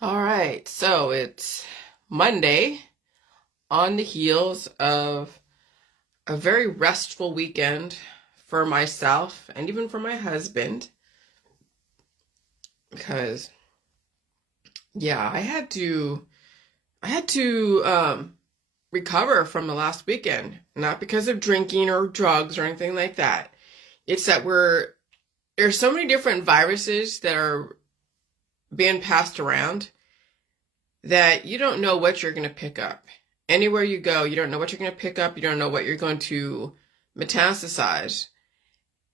All right, so it's Monday on the heels of a very restful weekend for myself and even for my husband because yeah, I had to recover from the last weekend, not because of drinking or drugs or anything like that. It's that there's so many different viruses that are being passed around that you don't know what you're going to pick up. Anywhere you go, you don't know what you're going to pick up. You don't know what you're going to metastasize.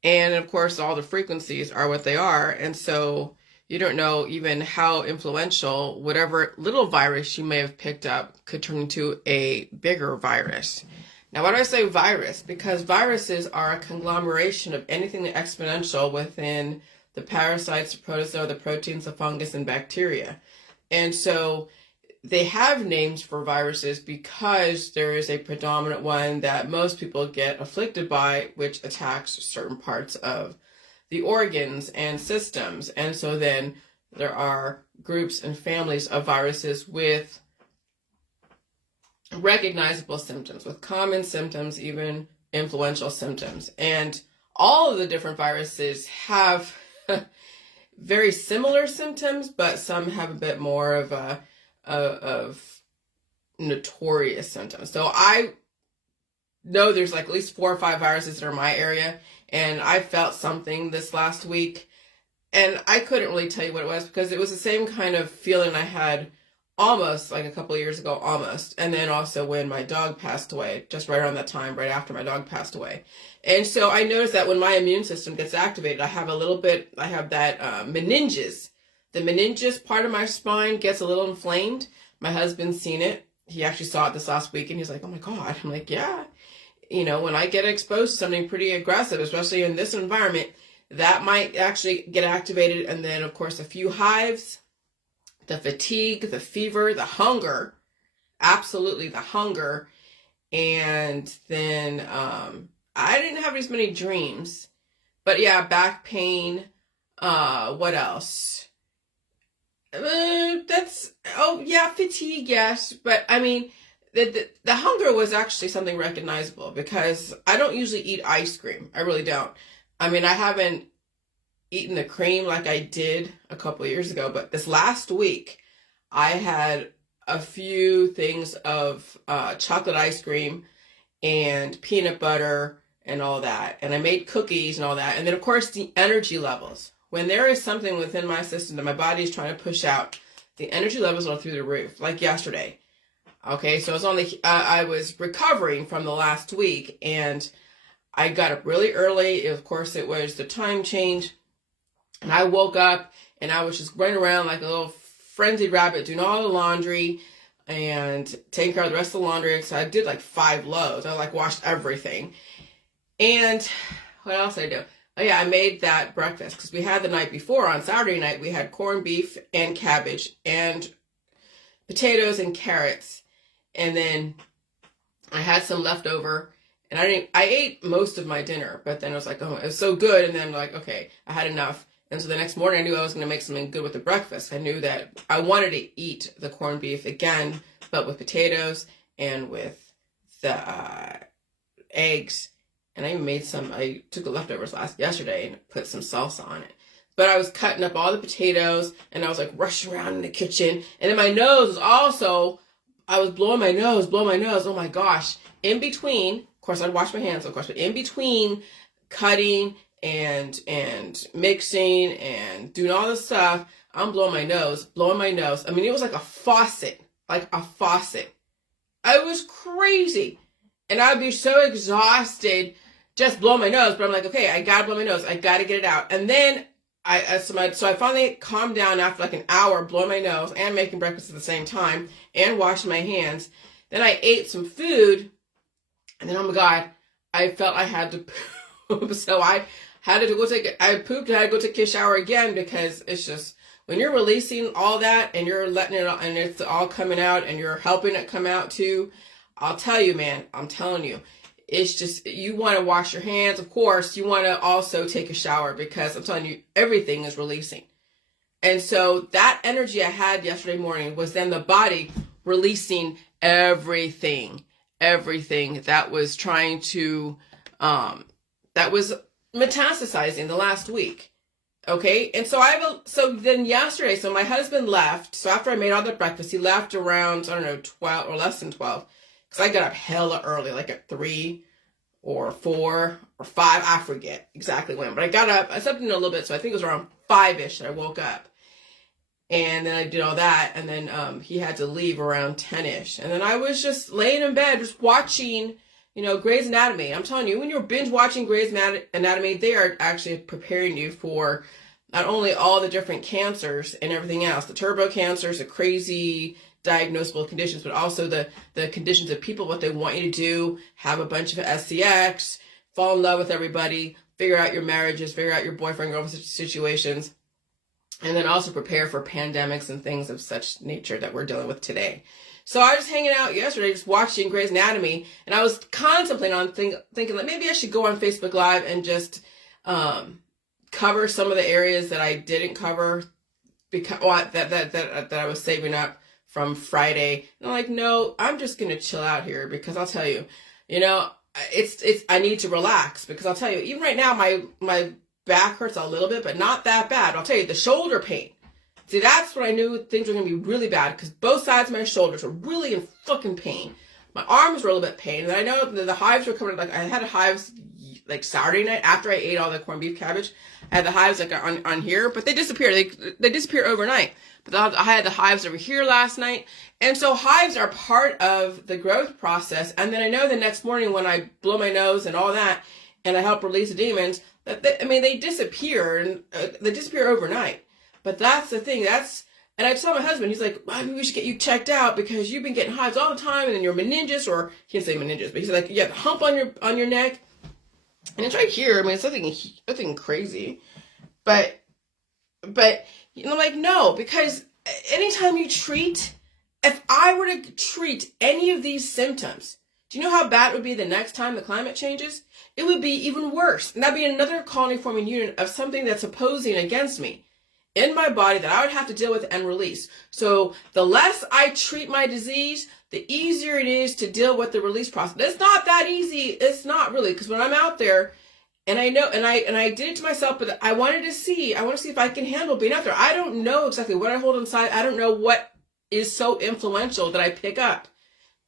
And of course, all the frequencies are what they are. And so you don't know even how influential whatever little virus you may have picked up could turn into a bigger virus. Now, why do I say virus? Because viruses are a conglomeration of anything exponential within the parasites, the protozoa, the proteins, the fungus, and bacteria. And so they have names for viruses because there is a predominant one that most people get afflicted by, which attacks certain parts of the organs and systems. And so then there are groups and families of viruses with recognizable symptoms, with common symptoms, even influential symptoms. And all of the different viruses have very similar symptoms, but some have a bit more of notorious symptoms. So I know there's like at least 4 or 5 viruses that are in my area, and I felt something this last week, and I couldn't really tell you what it was because it was the same kind of feeling I had almost like a couple of years ago, almost. And then also when my dog passed away, just right around that time, right after my dog passed away. And so I noticed that when my immune system gets activated, I have that meninges. The meninges part of my spine gets a little inflamed. My husband's seen it. He actually saw it this last week and he's like, oh my God. I'm like, yeah. When I get exposed to something pretty aggressive, especially in this environment, that might actually get activated. And then of course, a few hives, the fatigue, the fever, the hunger, absolutely the hunger. And then I didn't have as many dreams, but yeah, back pain. What else? Fatigue, yes. But I mean, the hunger was actually something recognizable because I don't usually eat ice cream. I really don't. I mean, I haven't eaten the cream like I did a couple of years ago, but this last week I had a few things of chocolate ice cream and peanut butter and all that, and I made cookies and all that. And then of course the energy levels, when there is something within my system that my body is trying to push out, the energy levels are through the roof. Like yesterday, okay, so I was recovering from the last week, and I got up really early. Of course, it was the time change. And I woke up and I was just running around like a little frenzied rabbit doing all the laundry and taking care of the rest of the laundry. So I did like 5 loads. I like washed everything. And what else did I do? Oh yeah, I made that breakfast because we had the night before on Saturday night, we had corned beef and cabbage and potatoes and carrots. And then I had some leftover. And I ate most of my dinner, but then I was like, oh, it was so good. And then like, okay, I had enough. And so the next morning I knew I was going to make something good with the breakfast. I knew that I wanted to eat the corned beef again, but with potatoes and with the eggs. And I took the leftovers yesterday and put some salsa on it. But I was cutting up all the potatoes and I was like rushing around in the kitchen. And then my nose was also, I was blowing my nose. Oh my gosh. In between, of course I'd wash my hands, of course, but in between cutting and mixing and doing all this stuff, I'm blowing my nose. I mean, it was like a faucet. It was crazy. And I'd be so exhausted just blowing my nose, but I'm like, okay, I gotta blow my nose. I gotta get it out. And then so I finally calmed down after like an hour blowing my nose and making breakfast at the same time and washing my hands. Then I ate some food, and then, oh my God, I felt I had to poop. So I had to go I pooped and I had to go take a shower again because it's just, when you're releasing all that and you're letting it, and it's all coming out and you're helping it come out too, I'll tell you, man, I'm telling you, it's just, you want to wash your hands. Of course, you want to also take a shower because I'm telling you, everything is releasing. And so that energy I had yesterday morning was then the body releasing everything that was trying to, that was metastasizing the last week. Okay. And so so then yesterday, so my husband left. So after I made all the breakfast, he left around, I don't know, 12 or less than 12. Cause I got up hella early, like at 3 or 4 or 5. I forget exactly when, but I got up, I slept in a little bit. So I think it was around 5-ish that I woke up. And then I did all that. And then he had to leave around 10-ish. And then I was just laying in bed, just watching, Grey's Anatomy. I'm telling you, when you're binge watching Grey's Anatomy, they are actually preparing you for not only all the different cancers and everything else, the turbo cancers, the crazy diagnosable conditions, but also the conditions of people, what they want you to do, have a bunch of SCX, fall in love with everybody, figure out your marriages, figure out your boyfriend, girlfriend situations, and then also prepare for pandemics and things of such nature that we're dealing with today. So I was hanging out yesterday, just watching Grey's Anatomy, and I was contemplating on thinking like maybe I should go on Facebook Live and just cover some of the areas that I didn't cover because that I was saving up from Friday. And I'm like, no, I'm just gonna chill out here because I'll tell you, it's I need to relax because I'll tell you, even right now my back hurts a little bit, but not that bad. I'll tell you, the shoulder pain. See, that's when I knew things were going to be really bad because both sides of my shoulders were really in fucking pain. My arms were a little bit pain. And I know the hives were coming, like I had hives like Saturday night after I ate all the corned beef cabbage. I had the hives like on here, but they disappeared. They disappear overnight. But I had the hives over here last night. And so hives are part of the growth process. And then I know the next morning when I blow my nose and all that, and I help release the demons, they disappear and they disappear overnight. But that's the thing. And I told my husband, he's like, well, maybe we should get you checked out because you've been getting hives all the time, and then your meninges, or he didn't say meninges, but he's like, you have a hump on your neck, and it's right here. I mean, it's nothing crazy, but I'm like, no, because anytime you treat, if I were to treat any of these symptoms, do you know how bad it would be the next time the climate changes? It would be even worse. And that'd be another colony forming unit of something that's opposing against me in my body that I would have to deal with and release. So the less I treat my disease, the easier it is to deal with the release process. It's not that easy. It's not really, because when I'm out there, and I know, and I did it to myself, but I want to see if I can handle being out there. I don't know exactly what I hold inside. I don't know what is so influential that I pick up.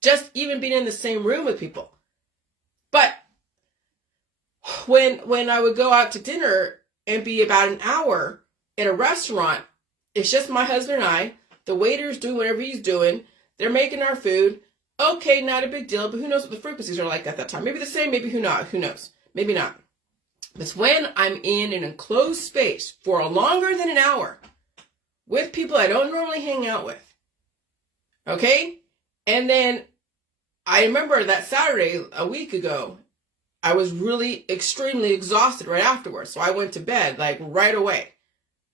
Just even being in the same room with people. But when I would go out to dinner and be about an hour in a restaurant, it's just my husband and I. The waiter's doing whatever he's doing. They're making our food. Okay, not a big deal, but who knows what the frequencies are like at that time. Maybe the same, maybe who knows. Maybe not. But when I'm in an enclosed space for a longer than an hour with people I don't normally hang out with. Okay? And then I remember that Saturday a week ago, I was really extremely exhausted right afterwards. So I went to bed like right away.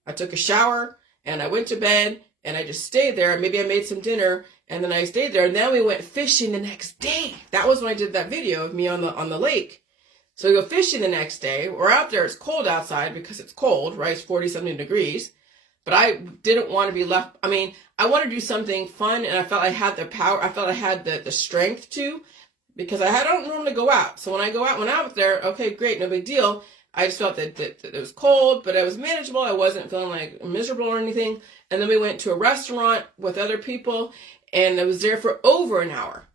I took a shower and I went to bed and I just stayed there. Maybe I made some dinner and then I stayed there. And then we went fishing the next day. That was when I did that video of me on the lake. So we go fishing the next day. We're out there. It's cold outside because it's cold, right? It's 40-something degrees. But I didn't want to be left. I mean, I wanted to do something fun and I felt I had the power. I felt I had the strength to, because I don't normally go out. So when I went out there, okay, great, no big deal. I just felt that it was cold, but it was manageable. I wasn't feeling like miserable or anything. And then we went to a restaurant with other people, and I was there for over an hour.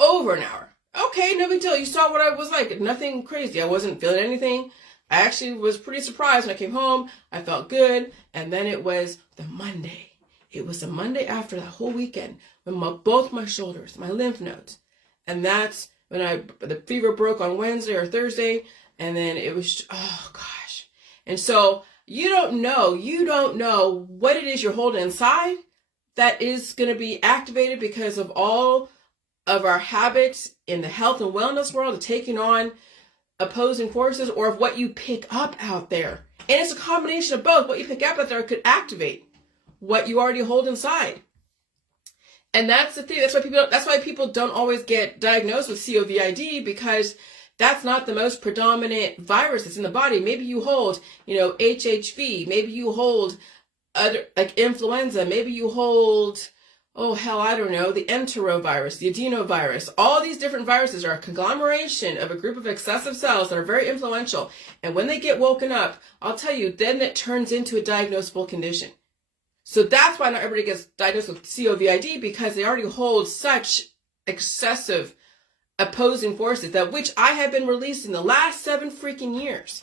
Okay, no big deal. You saw what I was like. Nothing crazy. I wasn't feeling anything. I actually was pretty surprised when I came home. I felt good. And then it was the Monday. It was the Monday after that whole weekend when both my shoulders, my lymph nodes. And that's when the fever broke on Wednesday or Thursday. And then it was, oh gosh. And so you don't know what it is you're holding inside that is going to be activated because of all of our habits in the health and wellness world of taking on opposing forces, or of what you pick up out there. And it's a combination of both. What you pick up out there could activate what you already hold inside. And that's the thing. That's why people don't always get diagnosed with COVID, because that's not the most predominant virus that's in the body. Maybe you hold, HHV. Maybe you hold other, like influenza. Maybe you hold, oh hell, I don't know, the enterovirus, the adenovirus. All these different viruses are a conglomeration of a group of excessive cells that are very influential. And when they get woken up, I'll tell you, then it turns into a diagnosable condition. So that's why not everybody gets diagnosed with COVID, because they already hold such excessive opposing forces, that which I have been released in the last 7 freaking years.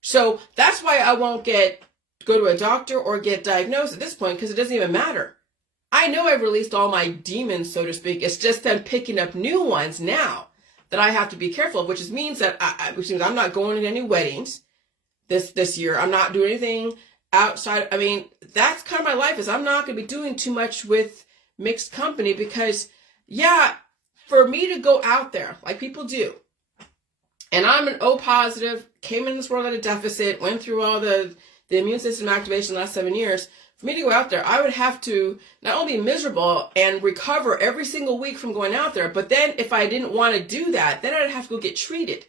So that's why I won't go to a doctor or get diagnosed at this point, because it doesn't even matter. I know I've released all my demons, so to speak. It's just them picking up new ones now that I have to be careful of, which means that I'm not going to any weddings this year. I'm not doing anything outside. I mean, that's kind of my life, is I'm not going to be doing too much with mixed company, because yeah, for me to go out there like people do, and I'm an O positive, came in this world at a deficit, went through all the immune system activation the last 7 years. For me to go out there, I would have to not only be miserable and recover every single week from going out there, but then if I didn't want to do that, then I'd have to go get treated.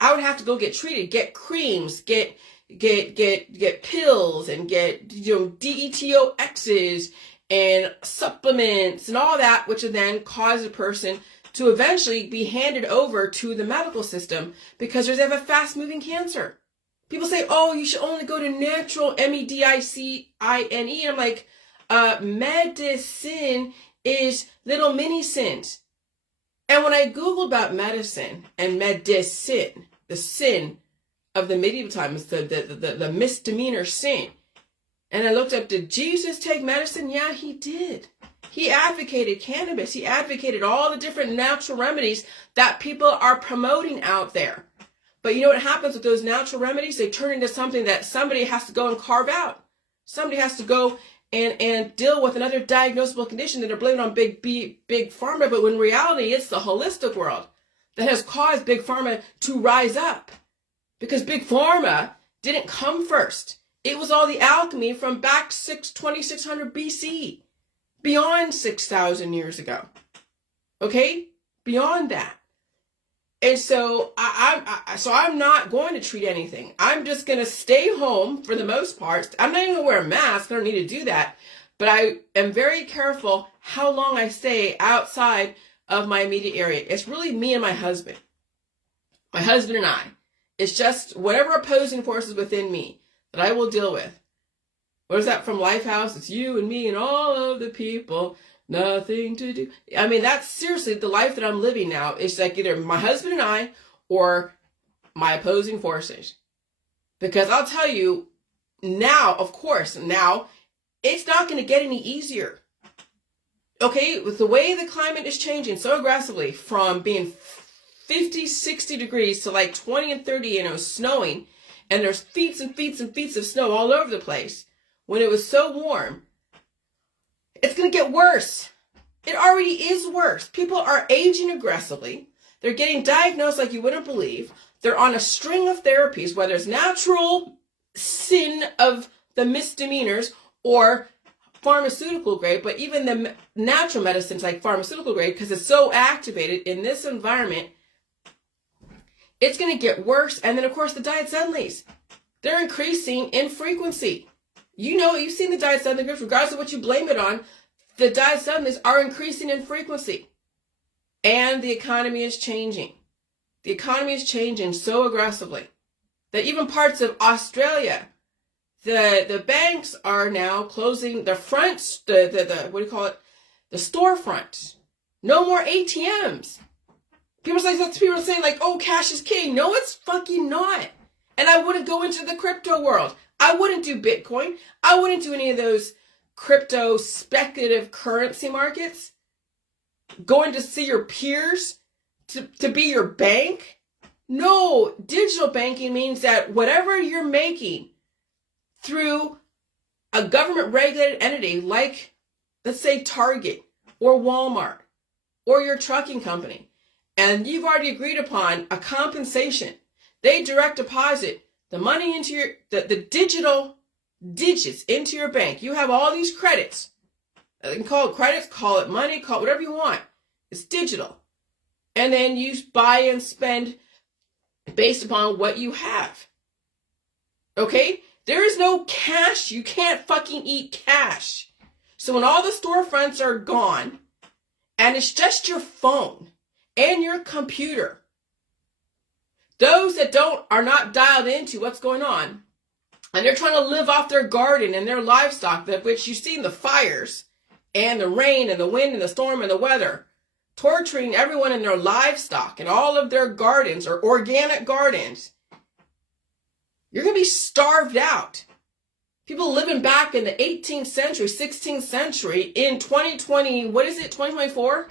I would have to go get treated, get creams, get pills, and get DETOXs and supplements and all that, which would then cause a person to eventually be handed over to the medical system because they have a fast-moving cancer. People say, oh, you should only go to natural, medicine. I'm like, medicine is little mini sins. And when I Google about medicine and medicine, the sin of the medieval times, the misdemeanor sin, and I looked up, did Jesus take medicine? Yeah, he did. He advocated cannabis. He advocated all the different natural remedies that people are promoting out there. But you know what happens with those natural remedies? They turn into something that somebody has to go and carve out. Somebody has to go and deal with another diagnosable condition that they're blaming on big pharma. But when in reality, it's the holistic world that has caused big pharma to rise up. Because big pharma didn't come first. It was all the alchemy from back 2600 BC. Beyond 6,000 years ago. Okay? Beyond that. And so I'm not going to treat anything. I'm just going to stay home for the most part. I'm not even going to wear a mask. I don't need to do that. But I am very careful how long I stay outside of my immediate area. It's really me and my husband. My husband and I. It's just whatever opposing forces within me that I will deal with. What is that from Lifehouse? It's you and me and all of the people. Nothing to do. I mean, that's seriously the life that I'm living now. It's like either my husband and I or my opposing forces. Because I'll tell you, now, of course, now, it's not going to get any easier. Okay, with the way the climate is changing so aggressively from being 50, 60 degrees to like 20 and 30, snowing, and there's feet and feet and feet of snow all over the place. When it was so warm, it's going to get worse. It already is worse. People are aging aggressively. They're getting diagnosed like you wouldn't believe. They're on a string of therapies, whether it's natural sin of the misdemeanors or pharmaceutical grade, but even the natural medicines like pharmaceutical grade, because it's so activated in this environment, it's going to get worse. And then, of course, the diet suddenlies. They're increasing in frequency. You've seen the diet suddenly groups, regardless of what you blame it on, the diet suddenlies are increasing in frequency. And the economy is changing. The economy is changing so aggressively that even parts of Australia, the banks are now closing the fronts, the what do you call it? The storefronts. No more ATMs. People are saying like, oh, cash is king. No, it's fucking not. And I wouldn't go into the crypto world. I wouldn't do Bitcoin. I wouldn't do any of those crypto speculative currency markets. Going to see your peers to be your bank. No, digital banking means that whatever you're making through a government regulated entity like, let's say, Target or Walmart or your trucking company, and you've already agreed upon a compensation, they direct deposit the money into the digital digits into your bank. You have all these credits. You can call it credits, call it money, call it whatever you want. It's digital. And then you buy and spend based upon what you have. Okay? There is no cash. You can't fucking eat cash. So when all the storefronts are gone and it's just your phone and your computer, those that are not dialed into what's going on, and they're trying to live off their garden and their livestock, that which you've seen the fires and the rain and the wind and the storm and the weather, torturing everyone in their livestock and all of their gardens or organic gardens. You're going to be starved out. People living back in the 18th century, 16th century, in 2020, what is it, 2024?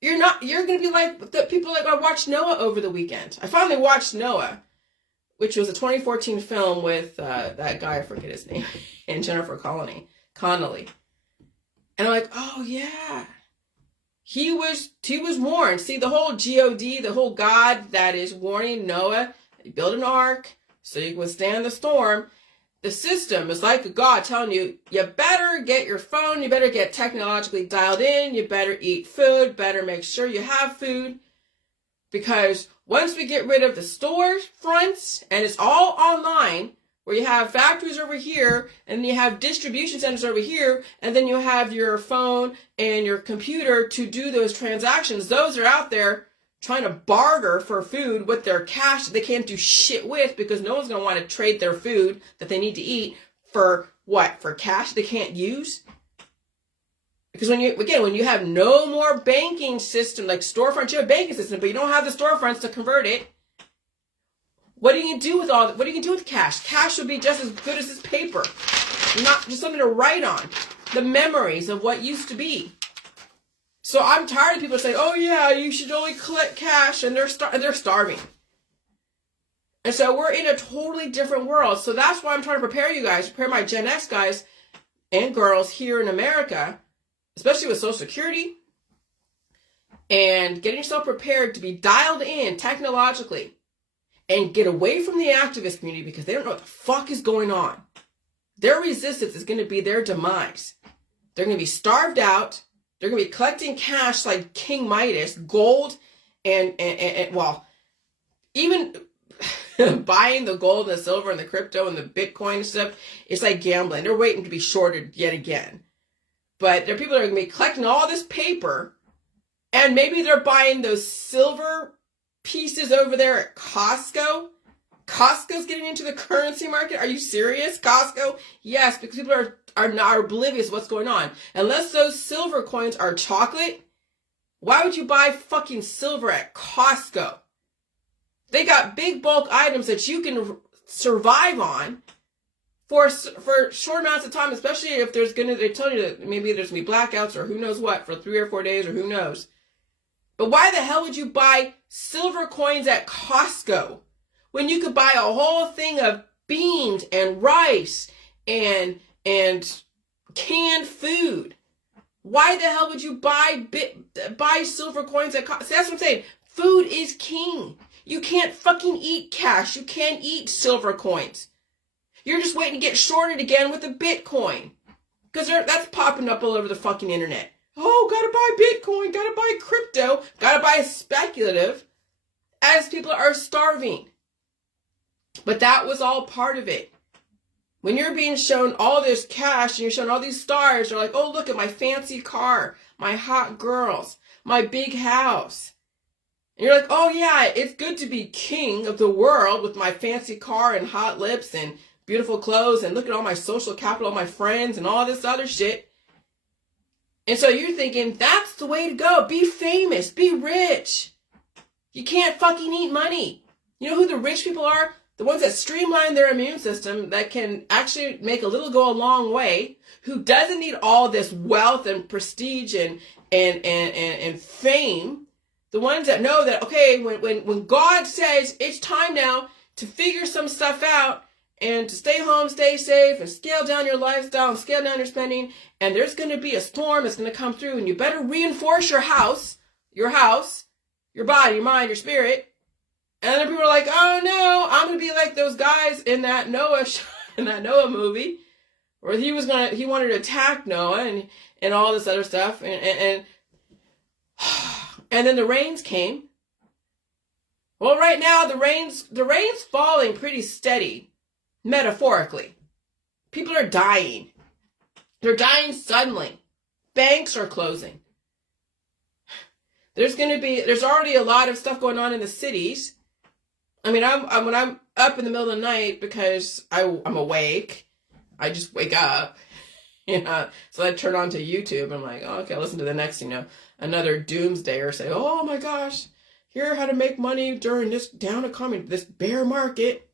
You're going to be like the people like I watched Noah over the weekend. I finally watched Noah, which was a 2014 film with that guy, I forget his name, and Jennifer Connelly. And I'm like, oh yeah. He was warned. See, the whole God, the whole God that is warning Noah, build an ark so you can withstand the storm. The system is like a God telling you, you better get your phone, you better get technologically dialed in, you better eat food, better make sure you have food. Because once we get rid of the store fronts and it's all online, where you have factories over here and you have distribution centers over here, and then you have your phone and your computer to do those transactions, those are out there trying to barter for food with their cash that they can't do shit with, because no one's going to want to trade their food that they need to eat for what? For cash they can't use? Because when you have no more banking system, like storefronts, you have a banking system, but you don't have the storefronts to convert it. What are you going to do with what are you going to do with cash? Cash would be just as good as this paper. Not just something to write on. The memories of what used to be. So I'm tired of people saying, oh yeah, you should only collect cash, and they're starving. And so we're in a totally different world. So that's why I'm trying to prepare my Gen X guys and girls here in America, especially with Social Security, and getting yourself prepared to be dialed in technologically and get away from the activist community, because they don't know what the fuck is going on. Their resistance is going to be their demise. They're going to be starved out. They're going to be collecting cash like King Midas, gold, and well, even buying the gold and the silver and the crypto and the Bitcoin and stuff. It's like gambling. They're waiting to be shorted yet again. But there are people that are going to be collecting all this paper, and maybe they're buying those silver pieces over there at Costco. Costco's getting into the currency market. Are you serious? Costco? Yes, because people are not oblivious to what's going on. Unless those silver coins are chocolate, why would you buy fucking silver at Costco? They got big bulk items that you can survive on for short amounts of time, especially if they tell you that maybe there's going to be blackouts or who knows what for 3 or 4 days or who knows. But why the hell would you buy silver coins at Costco when you could buy a whole thing of beans and rice and canned food? Why the hell would you buy silver coins at Costco? That's what I'm saying. Food is king. You can't fucking eat cash. You can't eat silver coins. You're just waiting to get shorted again with the Bitcoin. Because that's popping up all over the fucking internet. Oh, gotta buy Bitcoin, gotta buy crypto, gotta buy speculative, as people are starving. But that was all part of it. When you're being shown all this cash and you're shown all these stars, you're like, oh, look at my fancy car, my hot girls, my big house. And you're like, oh yeah, it's good to be king of the world with my fancy car and hot lips and beautiful clothes, and look at all my social capital, my friends and all this other shit. And so you're thinking, that's the way to go. Be famous. Be rich. You can't fucking eat money. You know who the rich people are? The ones that streamline their immune system, that can actually make a little go a long way, who doesn't need all this wealth and prestige and fame. The ones that know that, okay, when God says it's time now to figure some stuff out, and to stay home, stay safe, and scale down your lifestyle, and scale down your spending, and there's going to be a storm that's going to come through, and you better reinforce your house, your body, your mind, your spirit. And then people are like, oh no, I'm going to be like those guys in that Noah movie, where he wanted to attack Noah and all this other stuff, and then the rains came. Well, right now the rain's falling pretty steady. metaphorically. People are dying. They're dying suddenly. Banks are closing. There's already a lot of stuff going on in the cities. I mean, when I'm up in the middle of the night because I'm awake, I just wake up, so I turn on to YouTube. I'm like, oh, okay, I'll listen to the next, another doomsday or say, oh my gosh, here how to make money during this down economy, this bear market,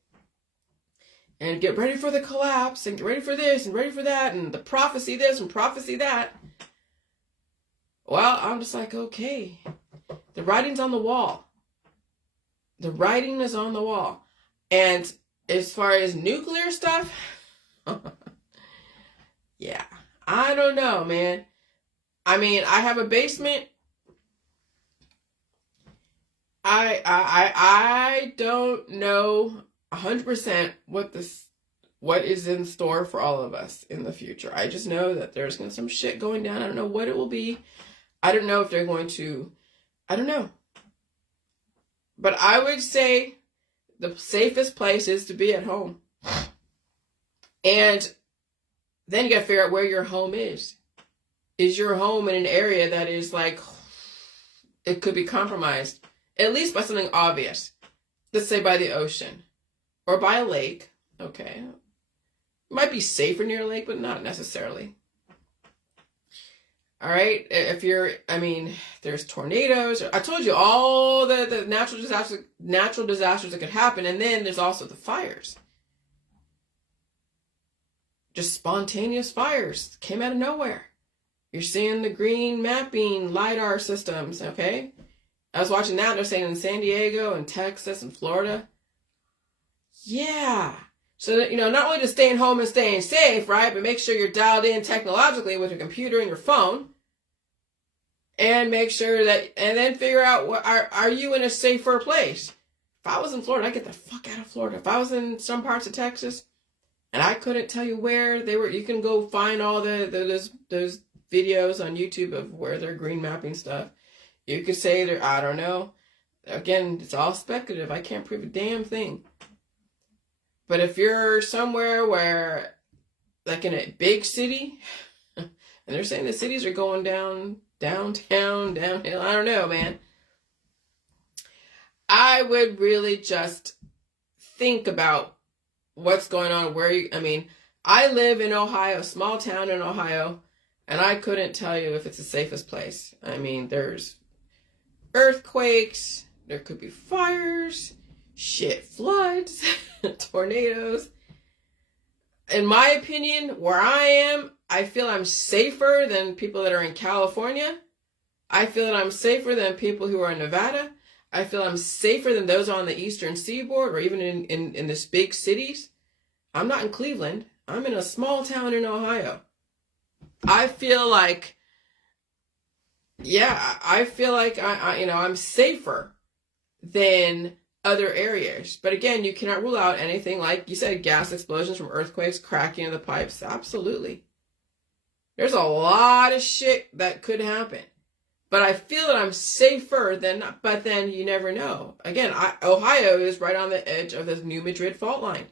and get ready for the collapse, and get ready for this and ready for that, and the prophecy this and prophecy that. Well, I'm just like, okay, the writing's on the wall. The writing is on the wall. And as far as nuclear stuff, yeah, I don't know, man. I mean, I have a basement. I don't know 100% what is in store for all of us in the future. I just know that there's going to some shit going down. I don't know what it will be. I don't know if they're going to, I don't know. But I would say the safest place is to be at home. And then you got to figure out where your home is. Is your home in an area that is like, it could be compromised, at least by something obvious. Let's say by the ocean or by a lake. Okay. It might be safer near a lake, but not necessarily. All right. There's tornadoes. I told you all the natural disasters that could happen. And then there's also the fires. Just spontaneous fires came out of nowhere. You're seeing the green mapping LiDAR systems. Okay. I was watching that. They're saying in San Diego and Texas and Florida. Yeah. So that, not only just staying home and staying safe, right? But make sure you're dialed in technologically with your computer and your phone. And make sure and then figure out, are you in a safer place? If I was in Florida, I'd get the fuck out of Florida. If I was in some parts of Texas and I couldn't tell you where they were, you can go find all those videos on YouTube of where they're green mapping stuff. You could say I don't know. Again, it's all speculative. I can't prove a damn thing. But if you're somewhere where, like in a big city, and they're saying the cities are going downhill, I don't know, man. I would really just think about what's going on, I live in Ohio, small town in Ohio, and I couldn't tell you if it's the safest place. There's earthquakes, there could be fires, floods, tornadoes. In my opinion, where I am, I feel I'm safer than people that are in California. I feel that I'm safer than people who are in Nevada. I feel I'm safer than those on the eastern seaboard or even in this big cities. I'm not in Cleveland. I'm in a small town in Ohio. I feel like, I'm safer than other areas. But again, you cannot rule out anything like you said, gas explosions from earthquakes, cracking of the pipes. Absolutely. There's a lot of shit that could happen. But I feel that I'm safer but then you never know. Again, Ohio is right on the edge of this New Madrid fault line.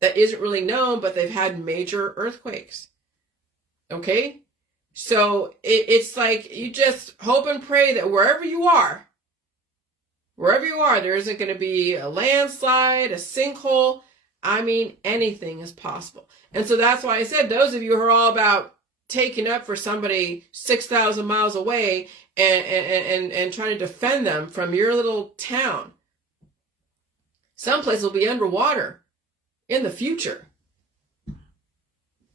That isn't really known, but they've had major earthquakes. Okay? So it's like you just hope and pray that wherever you are, there isn't going to be a landslide, a sinkhole. Anything is possible. And so that's why I said, those of you who are all about taking up for somebody 6,000 miles away and trying to defend them from your little town, some place will be underwater in the future.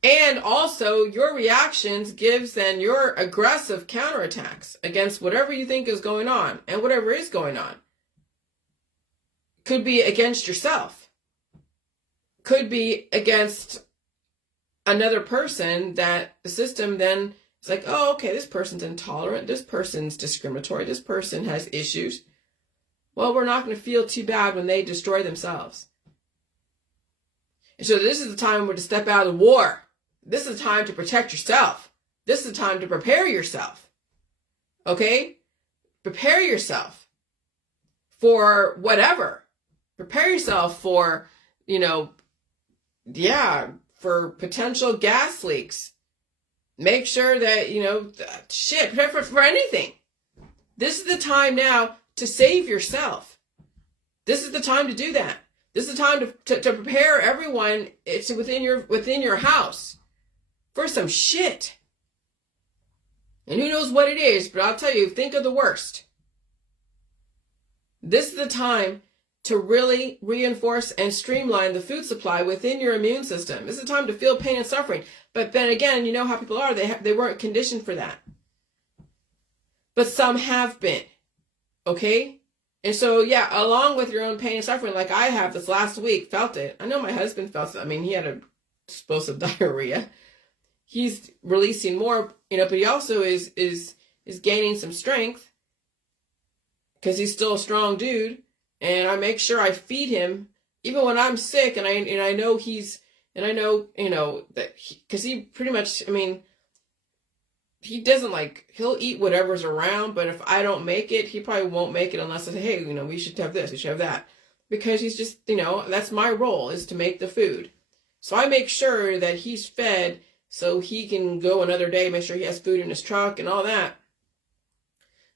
And also your reactions gives then your aggressive counterattacks against whatever you think is going on and whatever is going on. Could be against yourself. Could be against another person that the system then is like, oh, okay, this person's intolerant. This person's discriminatory. This person has issues. Well, we're not going to feel too bad when they destroy themselves. And so this is the time where to step out of the war. This is the time to protect yourself. This is the time to prepare yourself. Okay? Prepare yourself for whatever. Prepare yourself for, yeah, for potential gas leaks. Make sure that, shit, prepare for anything. This is the time now to save yourself. This is the time to do that. This is the time to prepare everyone within your house for some shit. And who knows what it is, but I'll tell you, think of the worst. This is the time to really reinforce and streamline the food supply within your immune system. This is the time to feel pain and suffering. But then again, you know how people are. They weren't conditioned for that. But some have been. Okay? And so, yeah, along with your own pain and suffering, like I have this last week, felt it. I know my husband felt it. I mean, he had a explosive diarrhea. He's releasing more, but he also is gaining some strength because he's still a strong dude. And I make sure I feed him even when I'm sick, and I know that because he pretty much, I mean, he doesn't he'll eat whatever's around, but if I don't make it, he probably won't make it unless I say, hey, we should have this, we should have that, because he's just, that's my role, is to make the food. So I make sure that he's fed so he can go another day, make sure he has food in his truck and all that.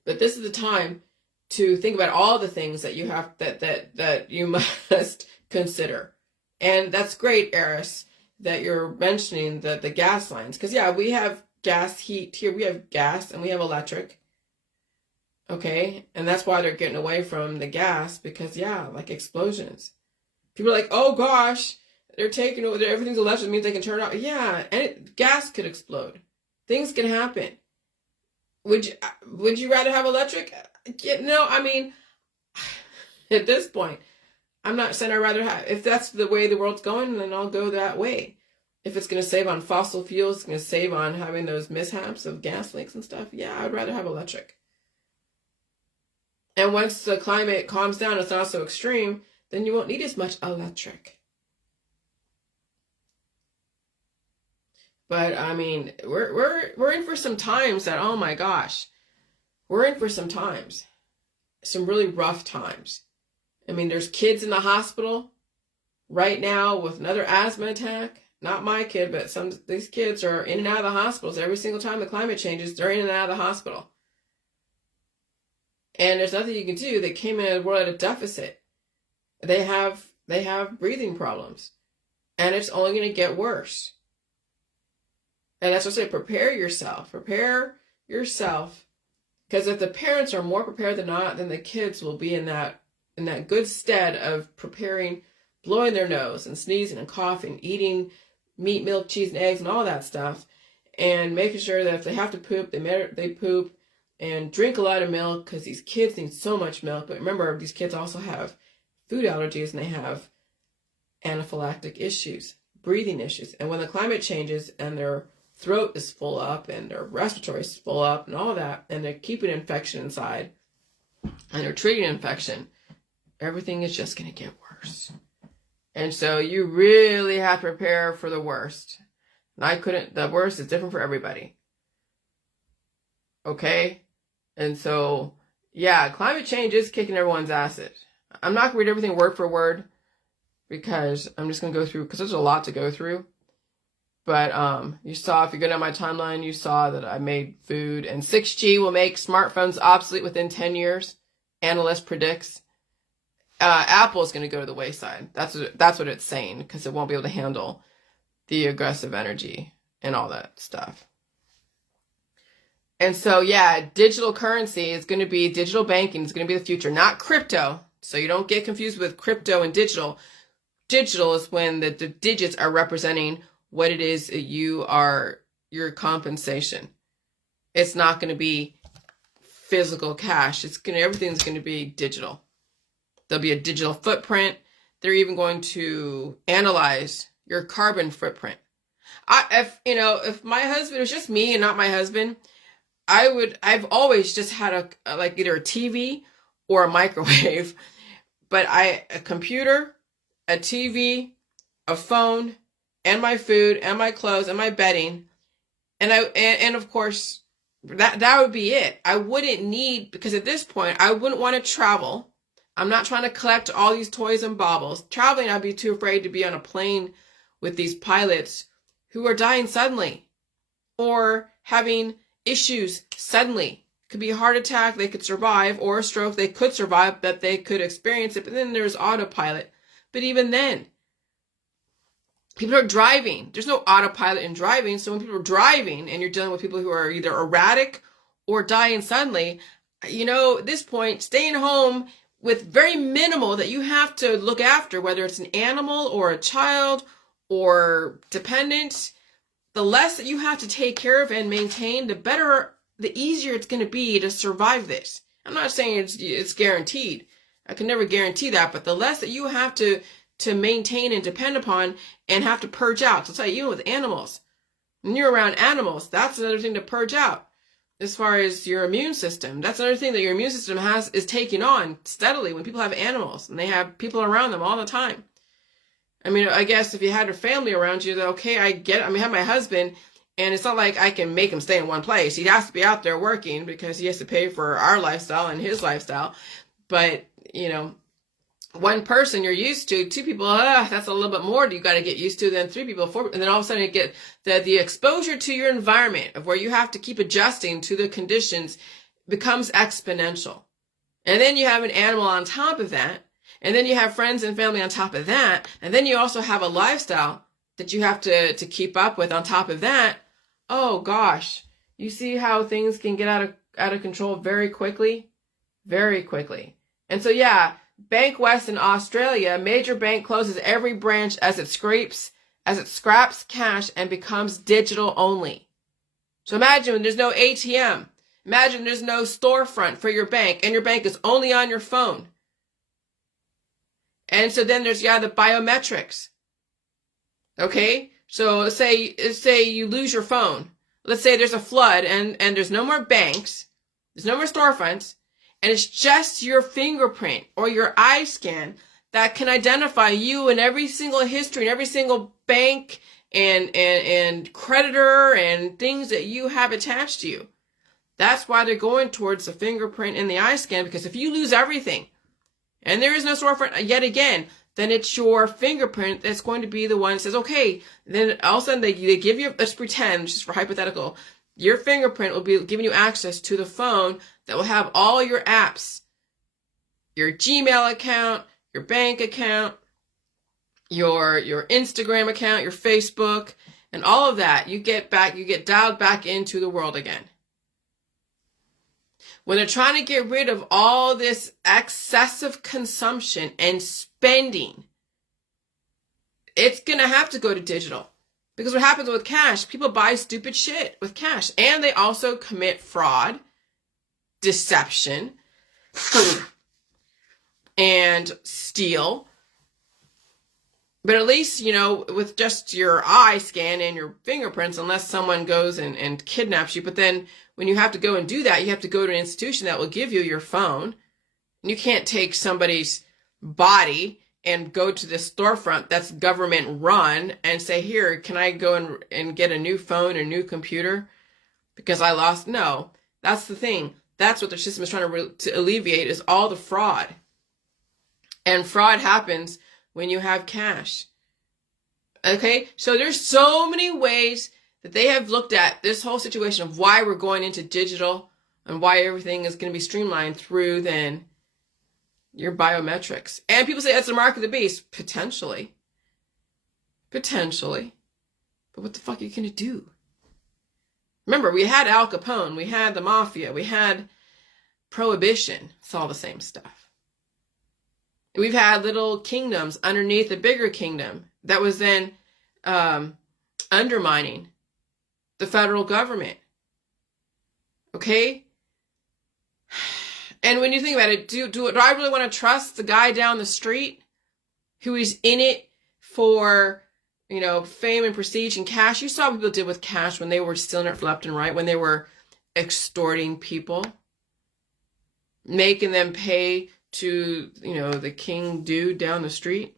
But this is the time to think about all the things that you have that you must consider. And that's great, Eris, that you're mentioning the gas lines. Because, yeah, we have gas heat here. We have gas and we have electric. Okay? And that's why they're getting away from the gas, because, yeah, explosions. People are like, oh, gosh, they're taking over. Everything's electric. It means they can turn it off. Yeah, and gas could explode. Things can happen. Would you rather have electric? No, I mean, at this point, I'm not saying I'd rather have, if that's the way the world's going, then I'll go that way. If it's going to save on fossil fuels, it's going to save on having those mishaps of gas leaks and stuff, yeah, I'd rather have electric. And once the climate calms down, it's not so extreme, then you won't need as much electric. But I mean, we're in for some times that, oh my gosh, we're in for some times, some really rough times. I mean, there's kids in the hospital right now with another asthma attack. Not my kid, but these kids are in and out of the hospitals every single time the climate changes. They're in and out of the hospital, and there's nothing you can do. They came in a world at a deficit. They have breathing problems, and it's only going to get worse. And that's what I say, prepare yourself. Prepare yourself. Because if the parents are more prepared than not, then the kids will be in that good stead of preparing, blowing their nose and sneezing and coughing, eating meat, milk, cheese, and eggs and all that stuff. And making sure that if they have to poop, they poop. And drink a lot of milk, because these kids need so much milk. But remember, these kids also have food allergies, and they have anaphylactic issues, breathing issues. And when the climate changes and their throat is full up and their respiratory is full up and all that, and they're keeping infection inside and they're treating infection, everything is just going to get worse. And so you really have to prepare for the worst. And the worst is different for everybody. Okay? And so, yeah, climate change is kicking everyone's asses. I'm not going to read everything word for word, because I'm just going to go through, because there's a lot to go through. But you saw, if you go down my timeline, you saw that I made food, and 6G will make smartphones obsolete within 10 years. Analyst predicts. Apple is going to go to the wayside. That's what it's saying, because it won't be able to handle the aggressive energy and all that stuff. And so, yeah, digital currency is going to be, digital banking is going to be the future, not crypto. So you don't get confused with crypto and digital. Digital is when the digits are representing what it is your compensation. It's not going to be physical cash. Everything's going to be digital. There'll be a digital footprint. They're even going to analyze your carbon footprint. If my husband, it was just me and not my husband, I've always just had either a TV or a microwave, but a computer, a TV, a phone, and my food, and my clothes, and my bedding, and of course, that would be it. I wouldn't need, because at this point, I wouldn't want to travel. I'm not trying to collect all these toys and baubles. Traveling, I'd be too afraid to be on a plane with these pilots who are dying suddenly or having issues suddenly. Could be a heart attack, they could survive, or a stroke, they could survive, but they could experience it. But then there's autopilot. But even then, people are driving. There's no autopilot in driving. So when people are driving and you're dealing with people who are either erratic or dying suddenly, you know, at this point, staying home with very minimal that you have to look after, whether it's an animal or a child or dependent, the less that you have to take care of and maintain, the better, the easier it's going to be to survive this. I'm not saying it's guaranteed. I can never guarantee that, but the less that you have to maintain and depend upon and have to purge out. So I'll tell you, even with animals, when you're around animals, that's another thing to purge out. As far as your immune system, that's another thing that your immune system is taking on steadily when people have animals and they have people around them all the time. I mean, I guess if you had a family around you, okay, I get it. I mean, I have my husband, and it's not like I can make him stay in one place. He has to be out there working because he has to pay for our lifestyle and his lifestyle. But, you know, one person you're used to, two people, that's a little bit more you got to get used to than three people, four, and then all of a sudden you get the exposure to your environment of where you have to keep adjusting to the conditions becomes exponential. And then you have an animal on top of that. And then you have friends and family on top of that. And then you also have a lifestyle that you have to keep up with on top of that. Oh gosh. You see how things can get out of control very quickly? Very quickly. And so yeah, Bank West in Australia, major bank closes every branch as it scraps cash and becomes digital only. So imagine when there's no ATM. Imagine there's no storefront for your bank and your bank is only on your phone. And so then there's, the biometrics. Okay? So say you lose your phone. Let's say there's a flood and there's no more banks. There's no more storefronts. And it's just your fingerprint or your eye scan that can identify you in every single history, in every single bank and creditor and things that you have attached to you. That's why they're going towards the fingerprint and the eye scan, because if you lose everything, and there is no storefront yet again, then it's your fingerprint that's going to be the one that says, okay, then all of a sudden they give you, let's pretend, just for hypothetical, your fingerprint will be giving you access to the phone that will have all your apps, your Gmail account, your bank account, your Instagram account, your Facebook, and all of that. You get dialed back into the world again. When they're trying to get rid of all this excessive consumption and spending, it's going to have to go to digital. Because what happens with cash, people buy stupid shit with cash. And they also commit fraud, deception, and steal. But at least, with just your eye scan and your fingerprints, unless someone goes and kidnaps you. But then when you have to go and do that, you have to go to an institution that will give you your phone. And you can't take somebody's body and go to the storefront that's government run and say, here, can I go and get a new phone, a new computer? Because I lost. No, that's the thing. That's what the system is trying to alleviate, is all the fraud. And fraud happens when you have cash. Okay, so there's so many ways that they have looked at this whole situation of why we're going into digital and why everything is going to be streamlined through then your biometrics. And people say that's the mark of the beast. Potentially. But what the fuck are you going to do? Remember, we had Al Capone, we had the mafia, we had prohibition. It's all the same stuff. We've had little kingdoms underneath the bigger kingdom that was then undermining the federal government. Okay? And when you think about it, do I really want to trust the guy down the street who is in it for, fame and prestige and cash? You saw what people did with cash when they were stealing it left and right, when they were extorting people, making them pay to, the king dude down the street.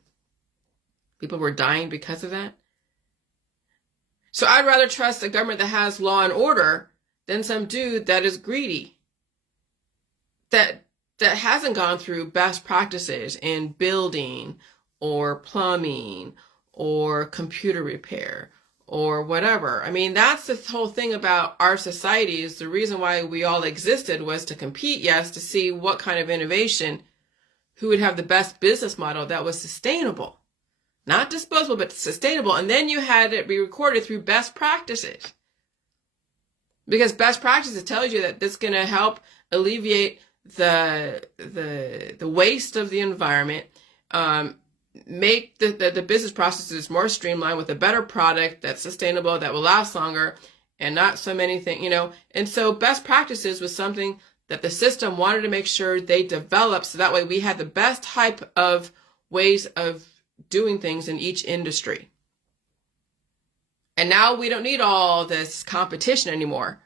People were dying because of that. So I'd rather trust a government that has law and order than some dude that is greedy, that hasn't gone through best practices in building or plumbing or computer repair or whatever. I mean, that's the whole thing about our society, is the reason why we all existed was to compete, yes, to see what kind of innovation, who would have the best business model that was sustainable. Not disposable, but sustainable. And then you had it be recorded through best practices. Because best practices tells you that this is going to help alleviate the waste of the environment, make the business processes more streamlined with a better product that's sustainable, that will last longer, and not so many things, And so best practices was something that the system wanted to make sure they developed, so that way we had the best type of ways of doing things in each industry. And now we don't need all this competition anymore.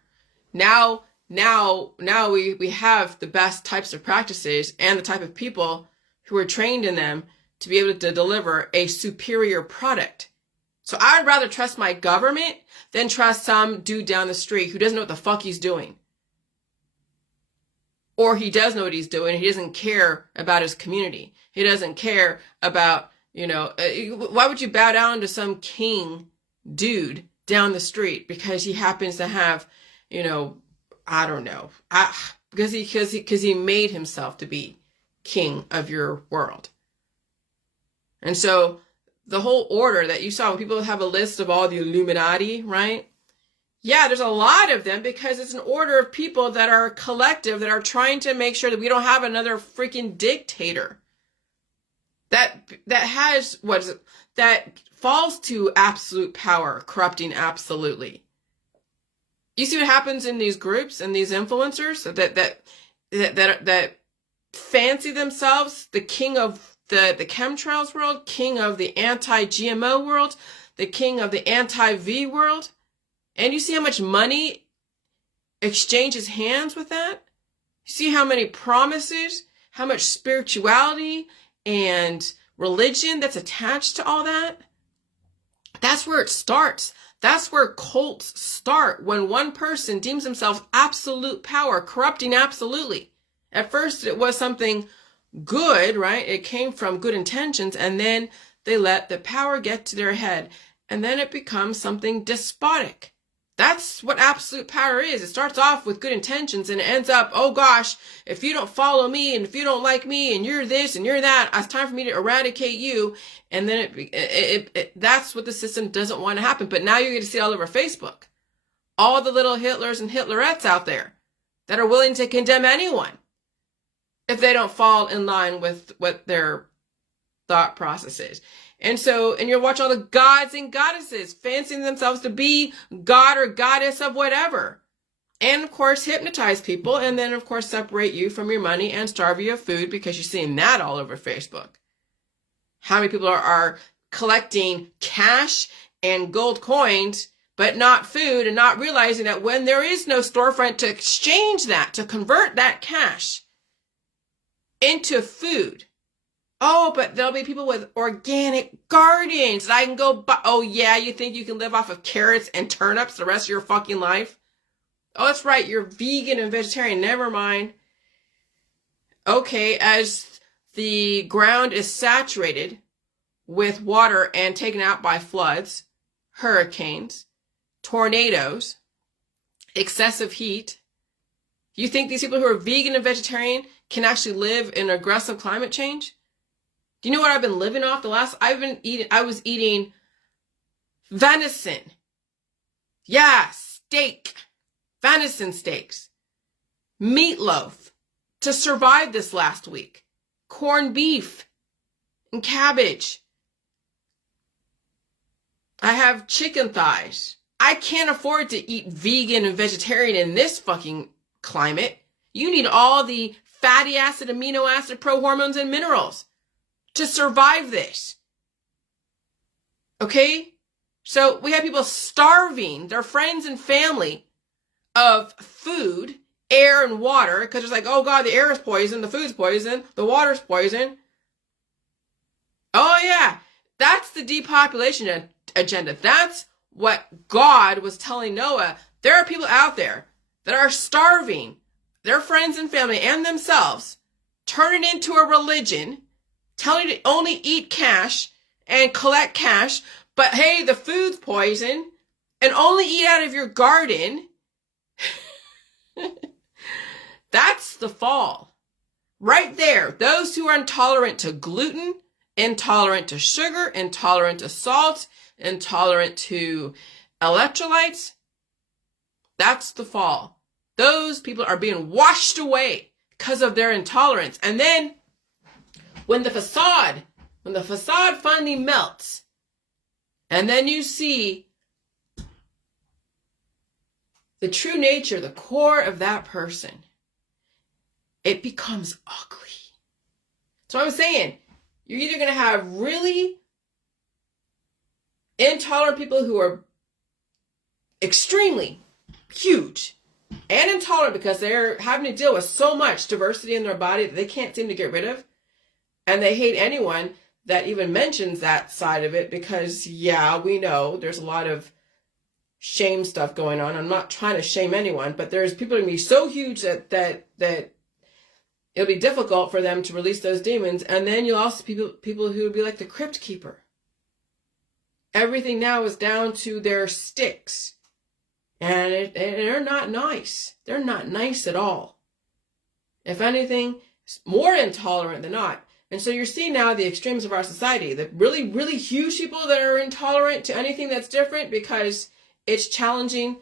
Now we have the best types of practices and the type of people who are trained in them to be able to deliver a superior product. So I'd rather trust my government than trust some dude down the street who doesn't know what the fuck he's doing. Or he does know what he's doing. He doesn't care about his community. He doesn't care about, why would you bow down to some king dude down the street because he happens to have, I don't know, because he made himself to be king of your world. And so the whole order that you saw, when people have a list of all the Illuminati, right? Yeah, there's a lot of them because it's an order of people that are collective, that are trying to make sure that we don't have another freaking dictator that has, that falls to absolute power, corrupting absolutely. You see what happens in these groups and these influencers that fancy themselves the king of the chemtrails world, king of the anti-GMO world, the king of the anti-V world. And you see how much money exchanges hands with that? You see how many promises, how much spirituality and religion that's attached to all that? That's where it starts. That's where cults start, when one person deems himself absolute power, corrupting absolutely. At first it was something good, right? It came from good intentions, and then they let the power get to their head, and then it becomes something despotic. That's what absolute power is. It starts off with good intentions and it ends up, oh gosh, if you don't follow me and if you don't like me and you're this and you're that, it's time for me to eradicate you. And then that's what the system doesn't want to happen. But now you're going to see it all over Facebook. All the little Hitlers and Hitlerettes out there that are willing to condemn anyone if they don't fall in line with what their thought process is. And you'll watch all the gods and goddesses fancying themselves to be god or goddess of whatever. And of course, hypnotize people, and then of course separate you from your money and starve you of food, because you're seeing that all over Facebook. How many people are collecting cash and gold coins, but not food, and not realizing that when there is no storefront to exchange that, to convert that cash into food. Oh, but there'll be people with organic gardens that I can go buy. Oh yeah, you think you can live off of carrots and turnips the rest of your fucking life? Oh, that's right, you're vegan and vegetarian. Never mind. Okay, as the ground is saturated with water and taken out by floods, hurricanes, tornadoes, excessive heat, you think these people who are vegan and vegetarian can actually live in aggressive climate change? Do you know what I've been living off I was eating venison. Yeah, steak. Venison steaks. Meatloaf to survive this last week. Corned beef and cabbage. I have chicken thighs. I can't afford to eat vegan and vegetarian in this fucking climate. You need all the fatty acid, amino acid, prohormones, and minerals to survive this. Okay? So we have people starving their friends and family of food, air, and water, because it's like, oh God, the air is poison, the food's poison, the water's poison. Oh yeah, that's the depopulation agenda. That's what God was telling Noah. There are people out there that are starving their friends and family and themselves, turn it into a religion, telling you to only eat cash and collect cash, but hey, the food's poison, and only eat out of your garden. That's the fall. Right there. Those who are intolerant to gluten, intolerant to sugar, intolerant to salt, intolerant to electrolytes, that's the fall. Those people are being washed away because of their intolerance. And then when the facade finally melts, and then you see the true nature, the core of that person, it becomes ugly. So I'm saying, you're either going to have really intolerant people who are extremely huge and intolerant because they're having to deal with so much diversity in their body that they can't seem to get rid of. And they hate anyone that even mentions that side of it because, yeah, we know there's a lot of shame stuff going on. I'm not trying to shame anyone, but there's people going to be so huge that it'll be difficult for them to release those demons. And then you'll also people who would be like the crypt keeper. Everything now is down to their sticks. And they're not nice. They're not nice at all. If anything, more intolerant than not. And so you're seeing now the extremes of our society. The really, really huge people that are intolerant to anything that's different because it's challenging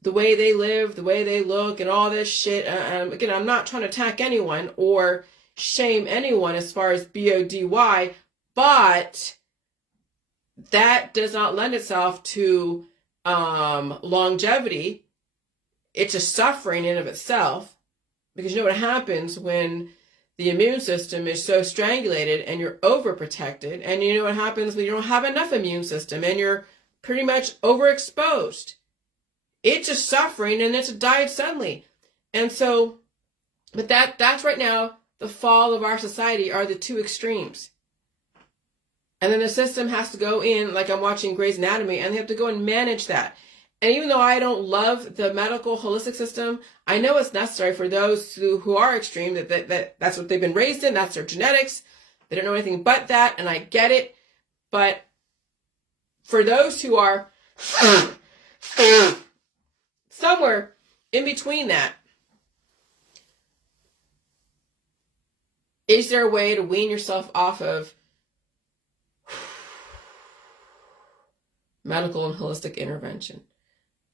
the way they live, the way they look, and all this shit. Again, I'm not trying to attack anyone or shame anyone as far as BODY, but that does not lend itself to longevity. It's a suffering in of itself, because you know what happens when the immune system is so strangulated and you're overprotected, and you know what happens when you don't have enough immune system and you're pretty much overexposed. It's a suffering and it's died suddenly. And so, but that's right now, the fall of our society are the two extremes. And then the system has to go in, like I'm watching Grey's Anatomy, and they have to go and manage that. And even though I don't love the medical holistic system, I know it's necessary for those who are extreme, that's what they've been raised in, that's their genetics. They don't know anything but that, and I get it. But for those who are somewhere in between that, is there a way to wean yourself off of medical and holistic intervention?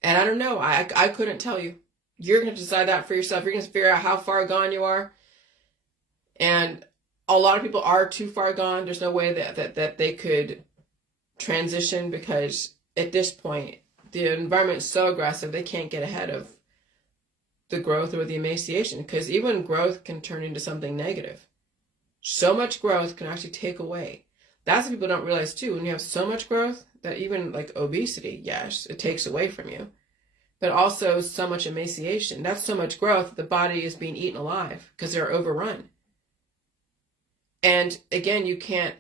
And I don't know. I couldn't tell you. You're going to decide that for yourself. You're going to figure out how far gone you are. And a lot of people are too far gone. There's no way that they could transition, because at this point, the environment is so aggressive, they can't get ahead of the growth or the emaciation, because even growth can turn into something negative. So much growth can actually take away. That's what people don't realize too. When you have so much growth, that even like obesity, yes, it takes away from you. But also so much emaciation. That's so much growth, the body is being eaten alive because they're overrun. And again, you can't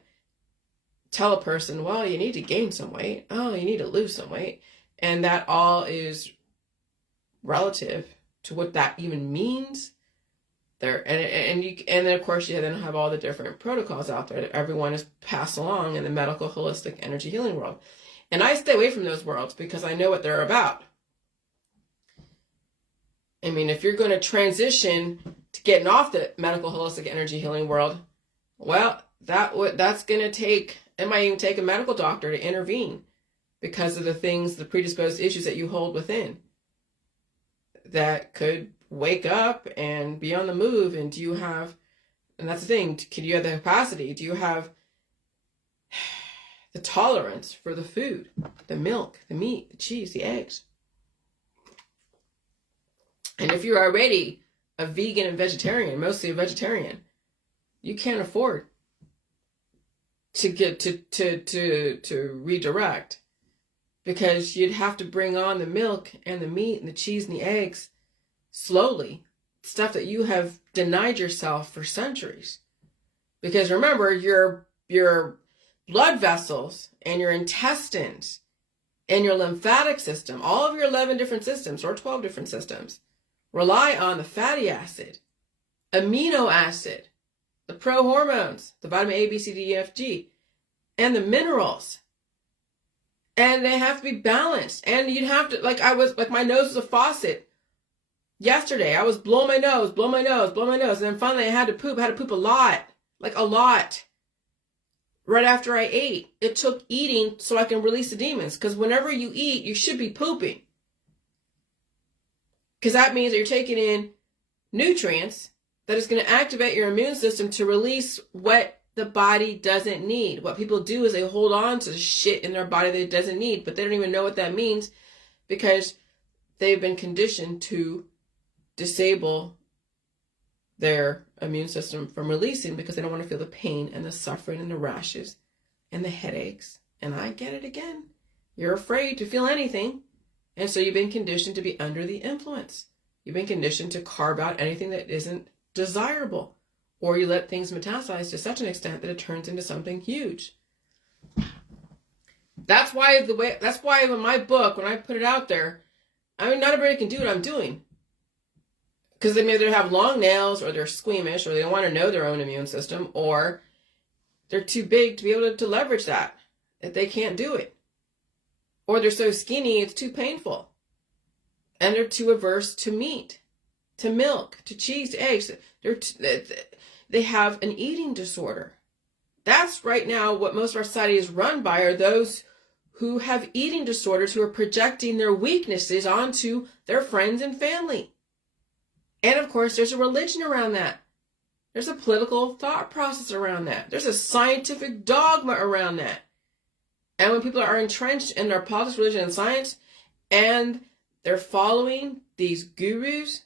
tell a person, well, you need to gain some weight. Oh, you need to lose some weight. And that all is relative to what that even means. And then of course you then have all the different protocols out there that everyone is passed along in the medical holistic energy healing world. And I stay away from those worlds because I know what they're about. I mean, if you're going to transition to getting off the medical holistic energy healing world, well, that's going to take, it might even take a medical doctor to intervene because of the things, the predisposed issues that you hold within that could wake up and be on the move. And do you have, and that's the thing, can you have the capacity? Do you have the tolerance for the food, the milk, the meat, the cheese, the eggs? And if you're already a vegan and vegetarian, mostly a vegetarian, you can't afford to get to redirect, because you'd have to bring on the milk and the meat and the cheese and the eggs slowly, stuff that you have denied yourself for centuries. Because remember, your blood vessels and your intestines and your lymphatic system, all of your 11 different systems or 12 different systems, rely on the fatty acid, amino acid, the prohormones, the vitamin A, B, C, D, E, F, G, and the minerals. And they have to be balanced. And you'd have to, my nose was a faucet. Yesterday, I was blowing my nose. And then finally I had to poop a lot. Like a lot. Right after I ate. It took eating so I can release the demons. Because whenever you eat, you should be pooping. Because that means that you're taking in nutrients that is going to activate your immune system to release what the body doesn't need. What people do is they hold on to shit in their body that it doesn't need, but they don't even know what that means because they've been conditioned to disable their immune system from releasing because they don't want to feel the pain and the suffering and the rashes and the headaches. And I get it again. You're afraid to feel anything. And so you've been conditioned to be under the influence. You've been conditioned to carve out anything that isn't desirable. Or you let things metastasize to such an extent that it turns into something huge. That's why in my book, when I put it out there, I mean, not everybody can do what I'm doing. Because they may either have long nails, or they're squeamish, or they don't want to know their own immune system, or they're too big to be able to leverage that. If they can't do it. Or they're so skinny, it's too painful. And they're too averse to meat, to milk, to cheese, to eggs. They have an eating disorder. That's right now what most of our society is run by, are those who have eating disorders who are projecting their weaknesses onto their friends and family. And of course, there's a religion around that. There's a political thought process around that. There's a scientific dogma around that. And when people are entrenched in their politics, religion, and science, and they're following these gurus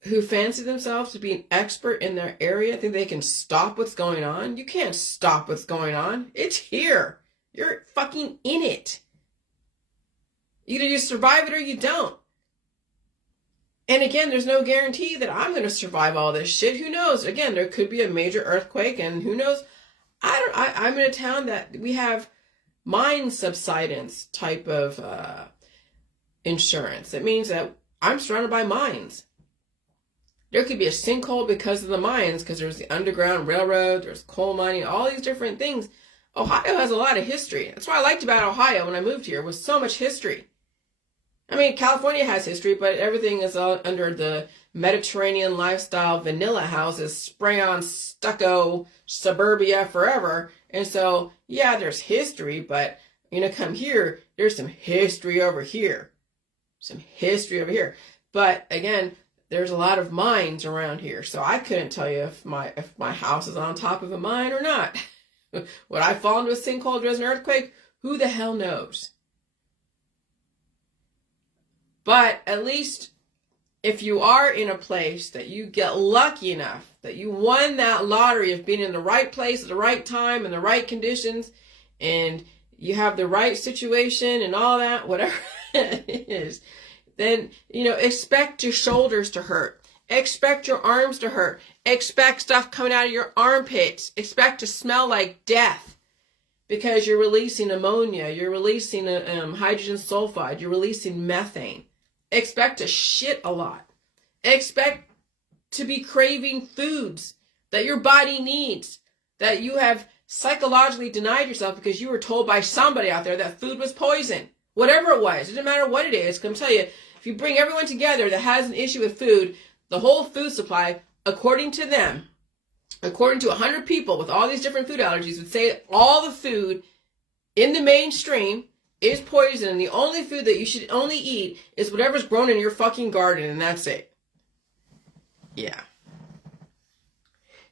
who fancy themselves to be an expert in their area, think they can stop what's going on. You can't stop what's going on. It's here. You're fucking in it. Either you survive it or you don't. And again, there's no guarantee that I'm going to survive all this shit. Who knows? Again, there could be a major earthquake, and who knows? I'm in a town that we have mine subsidence type of insurance. It means that I'm surrounded by mines. There could be a sinkhole because of the mines, because there's the Underground Railroad, there's coal mining, all these different things. Ohio has a lot of history. That's what I liked about Ohio when I moved here, was so much history. I mean, California has history, but everything is all under the Mediterranean lifestyle, vanilla houses, spray-on stucco, suburbia forever. And so, yeah, there's history, but, come here, there's some history over here. But again, there's a lot of mines around here, so I couldn't tell you if my house is on top of a mine or not. Would I fall into a sinkhole if there's an earthquake? Who the hell knows? But at least if you are in a place that you get lucky enough, that you won that lottery of being in the right place at the right time and the right conditions, and you have the right situation and all that, whatever it is, then, expect your shoulders to hurt. Expect your arms to hurt. Expect stuff coming out of your armpits. Expect to smell like death because you're releasing ammonia. You're releasing hydrogen sulfide. You're releasing methane. Expect to shit a lot. Expect to be craving foods that your body needs, that you have psychologically denied yourself because you were told by somebody out there that food was poison. Whatever it was, it doesn't matter what it is. I'm telling you, if you bring everyone together that has an issue with food, the whole food supply, according to them, according to 100 people with all these different food allergies, would say all the food in the mainstream is poison, and the only food that you should only eat is whatever's grown in your fucking garden, and that's it. Yeah.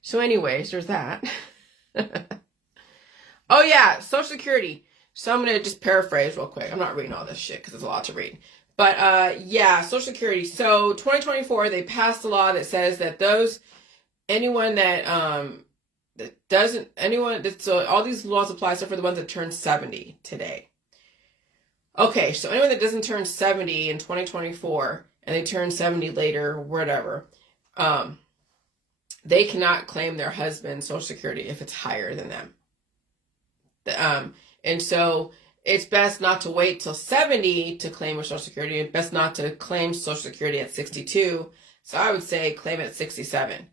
So anyways, there's that. Oh yeah, Social Security. So I'm going to just paraphrase real quick. I'm not reading all this shit because there's a lot to read. But yeah, Social Security. So 2024, they passed a law that says that anyone that so all these laws apply except for the ones that turn 70 today. Okay, so anyone that doesn't turn 70 in 2024 and they turn 70 later, whatever, they cannot claim their husband's Social Security if it's higher than them. And so it's best not to wait till 70 to claim your Social Security. It's best not to claim Social Security at 62. So I would say claim it at 67.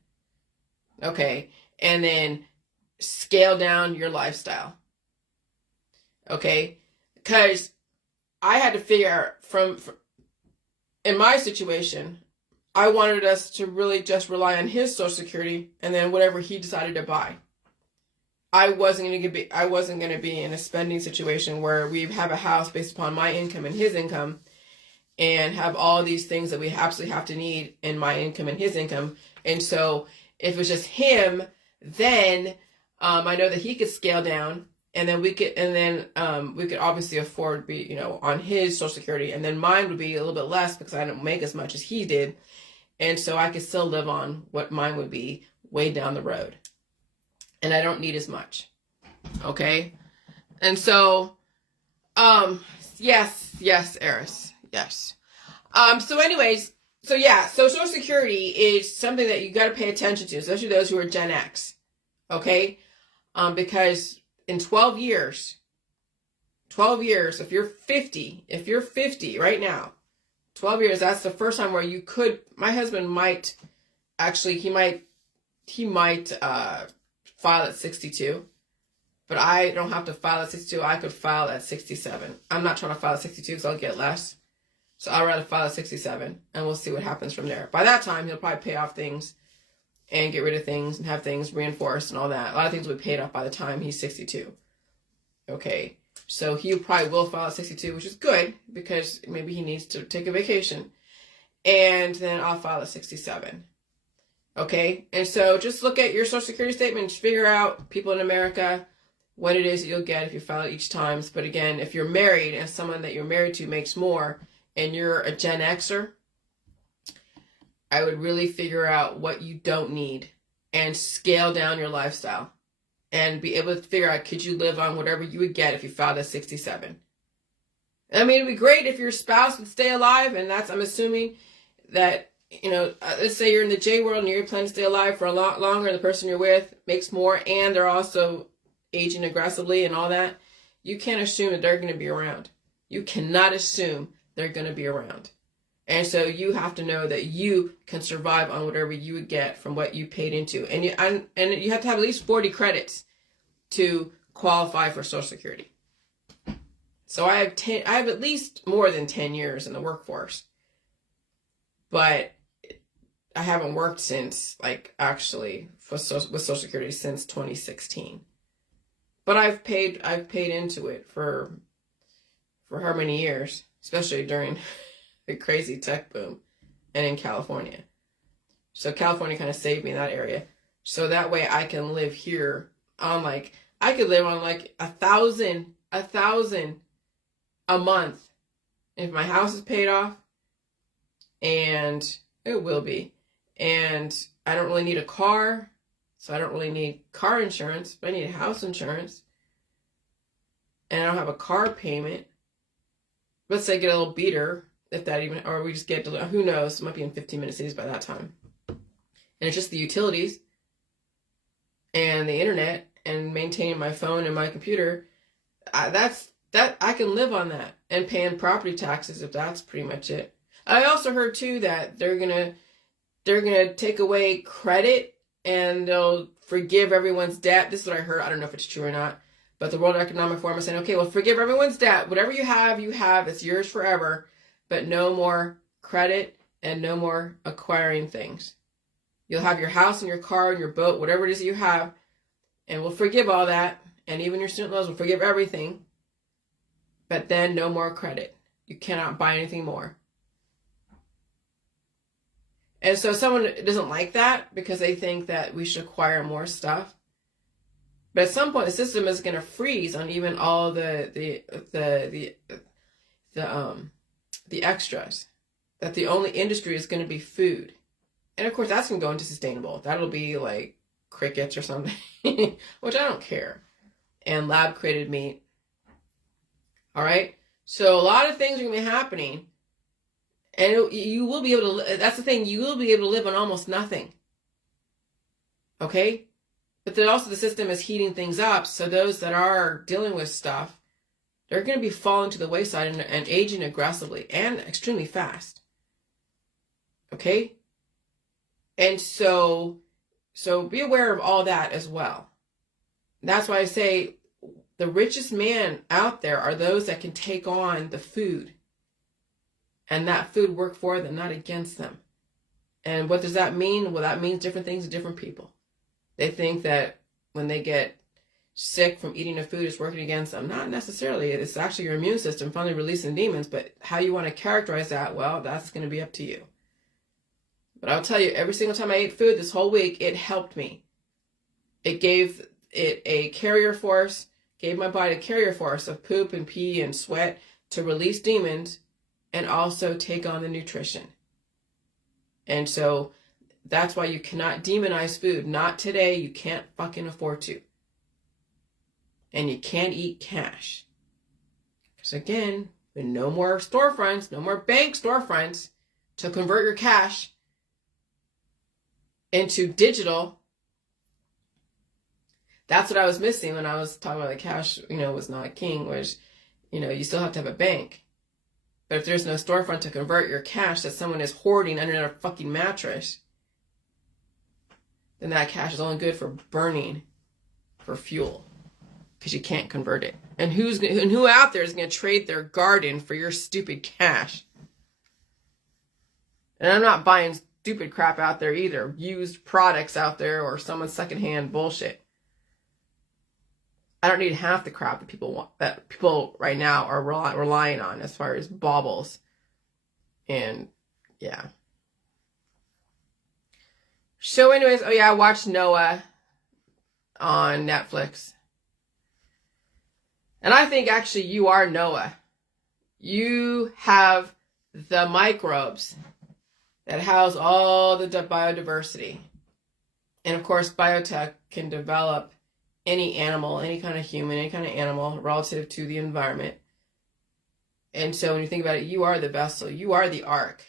Okay. And then scale down your lifestyle. Okay? Because I had to figure out from in my situation, I wanted us to really just rely on his Social Security and then whatever he decided to buy. I wasn't going to be in a spending situation where we have a house based upon my income and his income, and have all these things that we absolutely have to need in my income and his income. And so if it was just him, then I know that he could scale down, and then we could obviously afford to be, on his Social Security, and then mine would be a little bit less because I didn't make as much as he did. And so I could still live on what mine would be way down the road. And I don't need as much. Okay? And so, yes, Eris. Yes. So anyways, so Social Security is something that you got to pay attention to, especially those who are Gen X. Okay? Because in 12 years, if you're 50 right now, 12 years, that's the first time where my husband might, actually, he might file at 62, but I don't have to file at 62. I could file at 67. I'm not trying to file at 62 because I'll get less. So I'd rather file at 67, and we'll see what happens from there. By that time, he'll probably pay off things and get rid of things and have things reinforced and all that. A lot of things will be paid off by the time he's 62. Okay, so he probably will file at 62, which is good because maybe he needs to take a vacation. And then I'll file at 67. Okay, and so just look at your Social Security statement and figure out, people in America, what it is that you'll get if you file it each time. But again, if you're married and someone that you're married to makes more and you're a Gen Xer, I would really figure out what you don't need and scale down your lifestyle and be able to figure out, could you live on whatever you would get if you filed at 67? I mean, it'd be great if your spouse would stay alive, and I'm assuming that, let's say you're in the J world and you're planning to stay alive for a lot longer, and the person you're with makes more, and they're also aging aggressively and all that. You can't assume that they're going to be around. You cannot assume they're going to be around. And so you have to know that you can survive on whatever you would get from what you paid into. And you have to have at least 40 credits to qualify for Social Security. So I have at least more than 10 years in the workforce. But I haven't worked since, with Social Security since 2016. But I've paid into it for how many years, especially during the crazy tech boom and in California. So California kind of saved me in that area. So that way I can live here on I could live on $1,000 a month if my house is paid off, and it will be. And I don't really need a car, so I don't really need car insurance, but I need house insurance. And I don't have a car payment. Let's say I get a little beater, if that even, or we just get, who knows, it might be in 15-minute cities by that time. And it's just the utilities and the internet and maintaining my phone and my computer. I can live on that, and paying property taxes if that's pretty much it. I also heard too that they're gonna take away credit and they'll forgive everyone's debt. This is what I heard. I don't know if it's true or not, but the World Economic Forum is saying, okay, well, forgive everyone's debt. Whatever you have, it's yours forever, but no more credit and no more acquiring things. You'll have your house and your car and your boat, whatever it is that you have, and we'll forgive all that. And even your student loans will forgive everything, but then no more credit. You cannot buy anything more. And so someone doesn't like that because they think that we should acquire more stuff. But at some point, the system is going to freeze on even all the extras. That the only industry is going to be food, and of course that's going to go into sustainable. That'll be like crickets or something, which I don't care, and lab created meat. All right, so a lot of things are going to be happening, and you will be able to. That's the thing. You will be able to live on almost nothing. Okay. But then also the system is heating things up. So those that are dealing with stuff, they're going to be falling to the wayside and aging aggressively and extremely fast. Okay? And so be aware of all that as well. That's why I say the richest man out there are those that can take on the food and that food work for them, not against them. And what does that mean? Well, that means different things to different people. They think that when they get sick from eating a food, it's working against them. Not necessarily. It's actually your immune system finally releasing demons. But how you want to characterize that, well, that's going to be up to you. But I'll tell you, every single time I ate food this whole week, it helped me. It gave it a carrier force, gave my body a carrier force of poop and pee and sweat to release demons and also take on the nutrition. And so that's why you cannot demonize food. Not today. You can't fucking afford to. And you can't eat cash. Because again, with no more storefronts, no more bank storefronts to convert your cash into digital. That's what I was missing when I was talking about the cash, was not king, which, you still have to have a bank. But if there's no storefront to convert your cash that someone is hoarding under their fucking mattress, then that cash is only good for burning for fuel because you can't convert it. And who out there is going to trade their garden for your stupid cash? And I'm not buying stupid crap out there either. Used products out there or someone's secondhand bullshit. I don't need half the crap that people want, that people right now are relying on as far as baubles. And yeah. So anyways, I watched Noah on Netflix. And I think actually you are Noah. You have the microbes that house all the biodiversity. And of course, biotech can develop any animal, any kind of human, any kind of animal relative to the environment. And so when you think about it, you are the vessel, you are the ark.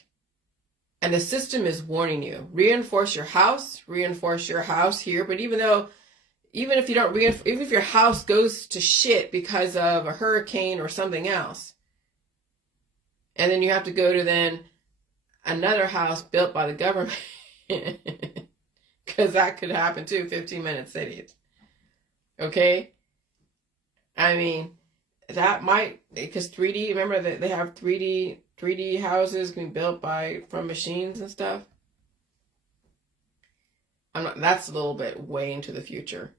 And the system is warning you. Reinforce your house here. But even if you don't even if your house goes to shit because of a hurricane or something else, and then you have to go to then another house built by the government, because that could happen too, 15-minute cities. Okay? I mean, that might, because 3D, remember that they have 3D houses can be built from machines and stuff. That's a little bit way into the future.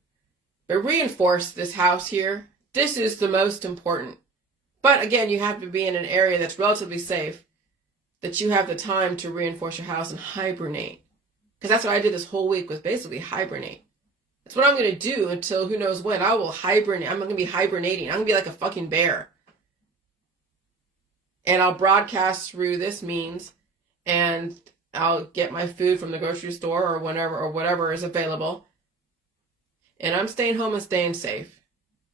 But reinforce this house here. This is the most important. But again, you have to be in an area that's relatively safe, that you have the time to reinforce your house and hibernate. Because that's what I did this whole week, was basically hibernate. That's what I'm going to do until who knows when. I will hibernate. I'm going to be hibernating. I'm going to be like a fucking bear. And I'll broadcast through this means, and I'll get my food from the grocery store or whatever is available. And I'm staying home and staying safe.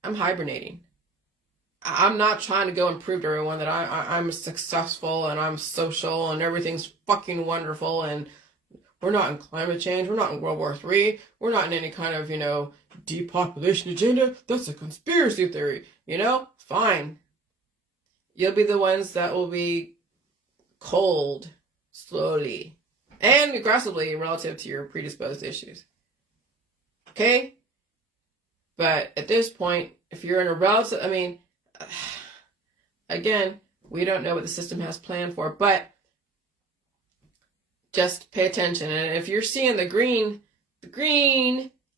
I'm hibernating. I'm not trying to go and prove to everyone that I'm successful and I'm social and everything's fucking wonderful and we're not in climate change. We're not in World War III. We're not in any kind of, depopulation agenda. That's a conspiracy theory. Fine. You'll be the ones that will be cold, slowly, and aggressively relative to your predisposed issues. Okay? But at this point, if you're in a relative, again, we don't know what the system has planned for, but just pay attention. And if you're seeing the green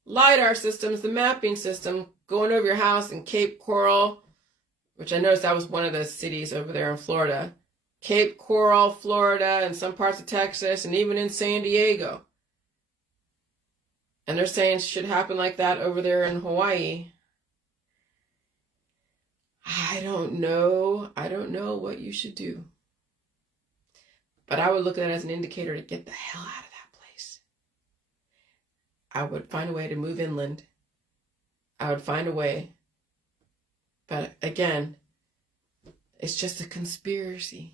LiDAR systems, the mapping system going over your house in Cape Coral, which I noticed that was one of the cities over there in Florida, Cape Coral, Florida, and some parts of Texas, and even in San Diego. And they're saying it should happen like that over there in Hawaii. I don't know what you should do. But I would look at it as an indicator to get the hell out of that place. I would find a way to move inland. I would find a way. But again, it's just a conspiracy.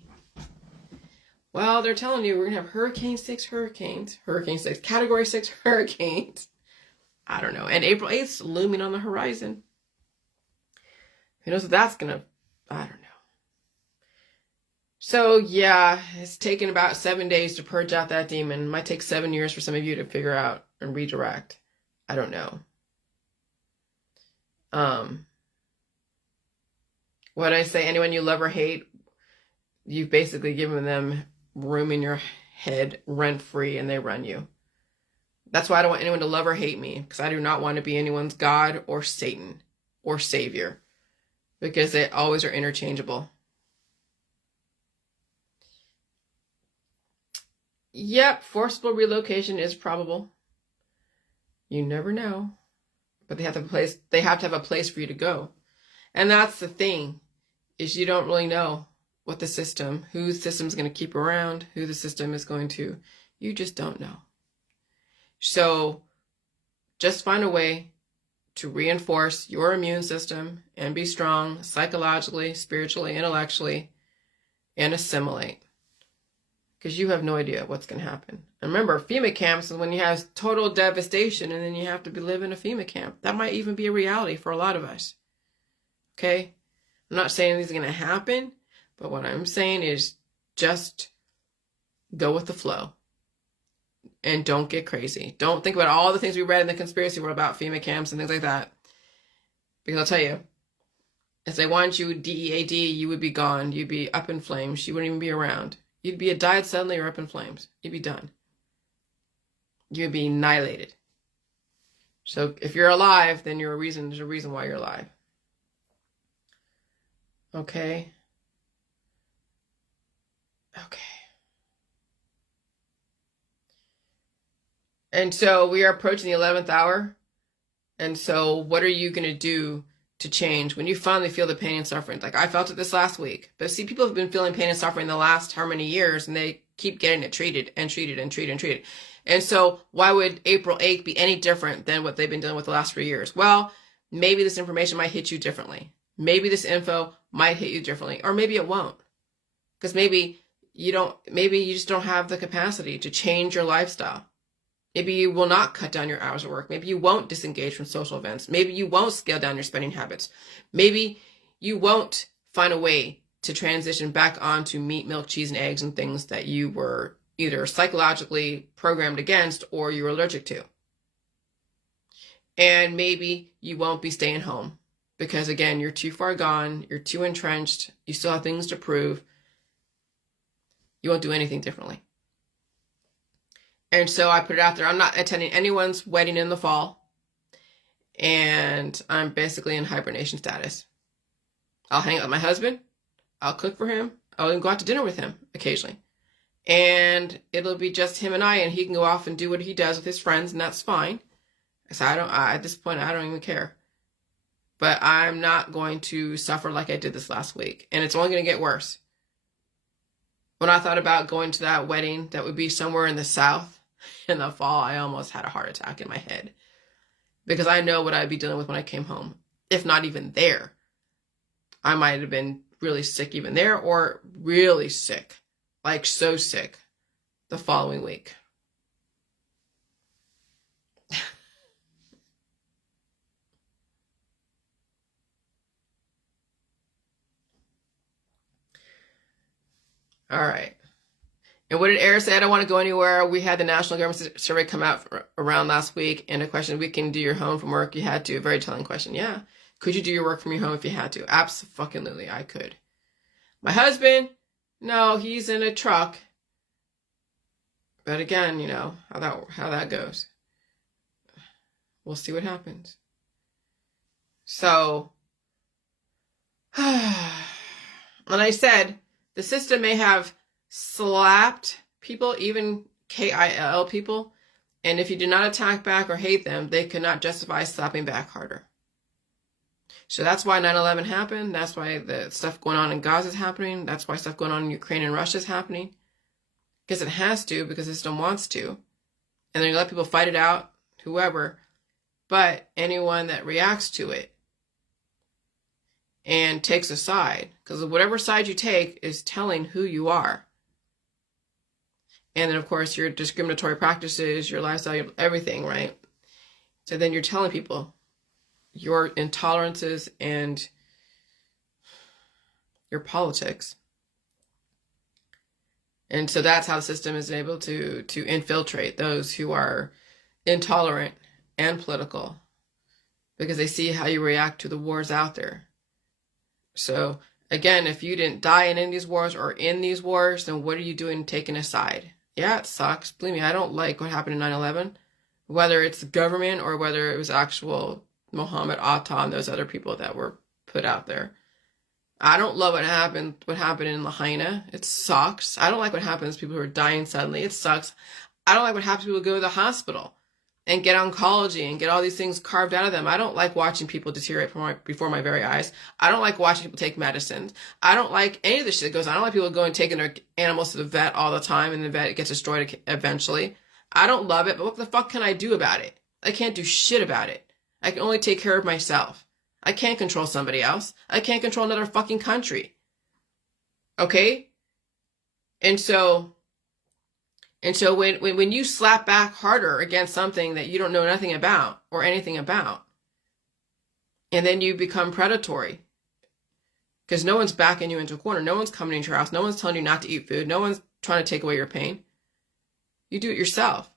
Well, they're telling you we're going to have Hurricane 6 Category 6 hurricanes. I don't know. And April 8th is looming on the horizon. Who knows what that's going to, I don't know. So, yeah, it's taken about 7 days to purge out that demon. It might take 7 years for some of you to figure out and redirect. I don't know. What I say, anyone you love or hate, you've basically given them room in your head rent free and they run you. That's why I don't want anyone to love or hate me, because I do not want to be anyone's God or Satan or Savior, because they always are interchangeable. Yep, forcible relocation is probable. You never know. But they have to have a place for you to go. And that's the thing, is you don't really know what whose system is going to keep around, who the system is going to, you just don't know. So just find a way to reinforce your immune system and be strong psychologically, spiritually, intellectually, and assimilate. Because you have no idea what's going to happen. And remember, FEMA camps is when you have total devastation and then you have to live in a FEMA camp. That might even be a reality for a lot of us. Okay? I'm not saying these are going to happen, but what I'm saying is just go with the flow. And don't get crazy. Don't think about all the things we read in the conspiracy world about FEMA camps and things like that. Because I'll tell you, if they wanted you DEAD, you would be gone. You'd be up in flames. You wouldn't even be around. You'd be died suddenly or up in flames. You'd be done. You'd be annihilated. So if you're alive, then there's a reason why you're alive. Okay? Okay. And so we are approaching the 11th hour. And so what are you going to do to change when you finally feel the pain and suffering? Like I felt it this last week. But see, people have been feeling pain and suffering the last how many years, and they keep getting it treated and treated and treated and treated. And so why would April 8th be any different than what they've been dealing with the last 3 years? Well, maybe this information might hit you differently. Maybe this info might hit you differently, or maybe it won't. Because maybe you just don't have the capacity to change your lifestyle. Maybe you will not cut down your hours of work. Maybe you won't disengage from social events. Maybe you won't scale down your spending habits. Maybe you won't find a way to transition back onto meat, milk, cheese, and eggs and things that you were either psychologically programmed against or you were allergic to. And maybe you won't be staying home because, again, you're too far gone. You're too entrenched. You still have things to prove. You won't do anything differently. And so I put it out there. I'm not attending anyone's wedding in the fall. And I'm basically in hibernation status. I'll hang out with my husband. I'll cook for him. I'll even go out to dinner with him occasionally. And it'll be just him and I, and he can go off and do what he does with his friends, and that's fine. So at this point, I don't even care. But I'm not going to suffer like I did this last week. And it's only going to get worse. When I thought about going to that wedding that would be somewhere in the South in the fall, I almost had a heart attack in my head. Because I know what I'd be dealing with when I came home. If not even there. I might have been really sick even there, or really sick. Like so sick the following week. All right. And what did Eric say? I don't want to go anywhere. We had the National Government Survey come out around last week, and a question, we can do your home from work. You had to. A very telling question. Yeah. Could you do your work from your home if you had to? Absolutely, I could. My husband, no, he's in a truck. But again, you know, how that goes. We'll see what happens. So, and I said, the system may have slapped people, even KIL people, and if you do not attack back or hate them, they cannot justify slapping back harder. So that's why 9/11 happened. That's why the stuff going on in Gaza is happening. That's why stuff going on in Ukraine and Russia is happening. Because it has to, because the system wants to. And then you let people fight it out, whoever. But anyone that reacts to it and takes a side, because whatever side you take is telling who you are. And then, of course, your discriminatory practices, your lifestyle, everything, right? So then you're telling people your intolerances and your politics. And so that's how the system is able to infiltrate those who are intolerant and political because they see how you react to the wars out there. So again, if you didn't die in any of these wars or in these wars, then what are you doing taking a side? Yeah, it sucks. Believe me, I don't like what happened in 9/11, whether it's the government or whether it was actual Mohammed Atta and those other people that were put out there. I don't love what happened in Lahaina. It sucks. I don't like what happens to people who are dying suddenly. It sucks. I don't like what happens to people who go to the hospital and get oncology and get all these things carved out of them. I don't like watching people deteriorate before my very eyes. I don't like watching people take medicines. I don't like any of the shit that goes on. I don't like people going and taking their animals to the vet all the time and the vet gets destroyed eventually. I don't love it, but what the fuck can I do about it? I can't do shit about it. I can only take care of myself. I can't control somebody else. I can't control another fucking country. Okay? And so when you slap back harder against something that you don't know nothing about or anything about, and then you become predatory, because no one's backing you into a corner, no one's coming into your house, no one's telling you not to eat food, no one's trying to take away your pain. You do it yourself.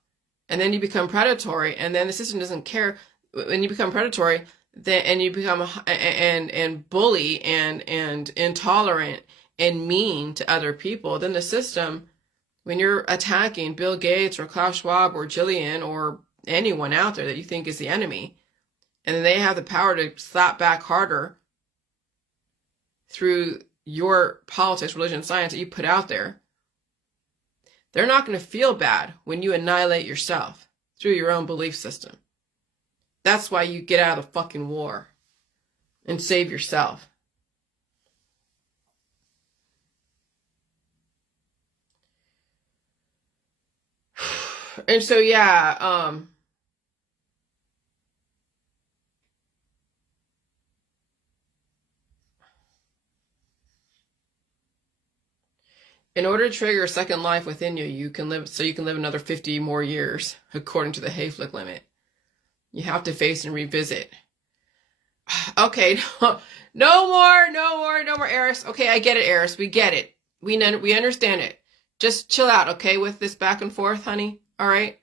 And then you become predatory, and then the system doesn't care. When you become predatory, and you become and bully and intolerant and mean to other people, then the system, when you're attacking Bill Gates or Klaus Schwab or Jillian or anyone out there that you think is the enemy, and then they have the power to slap back harder through your politics, religion, science that you put out there, they're not going to feel bad when you annihilate yourself through your own belief system. That's why you get out of the fucking war and save yourself. And so, yeah, in order to trigger a second life within you, you can live another 50 more years, according to the Hayflick limit. You have to face and revisit. Okay, no more, Eris. Okay, I get it, Eris. We get it. We understand it. Just chill out, okay, with this back and forth, honey. All right.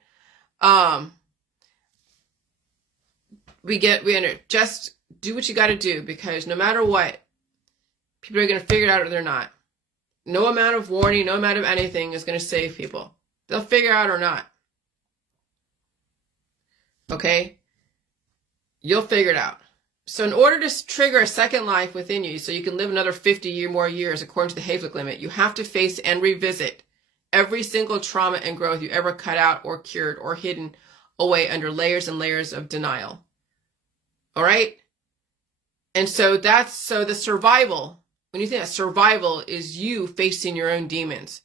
Just do what you got to do, because no matter what, people are going to figure it out or they're not. No amount of warning, no amount of anything is going to save people. They'll figure out or not. Okay? You'll figure it out. So in order to trigger a second life within you, so you can live another 50 more years according to the Hayflick limit, you have to face and revisit every single trauma and growth you ever cut out or cured or hidden away under layers and layers of denial. All right? And so the survival, when you think that survival is you facing your own demons.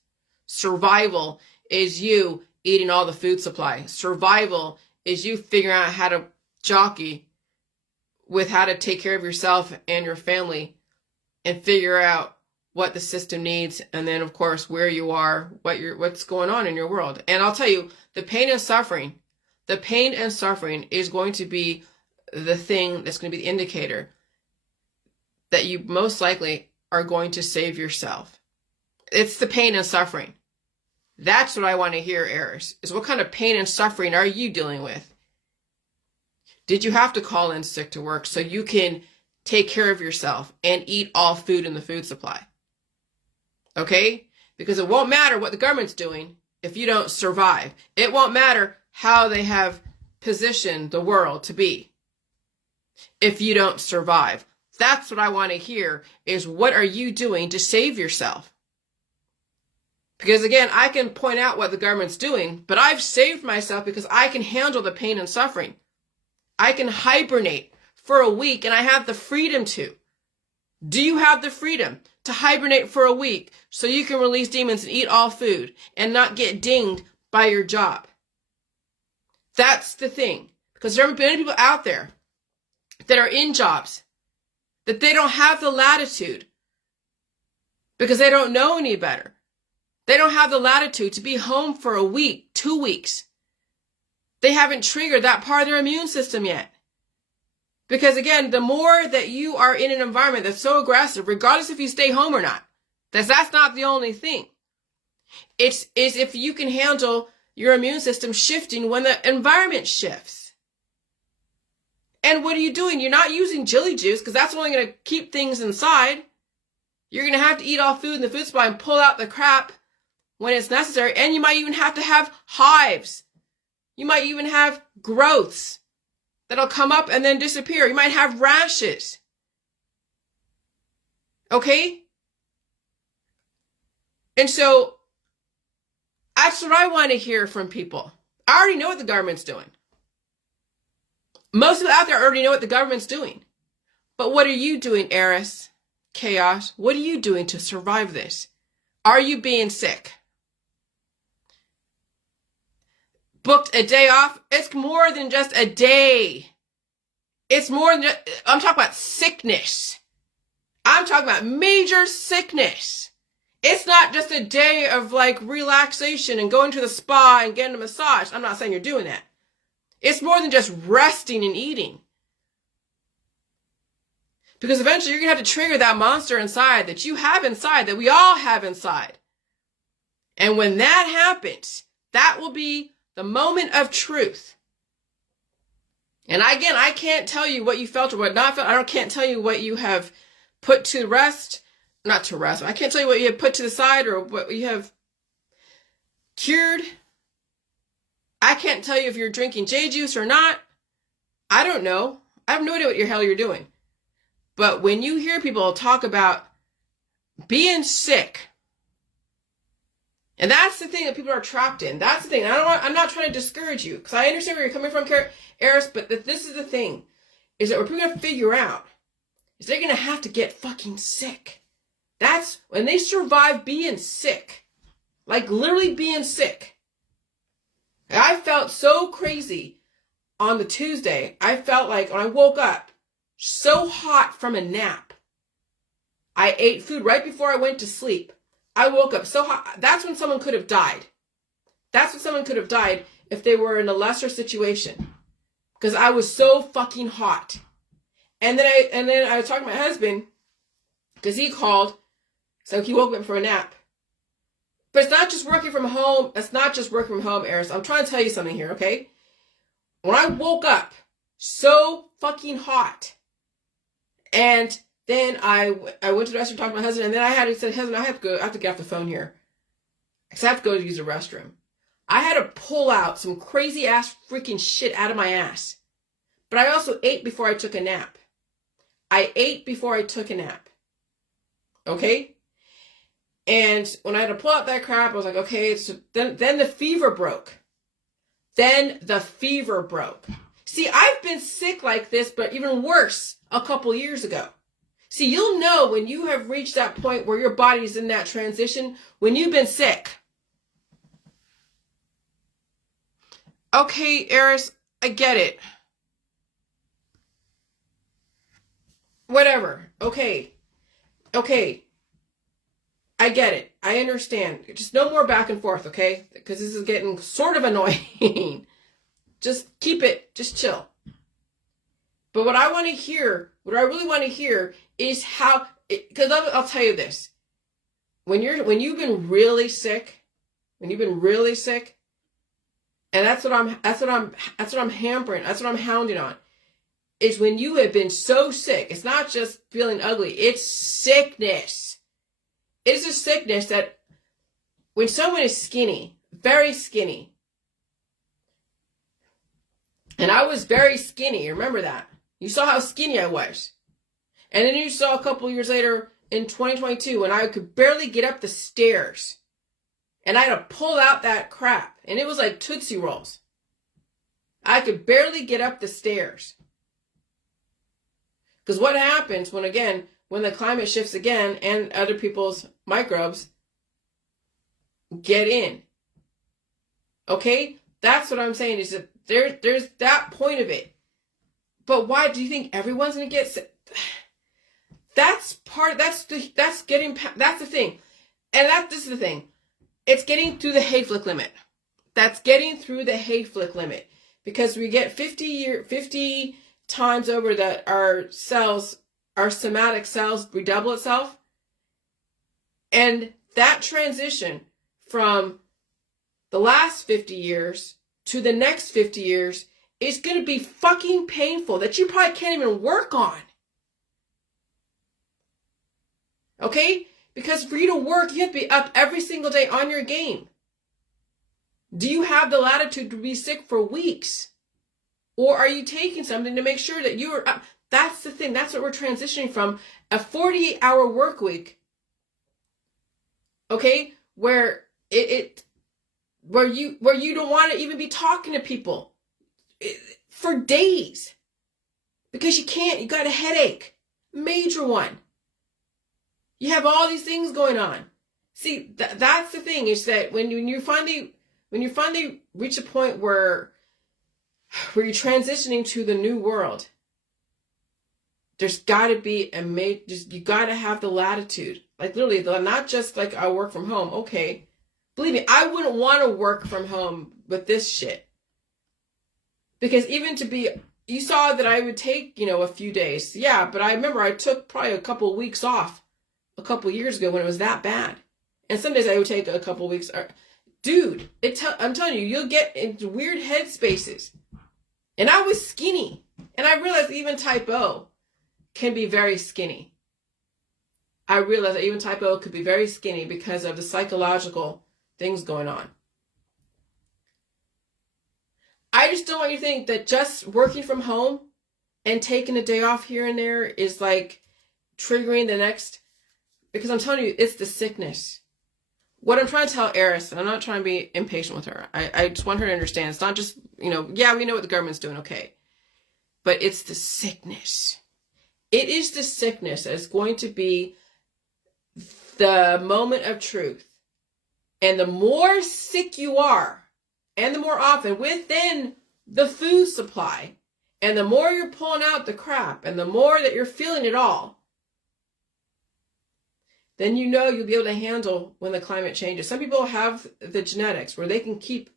Survival is you eating all the food supply. Survival is you figuring out how to jockey with how to take care of yourself and your family and figure out what the system needs, and then of course where you are, what's going on in your world. And I'll tell you, the pain and suffering is going to be the thing that's going to be the indicator that you most likely are going to save yourself. It's the pain and suffering. That's what I want to hear, Eris, is what kind of pain and suffering are you dealing with? Did you have to call in sick to work so you can take care of yourself and eat all food in the food supply? Okay? Because it won't matter what the government's doing if you don't survive. It won't matter how they have positioned the world to be if you don't survive. That's what I want to hear, is what are you doing to save yourself? Because again, I can point out what the government's doing, but I've saved myself because I can handle the pain and suffering. I can hibernate for a week, and I have the freedom to. Do you have the freedom to hibernate for a week so you can release demons and eat all food and not get dinged by your job? That's the thing. Because there are many people out there that are in jobs that they don't have the latitude because they don't know any better. They don't have the latitude to be home for a week, 2 weeks. They haven't triggered that part of their immune system yet. Because again, the more that you are in an environment that's so aggressive, regardless if you stay home or not, that's not the only thing. It's if you can handle your immune system shifting when the environment shifts. And what are you doing? You're not using jelly juice because that's only going to keep things inside. You're going to have to eat all food in the food supply and pull out the crap when it's necessary. And you might even have to have hives. You might even have growths that'll come up and then disappear. You might have rashes. Okay? And so that's what I want to hear from people. I already know what the government's doing. Most people out there already know what the government's doing. But what are you doing, Eris? Chaos? What are you doing to survive this? Are you being sick? Booked a day off? It's more than just a day. It's more than just, I'm talking about sickness. I'm talking about major sickness. It's not just a day of like relaxation and going to the spa and getting a massage. I'm not saying you're doing that. It's more than just resting and eating. Because eventually you're going to have to trigger that monster inside that you have inside, that we all have inside. And when that happens, that will be the moment of truth. And again, I can't tell you what you felt or what not felt. I can't tell you what you have put to rest. Not to rest. I can't tell you what you have put to the side or what you have cured. I can't tell you if you're drinking J juice or not. I don't know. I have no idea what the hell you're doing. But when you hear people talk about being sick, and that's the thing that people are trapped in. That's the thing. I'm not trying to discourage you because I understand where you're coming from, Eris, but this is the thing, is that what people are going to figure out is they're going to have to get fucking sick. That's when they survive being sick, like literally being sick. I felt so crazy on the Tuesday. I felt like when I woke up so hot from a nap. I ate food right before I went to sleep. I woke up so hot. That's when someone could have died. That's when someone could have died if they were in a lesser situation. Because I was so fucking hot. And then I was talking to my husband because he called. So he woke me up for a nap. But it's not just working from home. It's not just working from home, Eris. I'm trying to tell you something here, okay? When I woke up so fucking hot, and then I went to the restroom, talked to my husband, and then I said, husband, I have to get off the phone here. Because I have to go to use the restroom. I had to pull out some crazy ass freaking shit out of my ass. But I also ate before I took a nap. I ate before I took a nap. Okay? And when I had to pull out that crap, I was like, okay, so then the fever broke. Then the fever broke. See, I've been sick like this, but even worse a couple years ago. See, you'll know when you have reached that point where your body's in that transition, when you've been sick. Okay, Eris, I get it. Whatever. Okay. I get it. I understand. Just no more back and forth, okay? Because this is getting sort of annoying. Just keep it. Just chill. But what I want to hear, what I really want to hear is how, because I'll tell you this. When you've been really sick, and that's what I'm hampering, that's what I'm hounding on, is when you have been so sick. It's not just feeling ugly, it's sickness. It is a sickness that when someone is skinny, very skinny, and I was very skinny, remember that. You saw how skinny I was. And then you saw a couple years later in 2022 when I could barely get up the stairs. And I had to pull out that crap. And it was like Tootsie Rolls. I could barely get up the stairs. Because what happens when the climate shifts again and other people's microbes get in? Okay? That's what I'm saying, is that there's that point of it. But why do you think everyone's going to get sick? That's the thing. And this is the thing. It's getting through the Hayflick limit. That's getting through the Hayflick limit. Because we get 50 times over that our somatic cells redouble itself. And that transition from the last 50 years to the next 50 years is going to be fucking painful that you probably can't even work on. Okay? Because for you to work, you have to be up every single day on your game. Do you have the latitude to be sick for weeks? Or are you taking something to make sure that you are up? That's the thing. That's what we're transitioning from. A 48-hour work week. Okay? Where where you don't want to even be talking to people for days. Because you can't. You got a headache. Major one. You have all these things going on. See, that's the thing, is that when you finally reach a point where you're transitioning to the new world, there's got to be you got to have the latitude. Like literally, not just like I work from home. Okay, believe me, I wouldn't want to work from home with this shit. Because even you saw that I would take, a few days. Yeah, but I remember I took probably a couple of weeks off a couple years ago when it was that bad. And some days I would take a couple of weeks. Dude, I'm telling you, you'll get into weird headspaces. And I was skinny. And I realized even type O can be very skinny. I realized that even type O could be very skinny because of the psychological things going on. I just don't want you to think that just working from home and taking a day off here and there is like triggering the next. Because I'm telling you, it's the sickness. What I'm trying to tell Eris, and I'm not trying to be impatient with her. I just want her to understand. It's not just, yeah, we know what the government's doing, okay. But it's the sickness. It is the sickness that is going to be the moment of truth. And the more sick you are, and the more often within the food supply, and the more you're pulling out the crap, and the more that you're feeling it all, then you'll be able to handle when the climate changes. Some people have the genetics where they can keep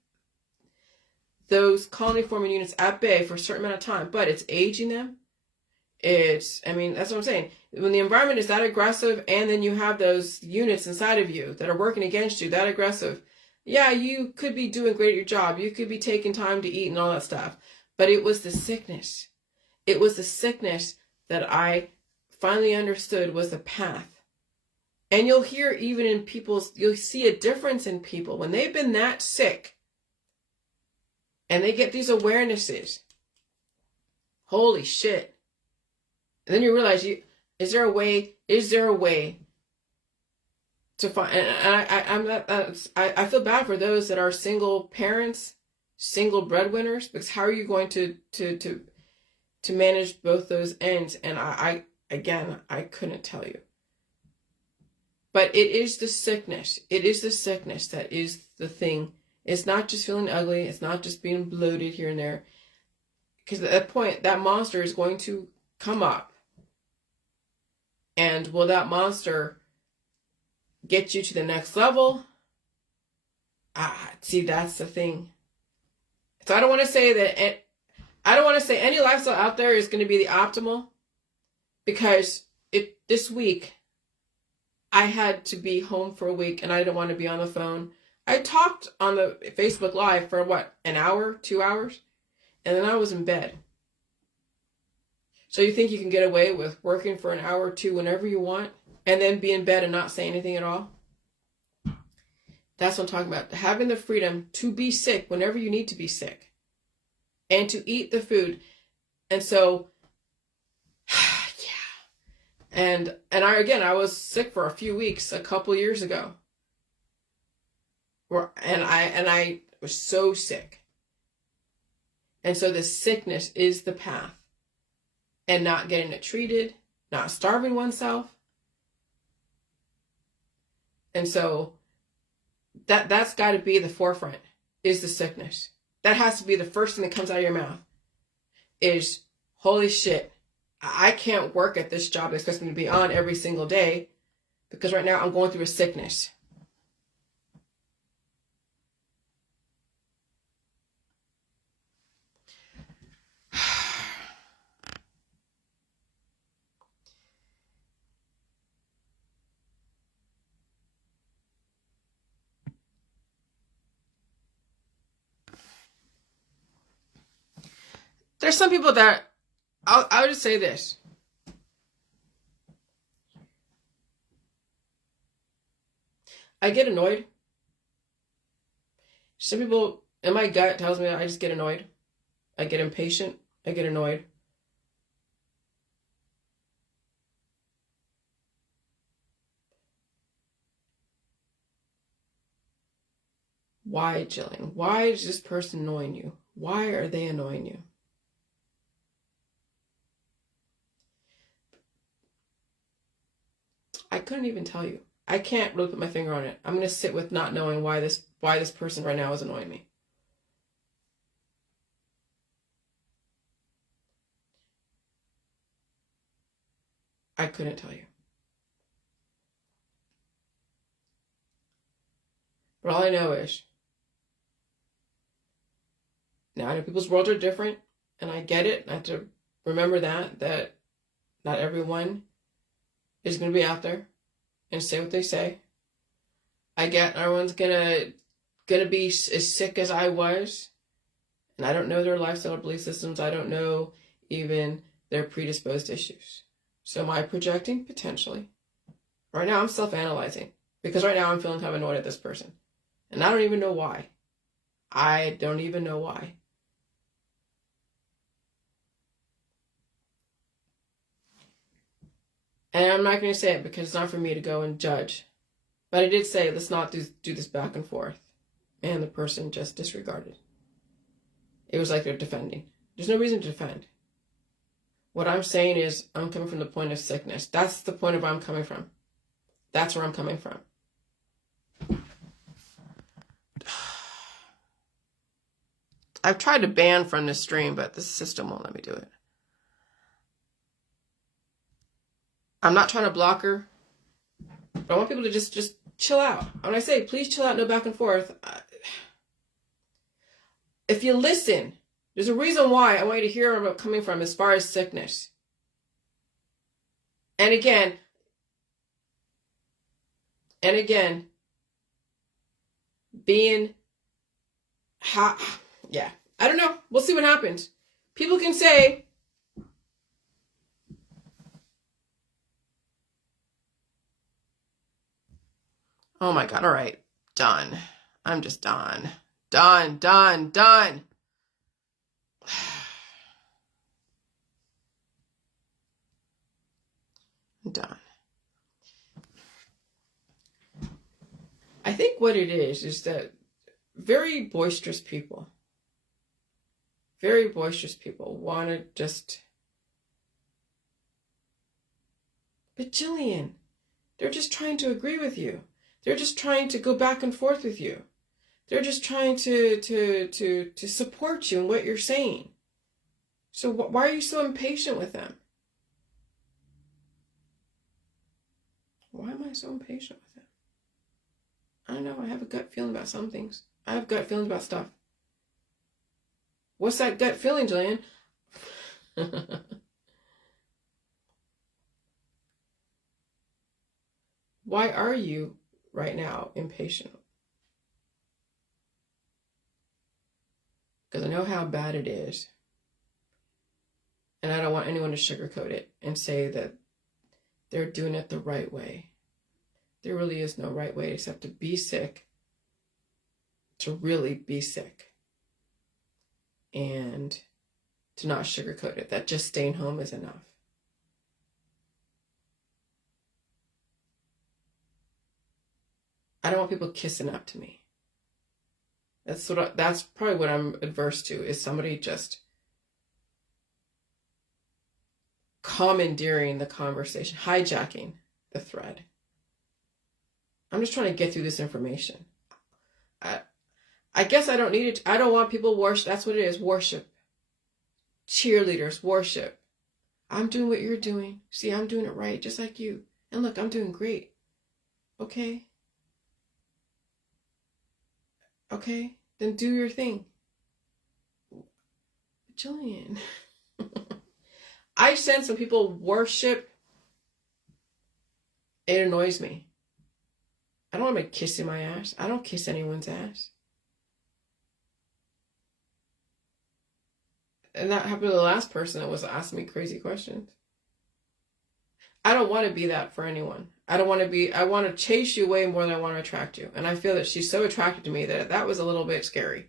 those colony-forming units at bay for a certain amount of time, but it's aging them. That's what I'm saying. When the environment is that aggressive and then you have those units inside of you that are working against you, that aggressive, yeah, you could be doing great at your job. You could be taking time to eat and all that stuff. But it was the sickness. It was the sickness that I finally understood was the path. And you'll hear even in you'll see a difference in people when they've been that sick and they get these awarenesses. Holy shit. And then you realize, is there a way to find, and I feel bad for those that are single parents, single breadwinners, because how are you going to manage both those ends? And I couldn't tell you. But it is the sickness. It is the sickness that is the thing. It's not just feeling ugly. It's not just being bloated here and there. Because at that point, that monster is going to come up. And will that monster get you to the next level? See, that's the thing. So I don't want to say any lifestyle out there is going to be the optimal. Because this week, I had to be home for a week and I didn't want to be on the phone. I talked on the Facebook Live for an hour, 2 hours, and then I was in bed. So you think you can get away with working for an hour or two whenever you want and then be in bed and not say anything at all? That's what I'm talking about. Having the freedom to be sick whenever you need to be sick and to eat the food. And so, And I was sick for a few weeks a couple years ago. And I was so sick. And so the sickness is the path. And not getting it treated, not starving oneself. And so that's got to be the forefront, is the sickness. That has to be the first thing that comes out of your mouth. Is, holy shit, I can't work at this job that's going to be on every single day because right now I'm going through a sickness. There's some people that, I'll just say this. I get annoyed. Some people, and my gut tells me I just get annoyed. I get impatient. I get annoyed. Why, Jillian? Why is this person annoying you? Why are they annoying you? I couldn't even tell you. I can't really put my finger on it. I'm going to sit with not knowing why this person right now is annoying me. I couldn't tell you. But all I know is, now I know people's worlds are different, and I get it. I have to remember that not everyone is going to be out there and say what they say. I get everyone's gonna be as sick as I was, and I don't know their lifestyle belief systems. I don't know even their predisposed issues. So am I projecting? Potentially. Right now I'm self-analyzing, because right now I'm feeling kind of annoyed at this person, and I don't even know why. I don't even know why. And I'm not going to say it because it's not for me to go and judge. But I did say, let's not do this back and forth. And the person just disregarded. It was like they're defending. There's no reason to defend. What I'm saying is, I'm coming from the point of sickness. That's the point of where I'm coming from. That's where I'm coming from. I've tried to ban from the stream, but the system won't let me do it. I'm not trying to block her, but I want people to just chill out. When I say, please chill out, no back and forth, if you listen, there's a reason why I want you to hear where I'm coming from as far as sickness. And again, being yeah, I don't know. We'll see what happens. People can say, oh my God, all right, done. I'm just done. Done. I'm done. I think what it is that very boisterous people want to just... But Jillian, they're just trying to agree with you. They're just trying to go back and forth with you. They're just trying to support you in what you're saying. So why are you so impatient with them? Why am I so impatient with them? I don't know. I have a gut feeling about some things. I have gut feelings about stuff. What's that gut feeling, Jillian? Why are you right now impatient? Because I know how bad it is. And I don't want anyone to sugarcoat it and say that they're doing it the right way. There really is no right way except to be sick, to really be sick, and to not sugarcoat it, that just staying home is enough. I don't want people kissing up to me. That's probably what I'm adverse to, is somebody just commandeering the conversation, hijacking the thread. I'm just trying to get through this information. I guess I don't need it. I don't want people worship. That's what it is, worship. Cheerleaders, worship. I'm doing what you're doing. See, I'm doing it right, just like you. And look, I'm doing great. Okay? Okay? Then do your thing. Jillian. I sense when people worship, it annoys me. I don't want to be kissing my ass. I don't kiss anyone's ass. And that happened to the last person that was asking me crazy questions. I don't want to be that for anyone. I want to chase you away more than I want to attract you. And I feel that she's so attracted to me that was a little bit scary.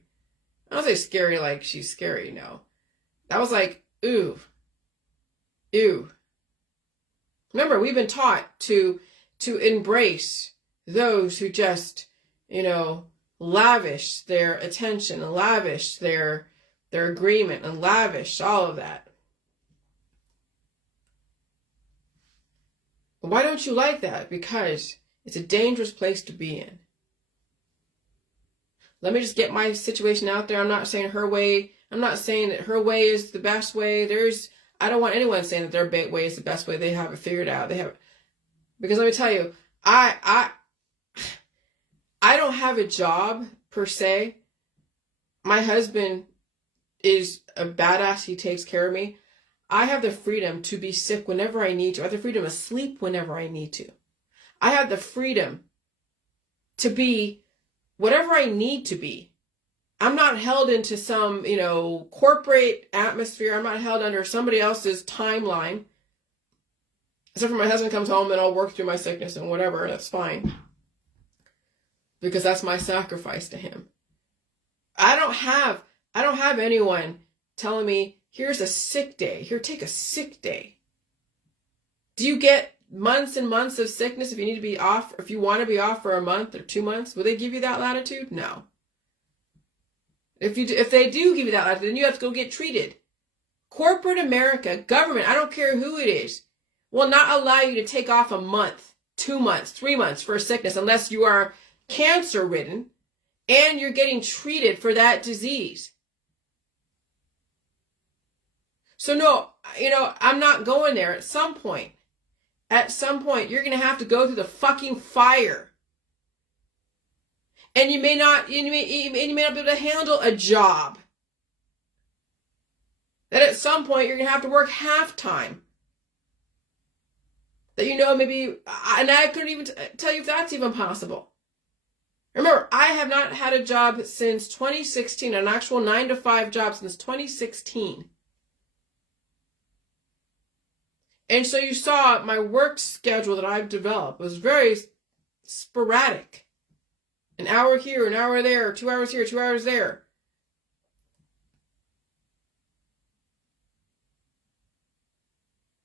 I don't say scary like she's scary, no. That was like, ooh. Ew. Remember, we've been taught to embrace those who just, lavish their attention and lavish their agreement and lavish all of that. Why don't you like that? Because it's a dangerous place to be in. Let me just get my situation out there. I'm not saying her way. I'm not saying that her way is the best way. I don't want anyone saying that their way is the best way. They have it figured out. Because let me tell you, I don't have a job per se. My husband is a badass. He takes care of me. I have the freedom to be sick whenever I need to. I have the freedom to sleep whenever I need to. I have the freedom to be whatever I need to be. I'm not held into some, corporate atmosphere. I'm not held under somebody else's timeline. Except for my husband comes home and I'll work through my sickness and whatever. That's fine. Because that's my sacrifice to him. I don't have anyone telling me, here's a sick day. Here, take a sick day. Do you get months and months of sickness if you need to be off, if you want to be off for a month or 2 months? Will they give you that latitude? No. If they do give you that latitude, then you have to go get treated. Corporate America, government, I don't care who it is, will not allow you to take off a month, 2 months, 3 months for a sickness unless you are cancer ridden and you're getting treated for that disease. So no, I'm not going there. At some point, you're going to have to go through the fucking fire. And you may not be able to handle a job. That at some point you're going to have to work half time. That maybe, and I couldn't even tell you if that's even possible. Remember, I have not had a job since 2016, an actual 9-to-5 job since 2016. And so you saw my work schedule that I've developed was very sporadic. An hour here, an hour there, 2 hours here, 2 hours there.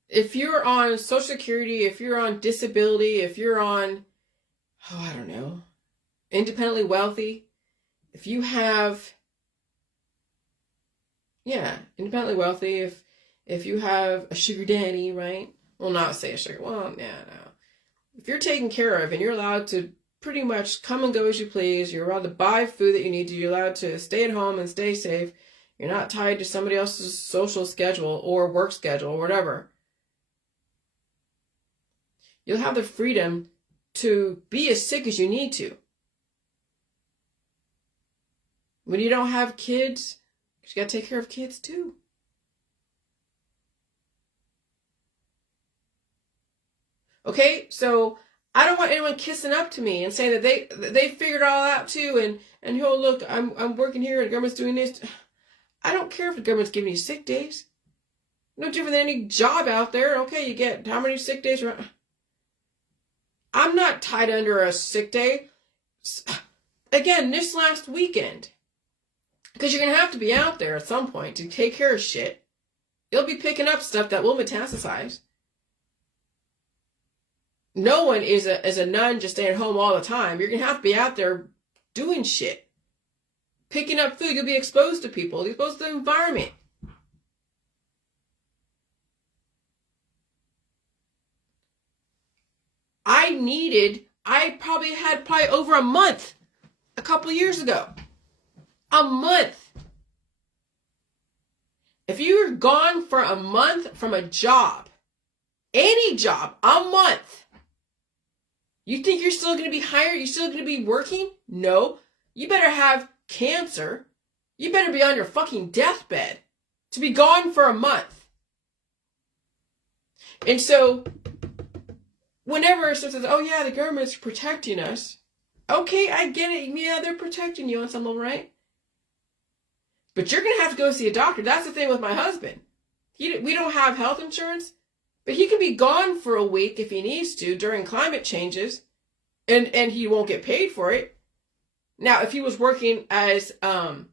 If you're on Social Security, if you're on disability, if you're on, I don't know, independently wealthy, if you have, independently wealthy, if you have a sugar daddy, right? Well, not say a sugar, no. If you're taken care of and you're allowed to pretty much come and go as you please, you're allowed to buy food that you need to, you're allowed to stay at home and stay safe, you're not tied to somebody else's social schedule or work schedule or whatever. You'll have the freedom to be as sick as you need to. When you don't have kids, you got to take care of kids too. Okay, so I don't want anyone kissing up to me and saying that they figured it all out too, and look, I'm working here and the government's doing this. I don't care if the government's giving you sick days. No different than any job out there. Okay, you get how many sick days? I'm not tied under a sick day. Again, this last weekend, because you're going to have to be out there at some point to take care of shit. You'll be picking up stuff that will metastasize. No one is a nun just staying at home all the time. You're going to have to be out there doing shit. Picking up food. You'll be exposed to people. You're exposed to the environment. I probably had over a month a couple of years ago. A month. If you're gone for a month from a job, any job, a month, you think you're still going to be hired? You're still going to be working? No. You better have cancer. You better be on your fucking deathbed to be gone for a month. And so, whenever someone says, oh yeah, the government's protecting us. Okay, I get it. Yeah, they're protecting you on some level, right? But you're going to have to go see a doctor. That's the thing with my husband. We don't have health insurance, but he can be gone for a week if he needs to during climate changes, and he won't get paid for it. Now, if he was working as a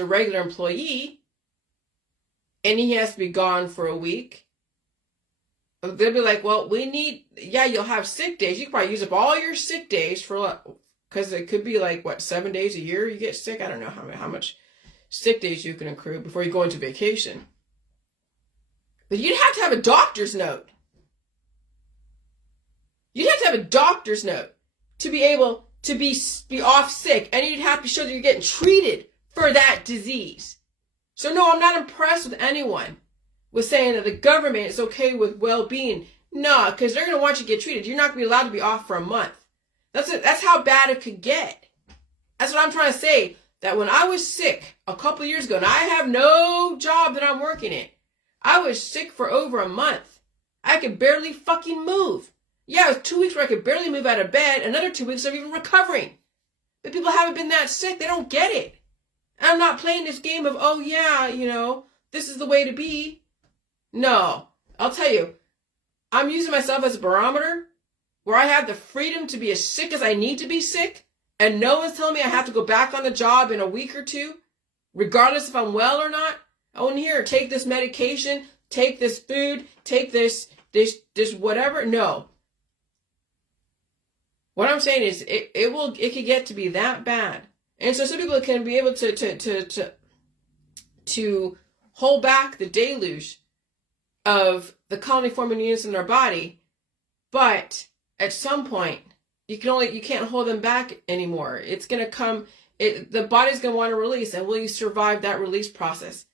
regular employee, and he has to be gone for a week, they'll be like, well, you'll have sick days. You can probably use up all your sick days because it could be like, 7 days a year you get sick? I don't know how much sick days you can accrue before you go into vacation. But you'd have to have a doctor's note. You'd have to have a doctor's note to be able to be off sick, and you'd have to show that you're getting treated for that disease. So no, I'm not impressed with anyone with saying that the government is okay with well-being. No, because they're going to want you to get treated. You're not going to be allowed to be off for a month. That's how bad it could get. That's what I'm trying to say. That when I was sick a couple of years ago, and I have no job that I'm working in, I was sick for over a month. I could barely fucking move. Yeah, it was 2 weeks where I could barely move out of bed. Another 2 weeks of even recovering. But people haven't been that sick. They don't get it. And I'm not playing this game of, oh yeah, this is the way to be. No, I'll tell you, I'm using myself as a barometer where I have the freedom to be as sick as I need to be sick. And no one's telling me I have to go back on the job in a week or two, regardless if I'm well or not. Oh, and here, take this medication, take this food, take this whatever. No. What I'm saying is it could get to be that bad. And so some people can be able to hold back the deluge of the colony-forming units in their body, but at some point, you can't hold them back anymore. It's going to come, the body's going to want to release, and will you survive that release process?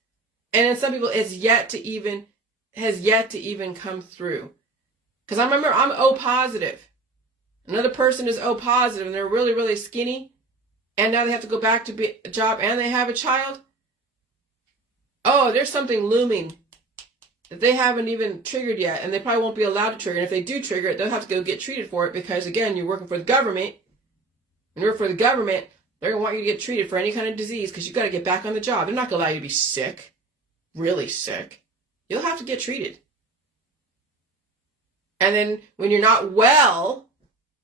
And in some people, has yet to even come through. Because I remember I'm O positive. Another person is O positive, and they're really, really skinny, and now they have to go back to a job, and they have a child. Oh, there's something looming that they haven't even triggered yet, and they probably won't be allowed to trigger. And if they do trigger it, they'll have to go get treated for it because, again, you're working for the government. When you work for the government, they're going to want you to get treated for any kind of disease because you've got to get back on the job. They're not going to allow you to be sick, really sick. You'll have to get treated. And then when you're not well,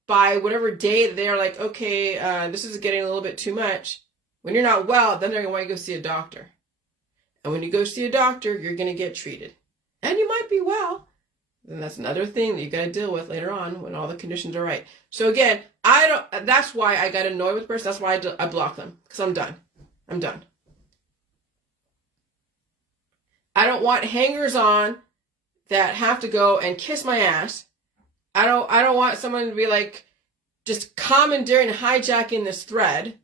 by whatever day that they're like, okay, this is getting a little bit too much. When you're not well, then they're going to want you to go see a doctor. And when you go see a doctor, you're going to get treated. And you might be well. And that's another thing that you got to deal with later on when all the conditions are right. So again, that's why I got annoyed with the person. That's why I block them. Because I'm done. I'm done. I don't want hangers on that have to go and kiss my ass. I don't want someone to be like just commandeering, hijacking this thread.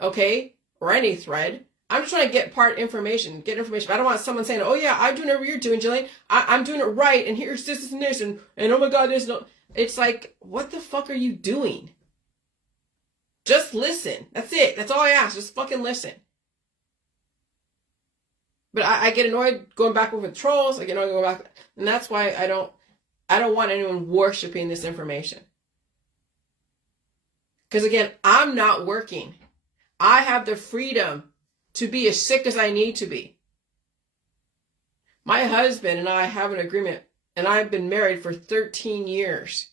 Okay? Or any thread. I'm just trying to get information. But I don't want someone saying, oh yeah, I'm doing whatever you're doing, Jillian. I'm doing it right, and here's this and this, and oh my God, there's no. It's like, what the fuck are you doing? Just listen. That's it. That's all I ask. Just fucking listen. But I get annoyed going back with trolls. I get annoyed going back, and that's why I don't want anyone worshiping this information. Because again, I'm not working. I have the freedom to be as sick as I need to be. My husband and I have an agreement, and I've been married for 13 years,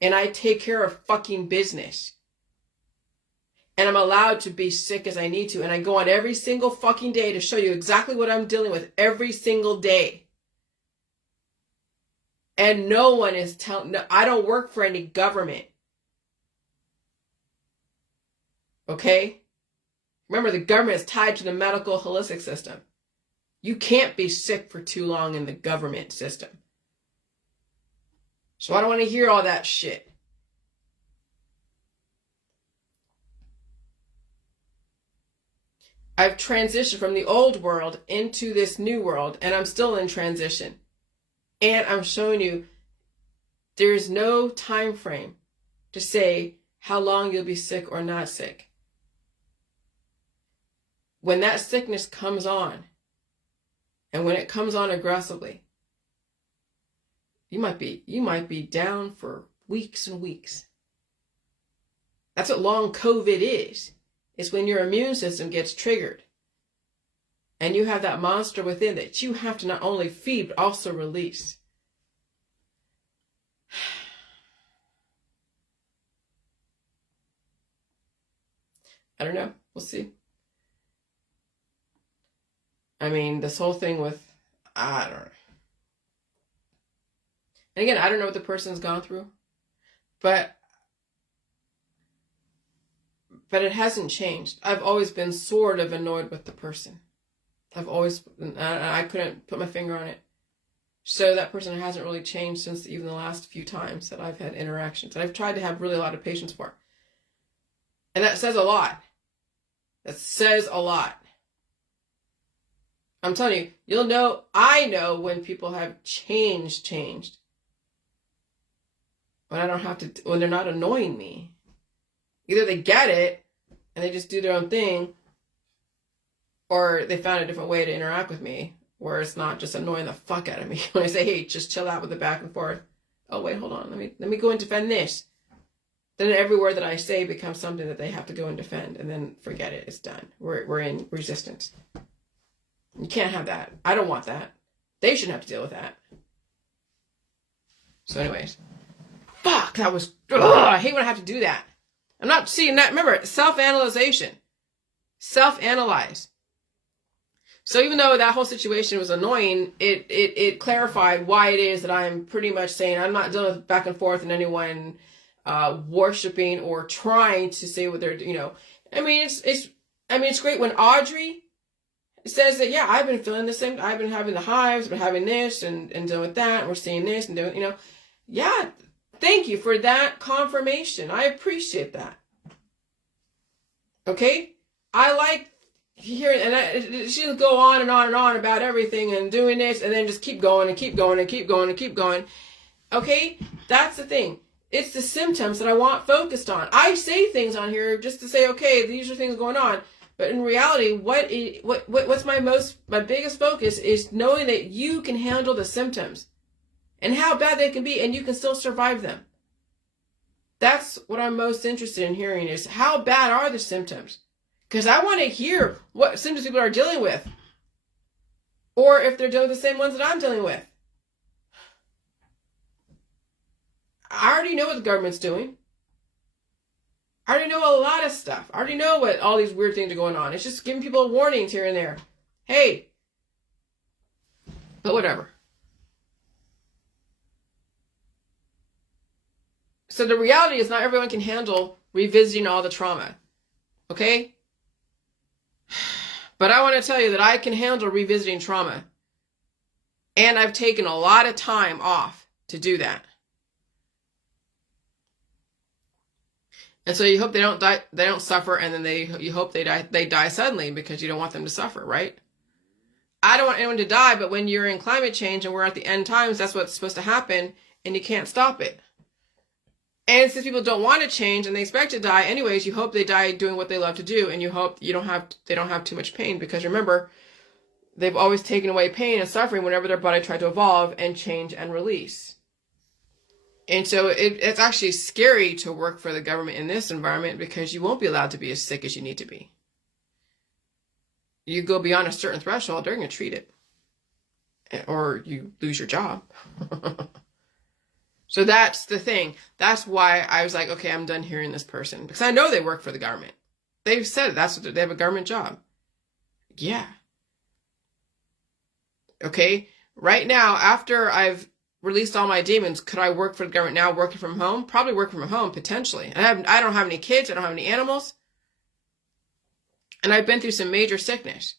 and I take care of fucking business. And I'm allowed to be sick as I need to, and I go on every single fucking day to show you exactly what I'm dealing with every single day. And no one is telling, I don't work for any government. Okay? Remember, the government is tied to the medical holistic system. You can't be sick for too long in the government system. So I don't want to hear all that shit. I've transitioned from the old world into this new world, and I'm still in transition. And I'm showing you there's no time frame to say how long you'll be sick or not sick. When that sickness comes on, and when it comes on aggressively, you might be down for weeks and weeks. That's what long COVID is. It's when your immune system gets triggered. And you have that monster within that you have to not only feed, but also release. I don't know. We'll see. I mean, this whole thing with, I don't know. And again, I don't know what the person's gone through, but it hasn't changed. I've always been sort of annoyed with the person. I couldn't put my finger on it. So that person hasn't really changed since even the last few times that I've had interactions. And I've tried to have really a lot of patience for. And that says a lot. That says a lot. I'm telling you, you'll know, I know when people have changed. When I don't have to, when they're not annoying me. Either they get it and they just do their own thing, or they found a different way to interact with me where it's not just annoying the fuck out of me. When I say, hey, just chill out with the back and forth. Oh, wait, hold on. Let me go and defend this. Then every word that I say becomes something that they have to go and defend, and then forget it. It's done. We're in resistance. You can't have that. I don't want that. They shouldn't have to deal with that. So anyways. Fuck, that was... Ugh, I hate when I have to do that. I'm not seeing that. Remember, self-analyzation. Self-analyze. So even though that whole situation was annoying, it clarified why it is that I'm pretty much saying I'm not dealing with back and forth and anyone worshiping or trying to say what they're, I mean, it's great when Audrey says that, yeah, I've been feeling the same. I've been having the hives, been having this and dealing with that. And we're seeing this and doing, yeah. Thank you for that confirmation. I appreciate that. Okay? I like hearing, and she doesn't go on and on and on about everything and doing this and then just keep going and keep going and keep going and keep going. Okay? That's the thing. It's the symptoms that I want focused on. I say things on here just to say, okay, these are things going on. But in reality, what's my biggest focus is knowing that you can handle the symptoms and how bad they can be, and you can still survive them. That's what I'm most interested in hearing is how bad are the symptoms? Because I want to hear what symptoms people are dealing with. Or if they're dealing with the same ones that I'm dealing with. I already know what the government's doing. I already know a lot of stuff. I already know what all these weird things are going on. It's just giving people warnings here and there. Hey. But whatever. So the reality is not everyone can handle revisiting all the trauma. Okay? But I want to tell you that I can handle revisiting trauma. And I've taken a lot of time off to do that. And so you hope they don't die, they don't suffer, and then you hope they die suddenly because you don't want them to suffer, right? I don't want anyone to die, but when you're in climate change and we're at the end times, that's what's supposed to happen, and you can't stop it. And since people don't want to change and they expect to die anyways, you hope they die doing what they love to do, and you hope they don't have too much pain, because remember, they've always taken away pain and suffering whenever their body tried to evolve and change and release. And so it's actually scary to work for the government in this environment because you won't be allowed to be as sick as you need to be. You go beyond a certain threshold, they're going to treat it. Or you lose your job. So that's the thing. That's why I was like, okay, I'm done hearing this person. Because I know they work for the government. They've said it. That's what they have a government job. Yeah. Okay. Right now, after I've released all my demons, could I work for the government now working from home? Probably working from home, potentially. I don't have any kids. I don't have any animals. And I've been through some major sickness.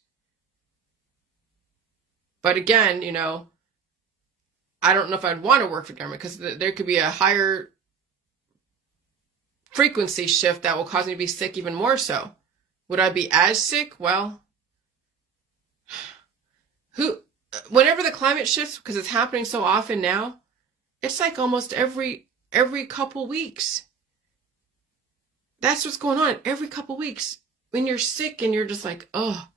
But again, I don't know if I'd want to work for the government because there could be a higher frequency shift that will cause me to be sick even more so. Would I be as sick? Well, whenever the climate shifts, because it's happening so often now, it's like almost every couple weeks. That's what's going on. Every couple weeks. When you're sick and you're just like, oh,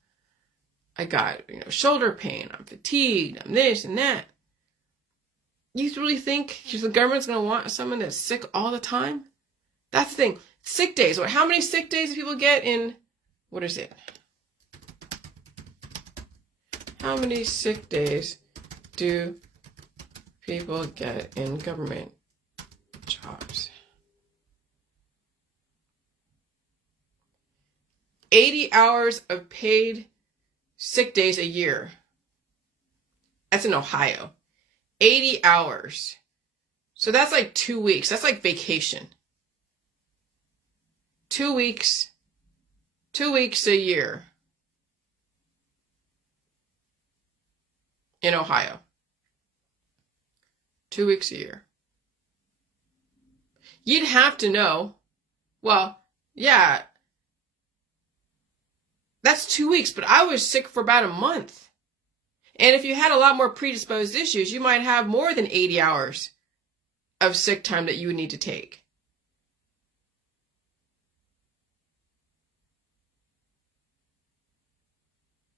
I got, shoulder pain, I'm fatigued, I'm this and that. You really think the government's going to want someone that's sick all the time? That's the thing. Sick days. How many sick days do people get in what is it? How many sick days do people get in government jobs? 80 hours of paid sick days a year. That's in Ohio. 80 hours. So that's like 2 weeks. That's like vacation. 2 weeks. 2 weeks a year. In Ohio. 2 weeks a year. You'd have to know, well, yeah, that's 2 weeks, but I was sick for about a month. And if you had a lot more predisposed issues, you might have more than 80 hours of sick time that you would need to take.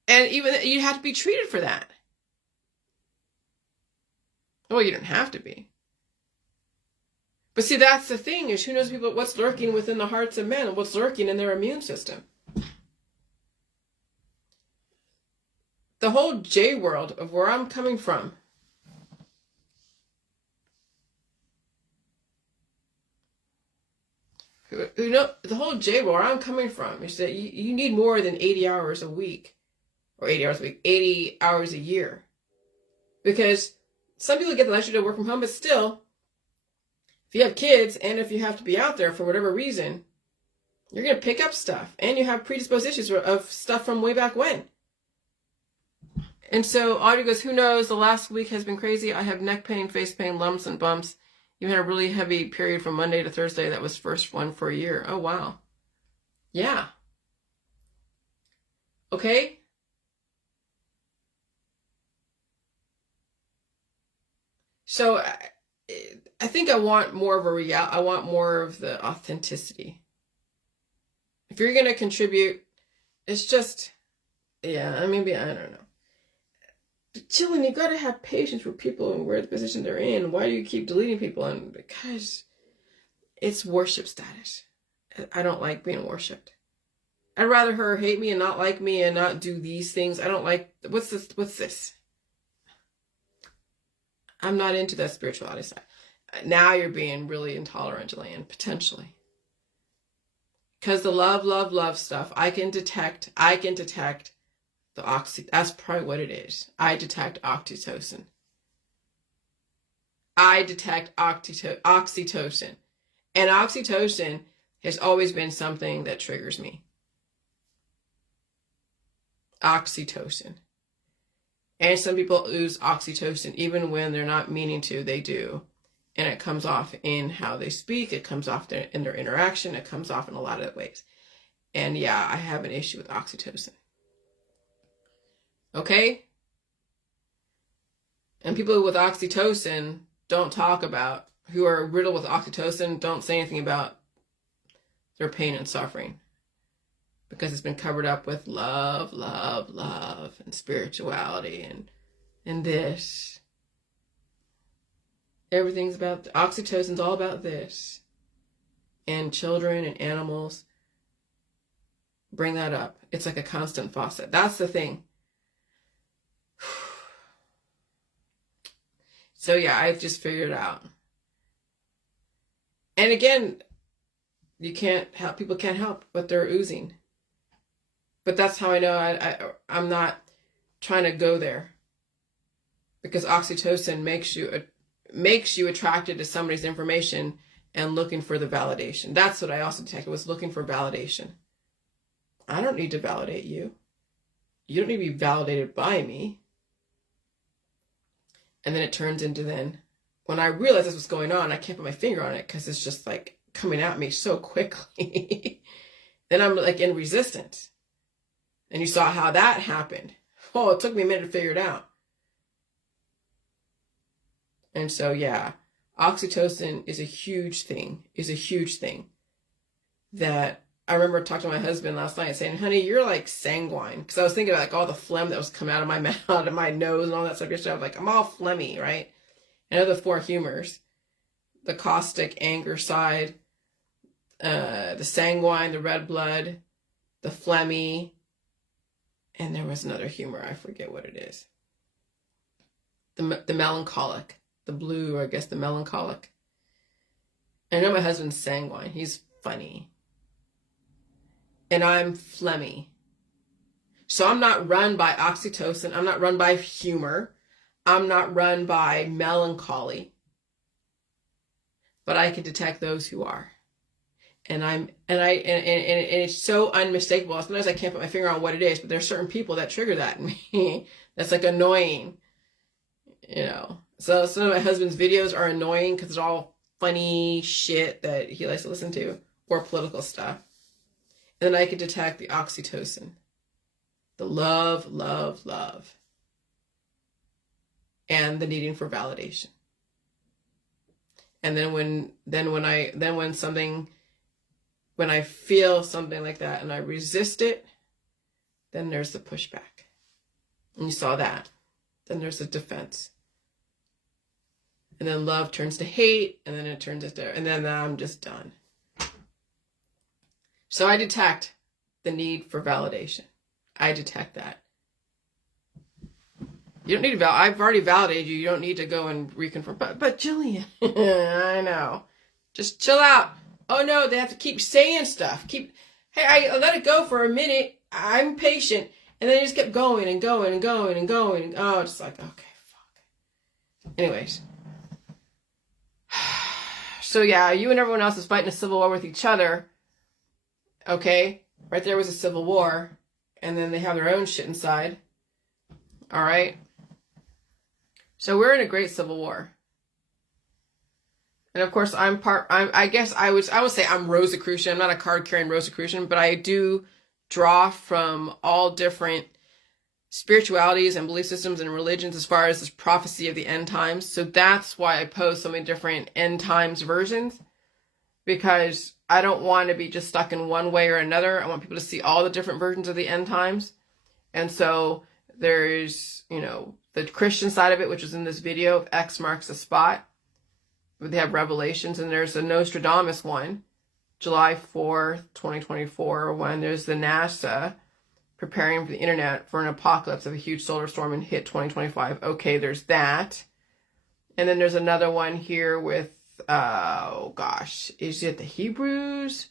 And even you'd have to be treated for that. Well, you don't have to be. But see, that's the thing, is who knows people what's lurking within the hearts of men and what's lurking in their immune system. The whole J world of where I'm coming from. You know, the whole J world where I'm coming from is that you need more than 80 hours a week. Or 80 hours a week. 80 hours a year. Because some people get the luxury to work from home, but still, if you have kids and if you have to be out there for whatever reason, you're going to pick up stuff. And you have predisposed issues of stuff from way back when. And so Audrey goes, who knows? The last week has been crazy. I have neck pain, face pain, lumps and bumps. You had a really heavy period from Monday to Thursday. That was first one for a year. Oh, wow. Yeah. Okay. So I think I want more of I want more of the authenticity. If you're going to contribute, it's just, yeah, maybe, I don't know. But Jillian, you got to have patience with people and where the position they're in. Why do you keep deleting people? And because it's worship status. I don't like being worshipped. I'd rather her hate me and not like me and not do these things. I don't like, what's this? I'm not into that spirituality side. Now you're being really intolerant, Jillian, potentially. Because the love stuff, I can detect the that's probably what it is. I detect oxytocin. I detect oxytocin. And oxytocin has always been something that triggers me. Oxytocin. And some people use oxytocin even when they're not meaning to, they do. And it comes off in how they speak. It comes off in their interaction. It comes off in a lot of ways. And yeah, I have an issue with oxytocin. Okay? And people with oxytocin don't talk about, who are riddled with oxytocin, don't say anything about their pain and suffering. Because it's been covered up with love, and spirituality, and this. Everything's about, oxytocin's all about this. And children and animals bring that up. It's like a constant faucet. That's the thing. So yeah, I've just figured it out. And again, people can't help what they're oozing. But that's how I know I'm not trying to go there. Because oxytocin makes you attracted to somebody's information and looking for the validation. That's what I also detected, was looking for validation. I don't need to validate you. You don't need to be validated by me. And then it turns into when I realized this was going on, I can't put my finger on it because it's just like coming at me so quickly. Then I'm like in resistance. And you saw how that happened. Oh, it took me a minute to figure it out. And so, yeah, oxytocin is a huge thing, that I remember talking to my husband last night saying, honey, you're like sanguine. Because I was thinking about like all the phlegm that was coming out of my mouth and my nose and all that stuff. I was like, I'm all phlegmy, right? I know the four humors, the caustic anger side, the sanguine, the red blood, the phlegmy, and there was another humor. I forget what it is. The melancholic, the blue, I guess the melancholic. I know my husband's sanguine. He's funny. And I'm phlegmy. So I'm not run by oxytocin. I'm not run by humor. I'm not run by melancholy. But I can detect those who are. And it's so unmistakable. Sometimes I can't put my finger on what it is, but there's certain people that trigger that in me. That's like annoying. You know. So some of my husband's videos are annoying because it's all funny shit that he likes to listen to, or political stuff. And then I can detect the oxytocin. The love, love, love. And the needing for validation. And then when I feel something like that and I resist it, then there's the pushback. And you saw that. Then there's the defense. And then love turns to hate, and then it turns into, and then I'm just done. So I detect the need for validation. I detect that. You don't need to I've already validated you. You don't need to go and reconfirm. But Jillian, I know. Just chill out. Oh no, they have to keep saying stuff. Hey, I let it go for a minute. I'm patient. And then they just kept going and going and going and going. Oh, just like, okay, fuck. Anyways. So yeah, you and everyone else is fighting a civil war with each other. Okay? Right there was a civil war. And then they have their own shit inside. All right? So we're in a great civil war. And of course, I guess I would say I'm Rosicrucian. I'm not a card-carrying Rosicrucian, but I do draw from all different spiritualities and belief systems and religions as far as this prophecy of the end times. So that's why I post so many different end times versions, because I don't want to be just stuck in one way or another. I want people to see all the different versions of the end times. And so there's, the Christian side of it, which is in this video of X marks the spot. They have Revelations, and there's a Nostradamus one, July 4th, 2024, when there's the NASA preparing for the internet for an apocalypse of a huge solar storm and hit 2025. Okay, there's that. And then there's another one here with, is it the Hebrews?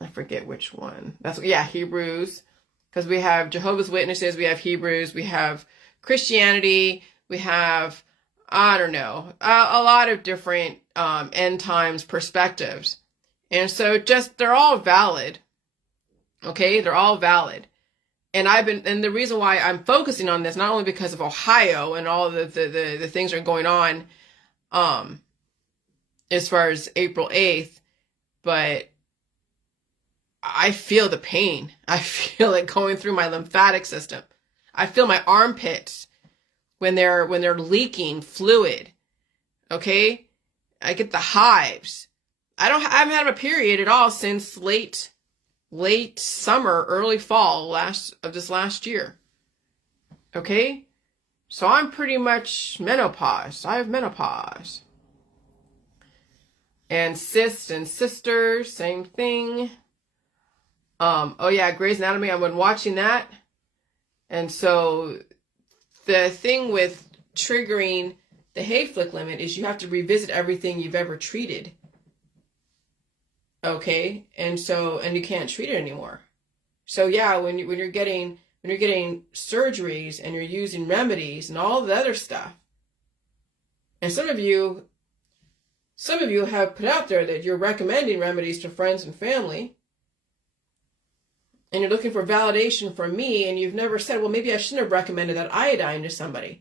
I forget which one. Hebrews. Because we have Jehovah's Witnesses, we have Hebrews, we have Christianity, we have, I don't know, a lot of different end times perspectives. And so they're all valid. Okay, they're all valid. And the reason why I'm focusing on this, not only because of Ohio and all the things that are going on, as far as April 8th, but I feel the pain. I feel it going through my lymphatic system. I feel my armpits when they're leaking fluid. Okay? I get the hives. I haven't had a period at all since late summer, early fall of this last year. Okay? So I'm pretty much menopause. I have menopause. And cysts and sisters, same thing. Grey's Anatomy, I've been watching that. And so the thing with triggering the Hayflick limit is you have to revisit everything you've ever treated. Okay? And you can't treat it anymore. So yeah, when you're getting surgeries and you're using remedies and all the other stuff, and some of you have put out there that you're recommending remedies to friends and family, and you're looking for validation from me, and you've never said, well, maybe I shouldn't have recommended that iodine to somebody.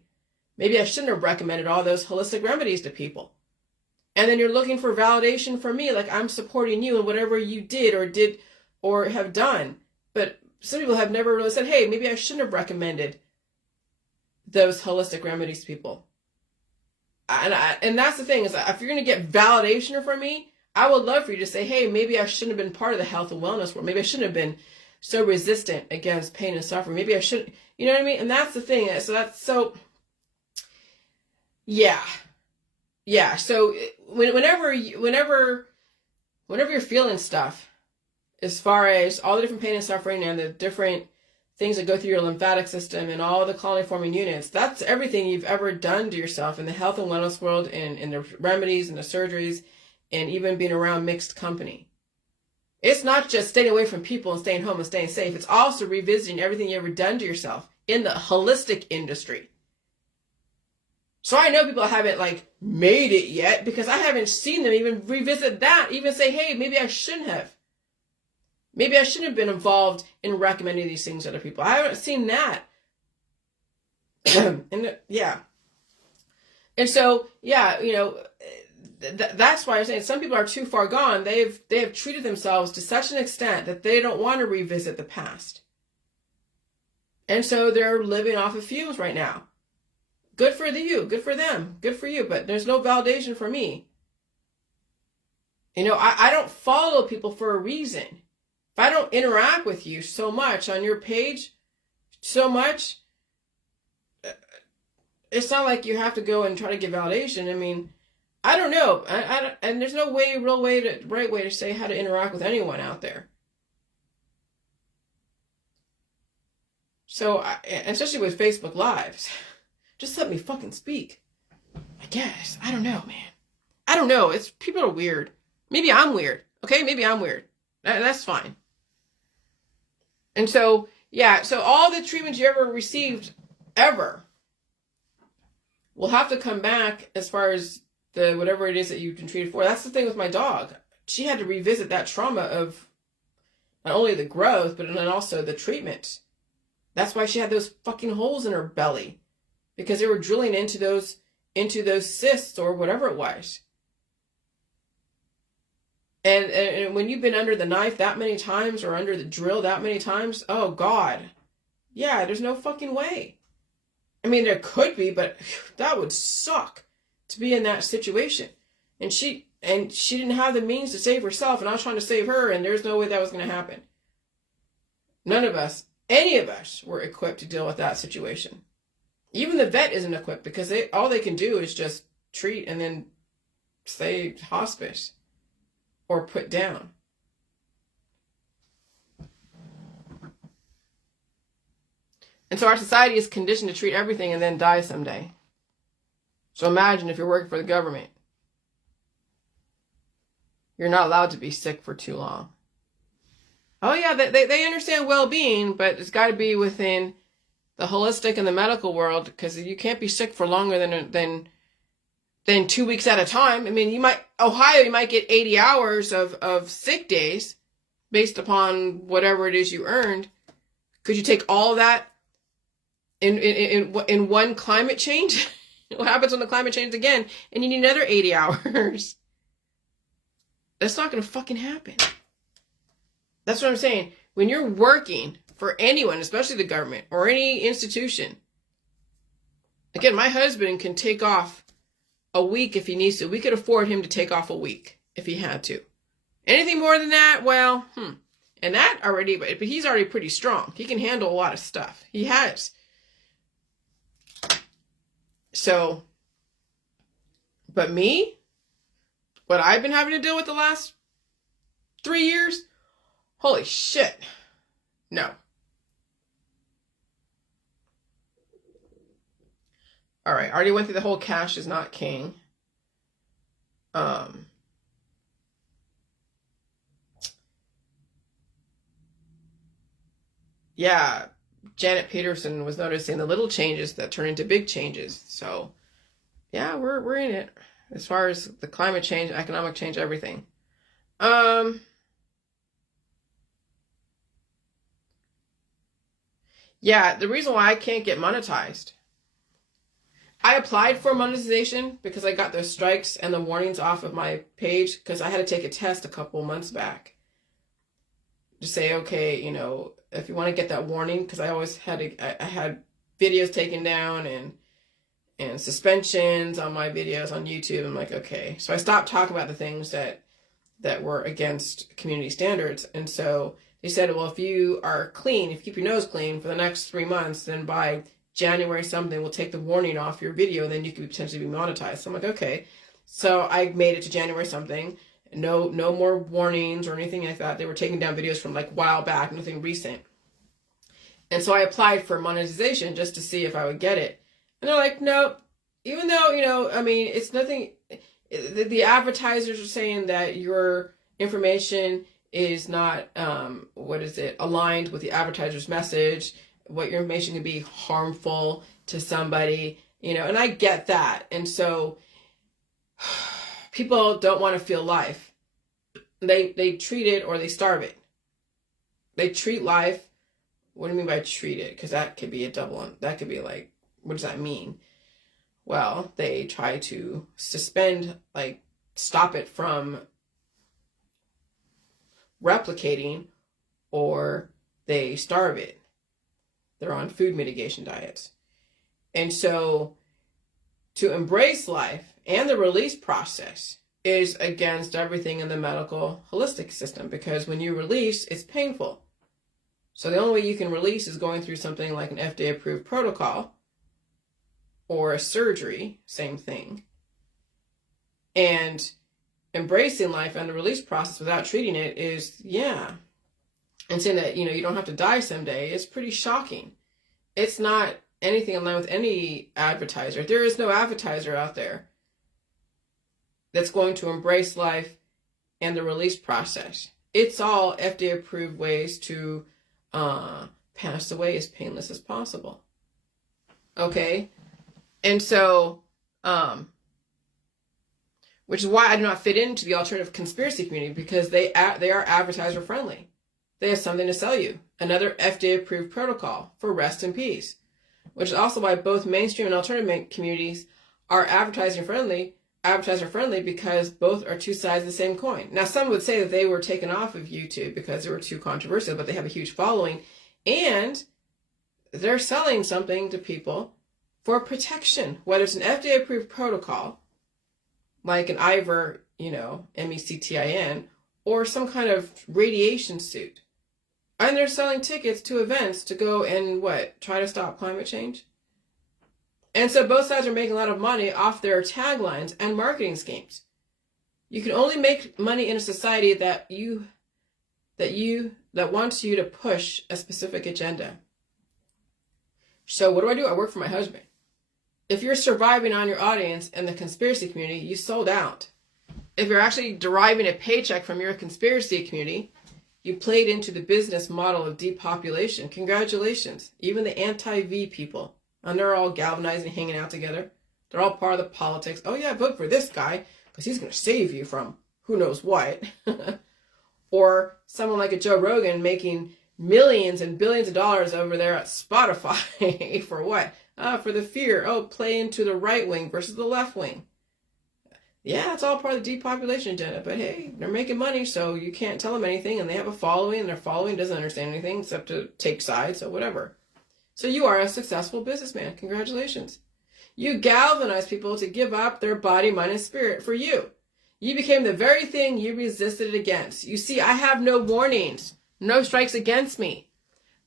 Maybe I shouldn't have recommended all those holistic remedies to people. And then you're looking for validation from me, like I'm supporting you in whatever you did or have done. But some people have never really said, hey, maybe I shouldn't have recommended those holistic remedies to people. And that's the thing, is if you're going to get validation from me, I would love for you to say, hey, maybe I shouldn't have been part of the health and wellness world. Maybe I shouldn't have been so resistant against pain and suffering. Maybe I shouldn't, you know what I mean? And that's the thing. Yeah. So whenever you're feeling stuff, as far as all the different pain and suffering and the different things that go through your lymphatic system and all the colony forming units, that's everything you've ever done to yourself in the health and wellness world, and in the remedies and the surgeries, and even being around mixed company. It's not just staying away from people and staying home and staying safe. It's also revisiting everything you ever done to yourself in the holistic industry. So I know people haven't like made it yet because I haven't seen them even revisit that, even say, hey, maybe I shouldn't have. Maybe I shouldn't have been involved in recommending these things to other people. I haven't seen that. And yeah. And so, yeah, you know, that's why I'm saying some people are too far gone. They have treated themselves to such an extent that they don't want to revisit the past. And so they're living off of fumes right now. Good for you. Good for them. Good for you. But there's no validation for me. You know, I don't follow people for a reason. If I don't interact with you so much on your page, so much, it's not like you have to go and try to get validation. I mean, I don't know. And there's no right way to say how to interact with anyone out there. So, especially with Facebook Lives, just let me fucking speak. I guess. I don't know, man. I don't know. People are weird. Maybe I'm weird. Okay? Maybe I'm weird. That's fine. And so, yeah. So all the treatments you ever received, ever, will have to come back as far as the whatever it is that you've been treated for. That's the thing with my dog. She had to revisit that trauma of not only the growth, but then also the treatment. That's why she had those fucking holes in her belly. Because they were drilling into those cysts or whatever it was. And when you've been under the knife that many times or under the drill that many times, oh God. Yeah, there's no fucking way. I mean, there could be, but that would suck to be in that situation. And she didn't have the means to save herself, and I was trying to save her, and there's no way that was going to happen. None of us, any of us, were equipped to deal with that situation. Even the vet isn't equipped because all they can do is just treat and then say hospice or put down. And so our society is conditioned to treat everything and then die someday. So imagine if you're working for the government. You're not allowed to be sick for too long. Oh yeah, they understand well-being, but it's got to be within the holistic and the medical world, because you can't be sick for longer than 2 weeks at a time. I mean, you might get 80 hours of sick days based upon whatever it is you earned. Could you take all that in one climate change? What happens when the climate changes again and you need another 80 hours? That's not going to fucking happen. That's what I'm saying. When you're working for anyone, especially the government or any institution, again, my husband can take off a week if he needs to. We could afford him to take off a week if he had to. Anything more than that, well, and that already, but he's already pretty strong. He can handle a lot of stuff. He has. So, but me, what I've been having to deal with the last 3 years, holy shit, no. All right, I already went through the whole cash is not king. Yeah, Janet Peterson was noticing the little changes that turn into big changes. So, yeah, we're in it as far as the climate change, economic change, everything. Yeah, the reason why I can't get monetized. I applied for monetization because I got those strikes and the warnings off of my page because I had to take a test a couple months back to say, okay, you know, if you want to get that warning, because I always had I had videos taken down and suspensions on my videos on YouTube. I'm like, okay. So I stopped talking about the things that were against community standards. And so they said, well, if you are clean, if you keep your nose clean for the next 3 months, then by January something, we'll take the warning off your video, and then you could potentially be monetized. So I'm like, okay. So I made it to January something, No more warnings or anything like that. They were taking down videos from like a while back, nothing recent. And so I applied for monetization just to see if I would get it. And they're like, nope. Even though, I mean, it's nothing. The advertisers are saying that your information is not, aligned with the advertiser's message. What your information can be harmful to somebody, and I get that. And so people don't want to feel life. They treat it or they starve it. They treat life. What do you mean by treat it? Because that could be a double. That could be like, what does that mean? Well, they try to suspend, like, stop it from replicating, or they starve it. They're on food mitigation diets. And so to embrace life and the release process is against everything in the medical holistic system, because when you release, it's painful. So the only way you can release is going through something like an FDA approved protocol or a surgery, same thing. And embracing life and the release process without treating it is, and saying that, you don't have to die someday is pretty shocking. It's not anything in line with any advertiser. There is no advertiser out there that's going to embrace life and the release process. It's all FDA approved ways to pass away as painless as possible. Okay? And so, which is why I do not fit into the alternative conspiracy community, because they are advertiser friendly. They have something to sell you. Another FDA approved protocol for rest and peace, which is also why both mainstream and alternative communities are advertiser friendly, because both are two sides of the same coin. Now, some would say that they were taken off of YouTube because they were too controversial, but they have a huge following, and they're selling something to people for protection, whether it's an FDA-approved protocol, like an IVR, MECTIN, or some kind of radiation suit. And they're selling tickets to events to go and try to stop climate change? And so both sides are making a lot of money off their taglines and marketing schemes. You can only make money in a society that wants you to push a specific agenda. So what do? I work for my husband. If you're surviving on your audience and the conspiracy community, you sold out. If you're actually deriving a paycheck from your conspiracy community, you played into the business model of depopulation. Congratulations. Even the anti-V people. And they're all galvanizing and hanging out together. They're all part of the politics. Oh yeah, vote for this guy because he's going to save you from who knows what. Or someone like a Joe Rogan making millions and billions of dollars over there at Spotify. For what? For the fear. Play into the right wing versus the left wing. Yeah, it's all part of the depopulation agenda. But hey, they're making money, so you can't tell them anything. And they have a following, and their following doesn't understand anything except to take sides, so whatever. So you are a successful businessman. Congratulations. You galvanize people to give up their body, mind, and spirit for you. You became the very thing you resisted against. You see, I have no warnings, no strikes against me.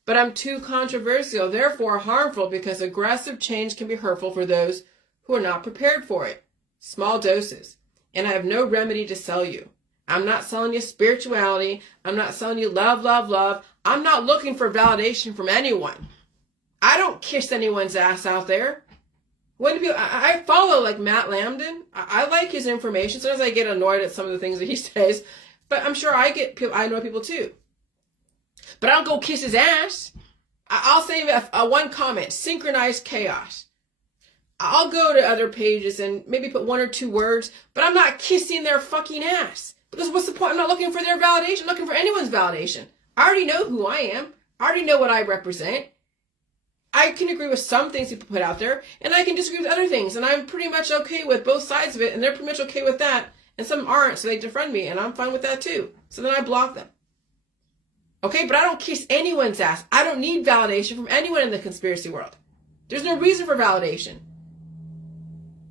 But I'm too controversial, therefore harmful, because aggressive change can be hurtful for those who are not prepared for it. Small doses. And I have no remedy to sell you. I'm not selling you spirituality. I'm not selling you love, love, love. I'm not looking for validation from anyone. I don't kiss anyone's ass out there. I follow like Matt Lambden. I like his information. Sometimes I get annoyed at some of the things that he says, but I'm sure I know people too. But I don't go kiss his ass. I'll say one comment, synchronized chaos. I'll go to other pages and maybe put one or two words, but I'm not kissing their fucking ass. Because what's the point? I'm not looking for their validation. I'm looking for anyone's validation. I already know who I am. I already know what I represent. I can agree with some things people put out there, and I can disagree with other things, and I'm pretty much okay with both sides of it, and they're pretty much okay with that, and some aren't, so they defriend me, and I'm fine with that too. So then I block them. Okay, but I don't kiss anyone's ass. I don't need validation from anyone in the conspiracy world. There's no reason for validation.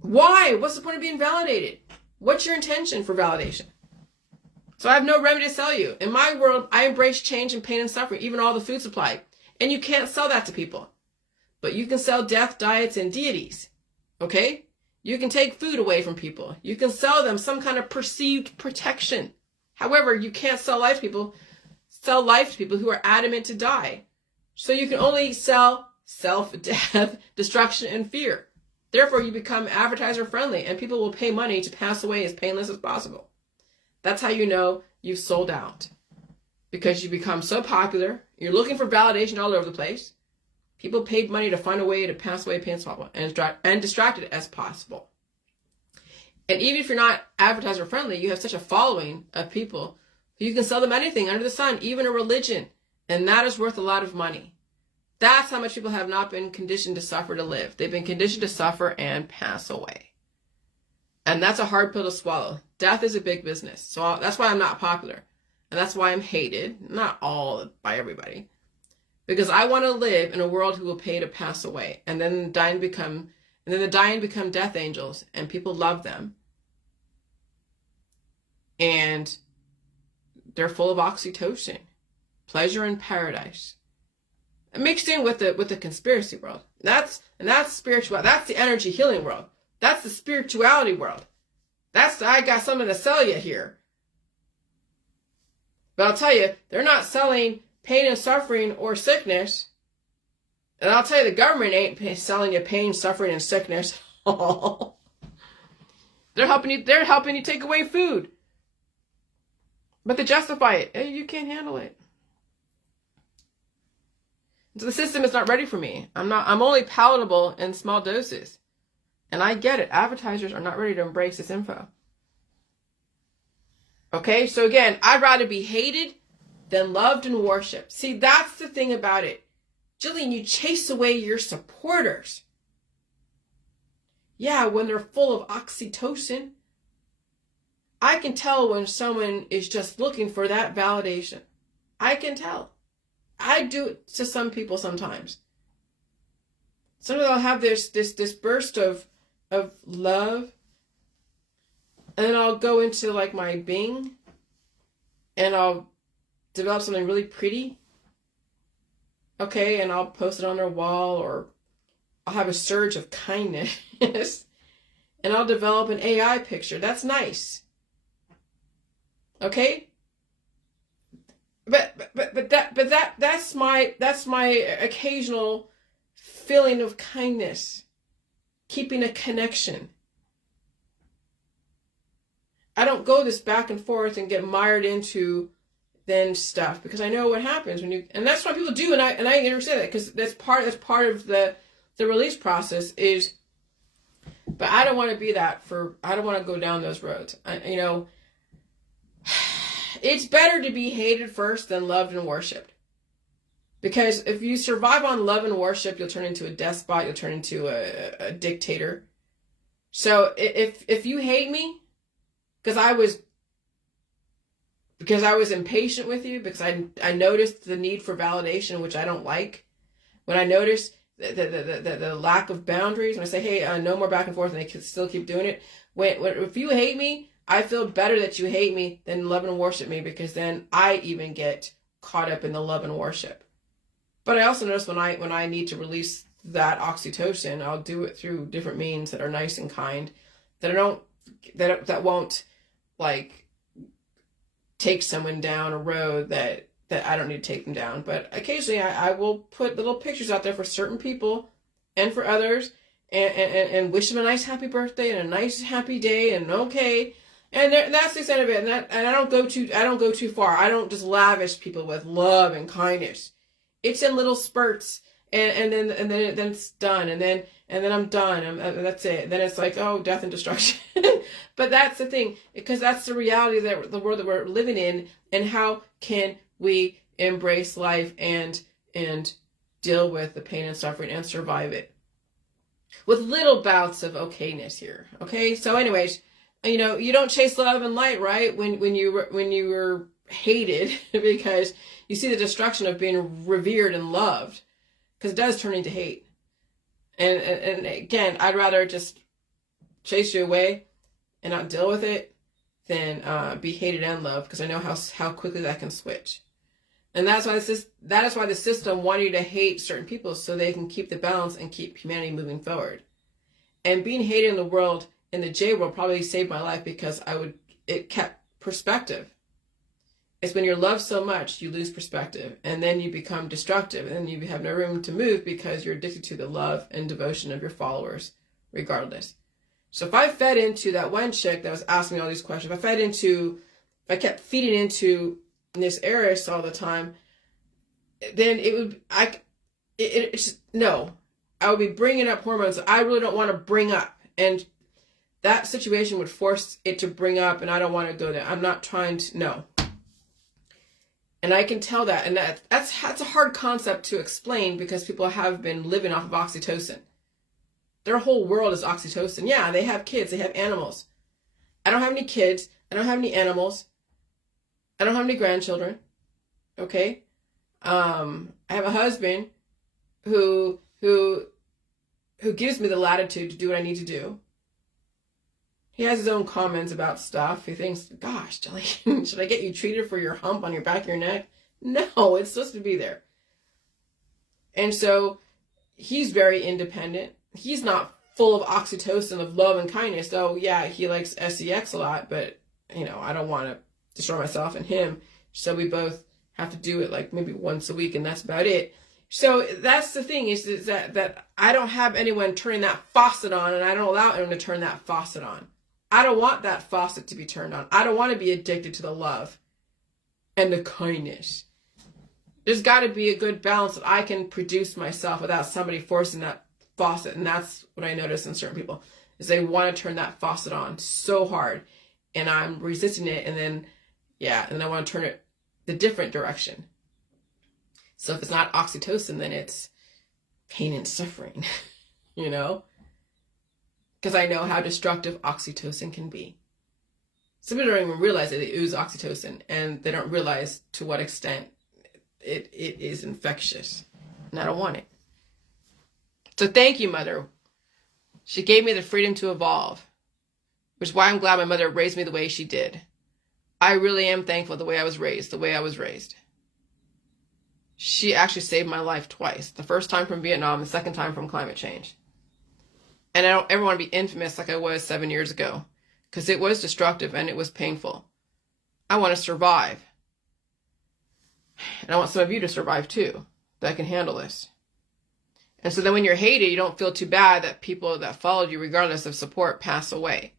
Why? What's the point of being validated? What's your intention for validation? So I have no remedy to sell you. In my world, I embrace change and pain and suffering, even all the food supply. And you can't sell that to people. But you can sell death, diets, and deities. Okay? You can take food away from people. You can sell them some kind of perceived protection. However, you can't sell life to people who are adamant to die. So you can only sell self-death, destruction, and fear. Therefore, you become advertiser friendly, and people will pay money to pass away as painless as possible. That's how you know you've sold out. Because you become so popular, you're looking for validation all over the place. People paid money to find a way to pass away painless and distracted as possible. And even if you're not advertiser friendly, you have such a following of people who you can sell them anything under the sun, even a religion. And that is worth a lot of money. That's how much people have not been conditioned to suffer to live. They've been conditioned to suffer and pass away. And that's a hard pill to swallow. Death is a big business. So that's why I'm not popular. And that's why I'm hated. Not all by everybody. Because I want to live in a world who will pay to pass away. And then the dying become death angels. And people love them. And they're full of oxytocin. Pleasure in paradise. Mixed in with the conspiracy world. That's spiritual. That's the energy healing world. That's the spirituality world. I got something to sell you here. But I'll tell you, they're not selling pain and suffering or sickness. And I'll tell you, the government ain't selling you pain, suffering, and sickness. They're helping you take away food. But they justify it. Hey, you can't handle it. So the system is not ready for me. I'm only palatable in small doses. And I get it. Advertisers are not ready to embrace this info. Okay, so again, I'd rather be hated than loved and worshipped. See, that's the thing about it. Jillian, you chase away your supporters. Yeah, when they're full of oxytocin. I can tell when someone is just looking for that validation. I can tell. I do it to some people sometimes. Sometimes I'll have this burst of love. And then I'll go into like my Bing. And I'll develop something really pretty. Okay, and I'll post it on their wall. Or I'll have a surge of kindness. And I'll develop an AI picture. That's nice. Okay? But that's my occasional feeling of kindness, keeping a connection. I don't go this back and forth and get mired into then stuff because I know what happens when you, and that's what people do, and I understand that because that's part of the release process is. But I don't want to be that I don't want to go down those roads. It's better to be hated first than loved and worshipped. Because if you survive on love and worship, you'll turn into a despot, you'll turn into a dictator. So if you hate me, because I was impatient with you, because I noticed the need for validation, which I don't like. When I notice the lack of boundaries, when I say, hey, no more back and forth, and they still keep doing it. If you hate me, I feel better that you hate me than love and worship me, because then I even get caught up in the love and worship. But I also notice when I need to release that oxytocin, I'll do it through different means that are nice and kind, that won't like take someone down a road that I don't need to take them down. But occasionally I will put little pictures out there for certain people and for others, and wish them a nice happy birthday and a nice happy day, and okay. And that's the extent of it. And I don't go too far. I don't just lavish people with love and kindness. It's in little spurts, and then it's done, and then I'm done. And that's it. Then it's like, oh, death and destruction. But that's the thing, because that's the reality that the world that we're living in. And how can we embrace life and deal with the pain and suffering and survive it with little bouts of okayness here? Okay, so anyways. You don't chase love and light, right? When you were hated, because you see the destruction of being revered and loved, because it does turn into hate. And again, I'd rather just chase you away and not deal with it than be hated and loved, because I know how quickly that can switch. And that is why the system wanted you to hate certain people, so they can keep the balance and keep humanity moving forward. And being hated in the world, in the J world, probably saved my life because it kept perspective. It's when you're loved so much, you lose perspective, and then you become destructive, and you have no room to move because you're addicted to the love and devotion of your followers, regardless. So if I fed into that one chick that was asking me all these questions, if I kept feeding into this Eris all the time, then I would be bringing up hormones that I really don't want to bring up. And that situation would force it to bring up, and I don't want to go there. I'm not trying to, no. And I can tell that, and that's a hard concept to explain because people have been living off of oxytocin. Their whole world is oxytocin. Yeah, they have kids, they have animals. I don't have any kids, I don't have any animals, I don't have any grandchildren, okay? I have a husband who gives me the latitude to do what I need to do. He has his own comments about stuff. He thinks, gosh, Jelly, should I get you treated for your hump on your back of your neck? No, it's supposed to be there. And so he's very independent. He's not full of oxytocin, of love and kindness. So yeah, he likes sex a lot, but I don't want to destroy myself and him. So we both have to do it like maybe once a week, and that's about it. So that's the thing is that I don't have anyone turning that faucet on, and I don't allow anyone to turn that faucet on. I don't want that faucet to be turned on. I don't want to be addicted to the love and the kindness. There's got to be a good balance that I can produce myself without somebody forcing that faucet. And that's what I notice in certain people is they want to turn that faucet on so hard, and I'm resisting it. And then, I want to turn it the different direction. So if it's not oxytocin, then it's pain and suffering, because I know how destructive oxytocin can be. Some people don't even realize that they ooze oxytocin, and they don't realize to what extent it is infectious, and I don't want it. So thank you, Mother. She gave me the freedom to evolve, which is why I'm glad my mother raised me the way she did. I really am thankful the way I was raised. She actually saved my life twice. The first time from Vietnam, the second time from climate change. And I don't ever want to be infamous like I was 7 years ago, because it was destructive and it was painful. I want to survive. And I want some of you to survive too, that can handle this. And so then when you're hated, you don't feel too bad that people that followed you, regardless of support, pass away.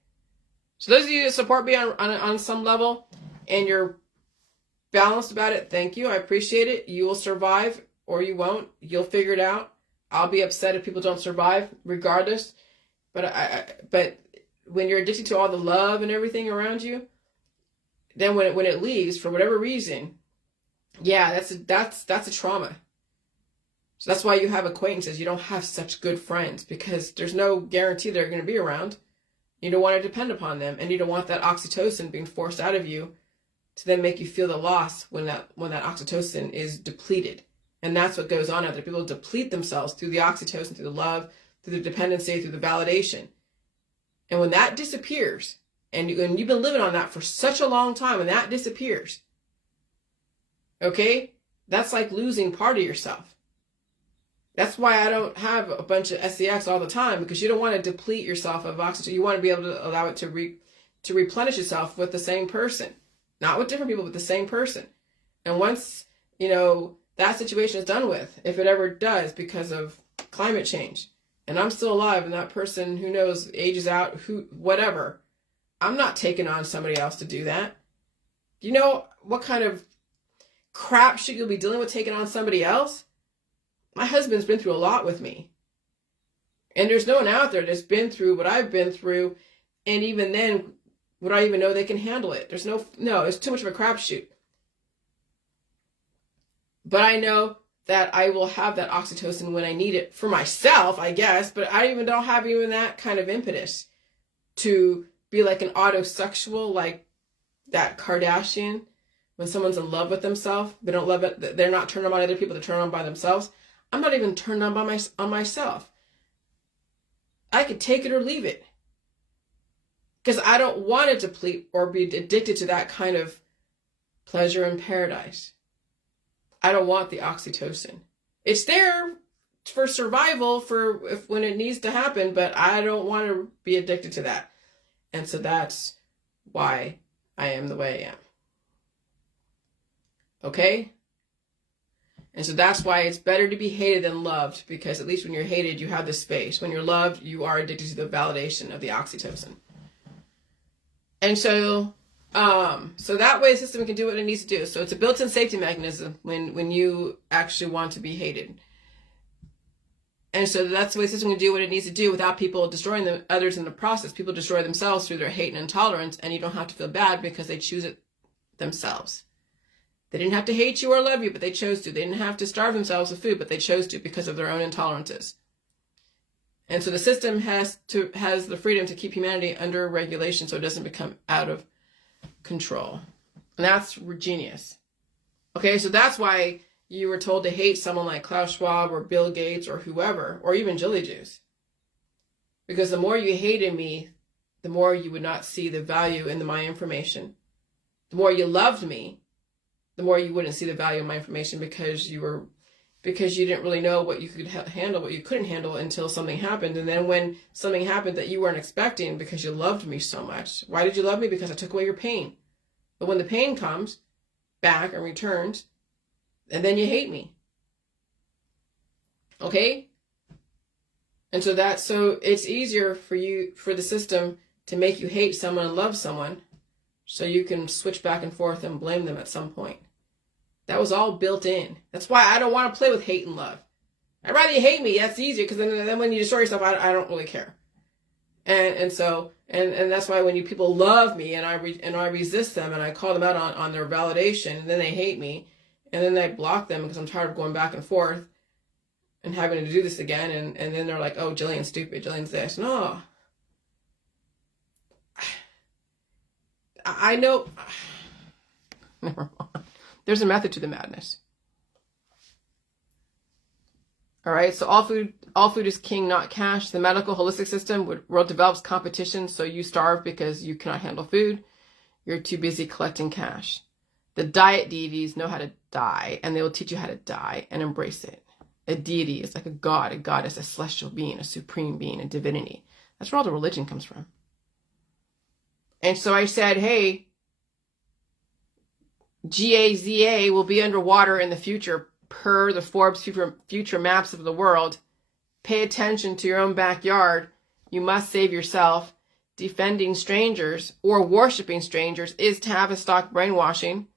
So those of you that support me on some level, and you're balanced about it, thank you. I appreciate it. You will survive, or you won't. You'll figure it out. I'll be upset if people don't survive, regardless. But when you're addicted to all the love and everything around you, then when it leaves for whatever reason, that's a trauma. So that's why you have acquaintances. You don't have such good friends, because there's no guarantee they're going to be around. You don't want to depend upon them, and you don't want that oxytocin being forced out of you to then make you feel the loss when that oxytocin is depleted. And that's what goes on out there. People deplete themselves through the oxytocin, through the love, through the dependency, through the validation. And when that disappears, and you've been living on that for such a long time, and that disappears, okay, that's like losing part of yourself. That's why I don't have a bunch of sex all the time, because you don't want to deplete yourself of oxytocin. You want to be able to allow it to replenish itself with the same person. Not with different people, but the same person. And once, that situation is done with, if it ever does, because of climate change, and I'm still alive, and that person, who knows, ages out, whatever, I'm not taking on somebody else to do that. Do you know what kind of crap shit you'll be dealing with taking on somebody else? My husband's been through a lot with me. And there's no one out there that's been through what I've been through. And even then, would I even know they can handle it? It's too much of a crapshoot. But I know that I will have that oxytocin when I need it for myself, I guess. But I even don't have even that kind of impetus to be like an autosexual, like that Kardashian. When someone's in love with themselves, they don't love it. They're not turned on by other people. They're turned on by themselves. I'm not even turned on by myself. I could take it or leave it, because I don't want to deplete or be addicted to that kind of pleasure in paradise. I don't want the oxytocin. It's there for survival, for if when it needs to happen, but I don't want to be addicted to that. And so that's why I am the way I am. Okay? And so that's why it's better to be hated than loved, because at least when you're hated, you have this space. When you're loved, you are addicted to the validation of the oxytocin. And so that way the system can do what it needs to do. So it's a built-in safety mechanism when you actually want to be hated. And so that's the way the system can do what it needs to do without people destroying the others in the process. People destroy themselves through their hate and intolerance, and you don't have to feel bad because they choose it themselves. They didn't have to hate you or love you, but they chose to. They didn't have to starve themselves with food, but they chose to because of their own intolerances. And so the system has the freedom to keep humanity under regulation so it doesn't become out of control. And that's genius. Okay, so that's why you were told to hate someone like Klaus Schwab or Bill Gates or whoever, or even Jilly Juice. Because the more you hated me, the more you would not see the value in my information. The more you loved me, the more you wouldn't see the value in my information because you didn't really know what you could handle, what you couldn't handle until something happened. And then when something happened that you weren't expecting because you loved me so much. Why did you love me? Because I took away your pain. But when the pain comes back and returns, and then you hate me. Okay? And so it's easier for the system to make you hate someone and love someone so you can switch back and forth and blame them at some point. That was all built in. That's why I don't want to play with hate and love. I'd rather you hate me. That's easier because then when you destroy yourself, I don't really care. And so that's why when people love me and I resist them and I call them out on their validation and then they hate me and then I block them because I'm tired of going back and forth and having to do this again and then they're like, oh, Jillian's stupid, Jillian's this. No. I know. Never mind. There's a method to the madness. All right, so all food is king, not cash. The medical holistic system world develops competition, so you starve because you cannot handle food. You're too busy collecting cash. The diet deities know how to die, and they will teach you how to die and embrace it. A deity is like a god, a goddess, a celestial being, a supreme being, a divinity. That's where all the religion comes from. And so I said, hey, GAZA will be underwater in the future per the Forbes future maps of the world. Pay attention to your own backyard. You must save yourself. Defending strangers or worshiping strangers is Tavistock brainwashing.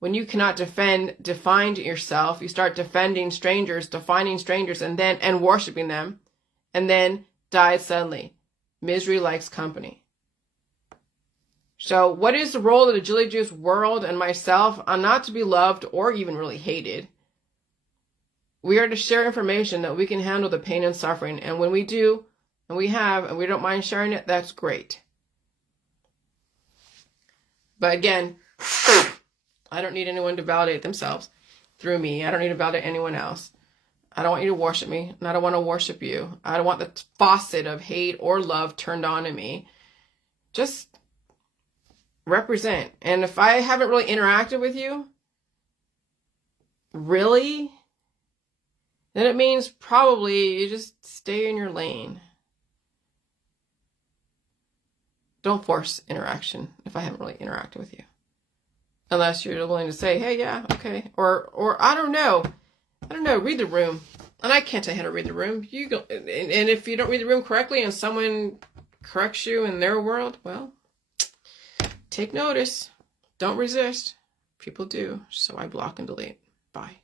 When you cannot define yourself, you start defending strangers, defining strangers, and worshiping them, and then die suddenly. Misery likes company. So what is the role of the Jilly Juice world and myself? I'm not to be loved or even really hated. We are to share information that we can handle the pain and suffering. And when we do, and we have, and we don't mind sharing it, that's great. But again, I don't need anyone to validate themselves through me. I don't need to validate anyone else. I don't want you to worship me, and I don't want to worship you. I don't want the faucet of hate or love turned on in me. Just represent. And if I haven't really interacted with you, really, then it means probably you just stay in your lane. Don't force interaction if I haven't really interacted with you. Unless you're willing to say, hey, yeah, okay. Or I don't know. Read the room. And I can't tell you how to read the room. You go, and if you don't read the room correctly and someone corrects you in their world, well, take notice. Don't resist. People do. So I block and delete. Bye.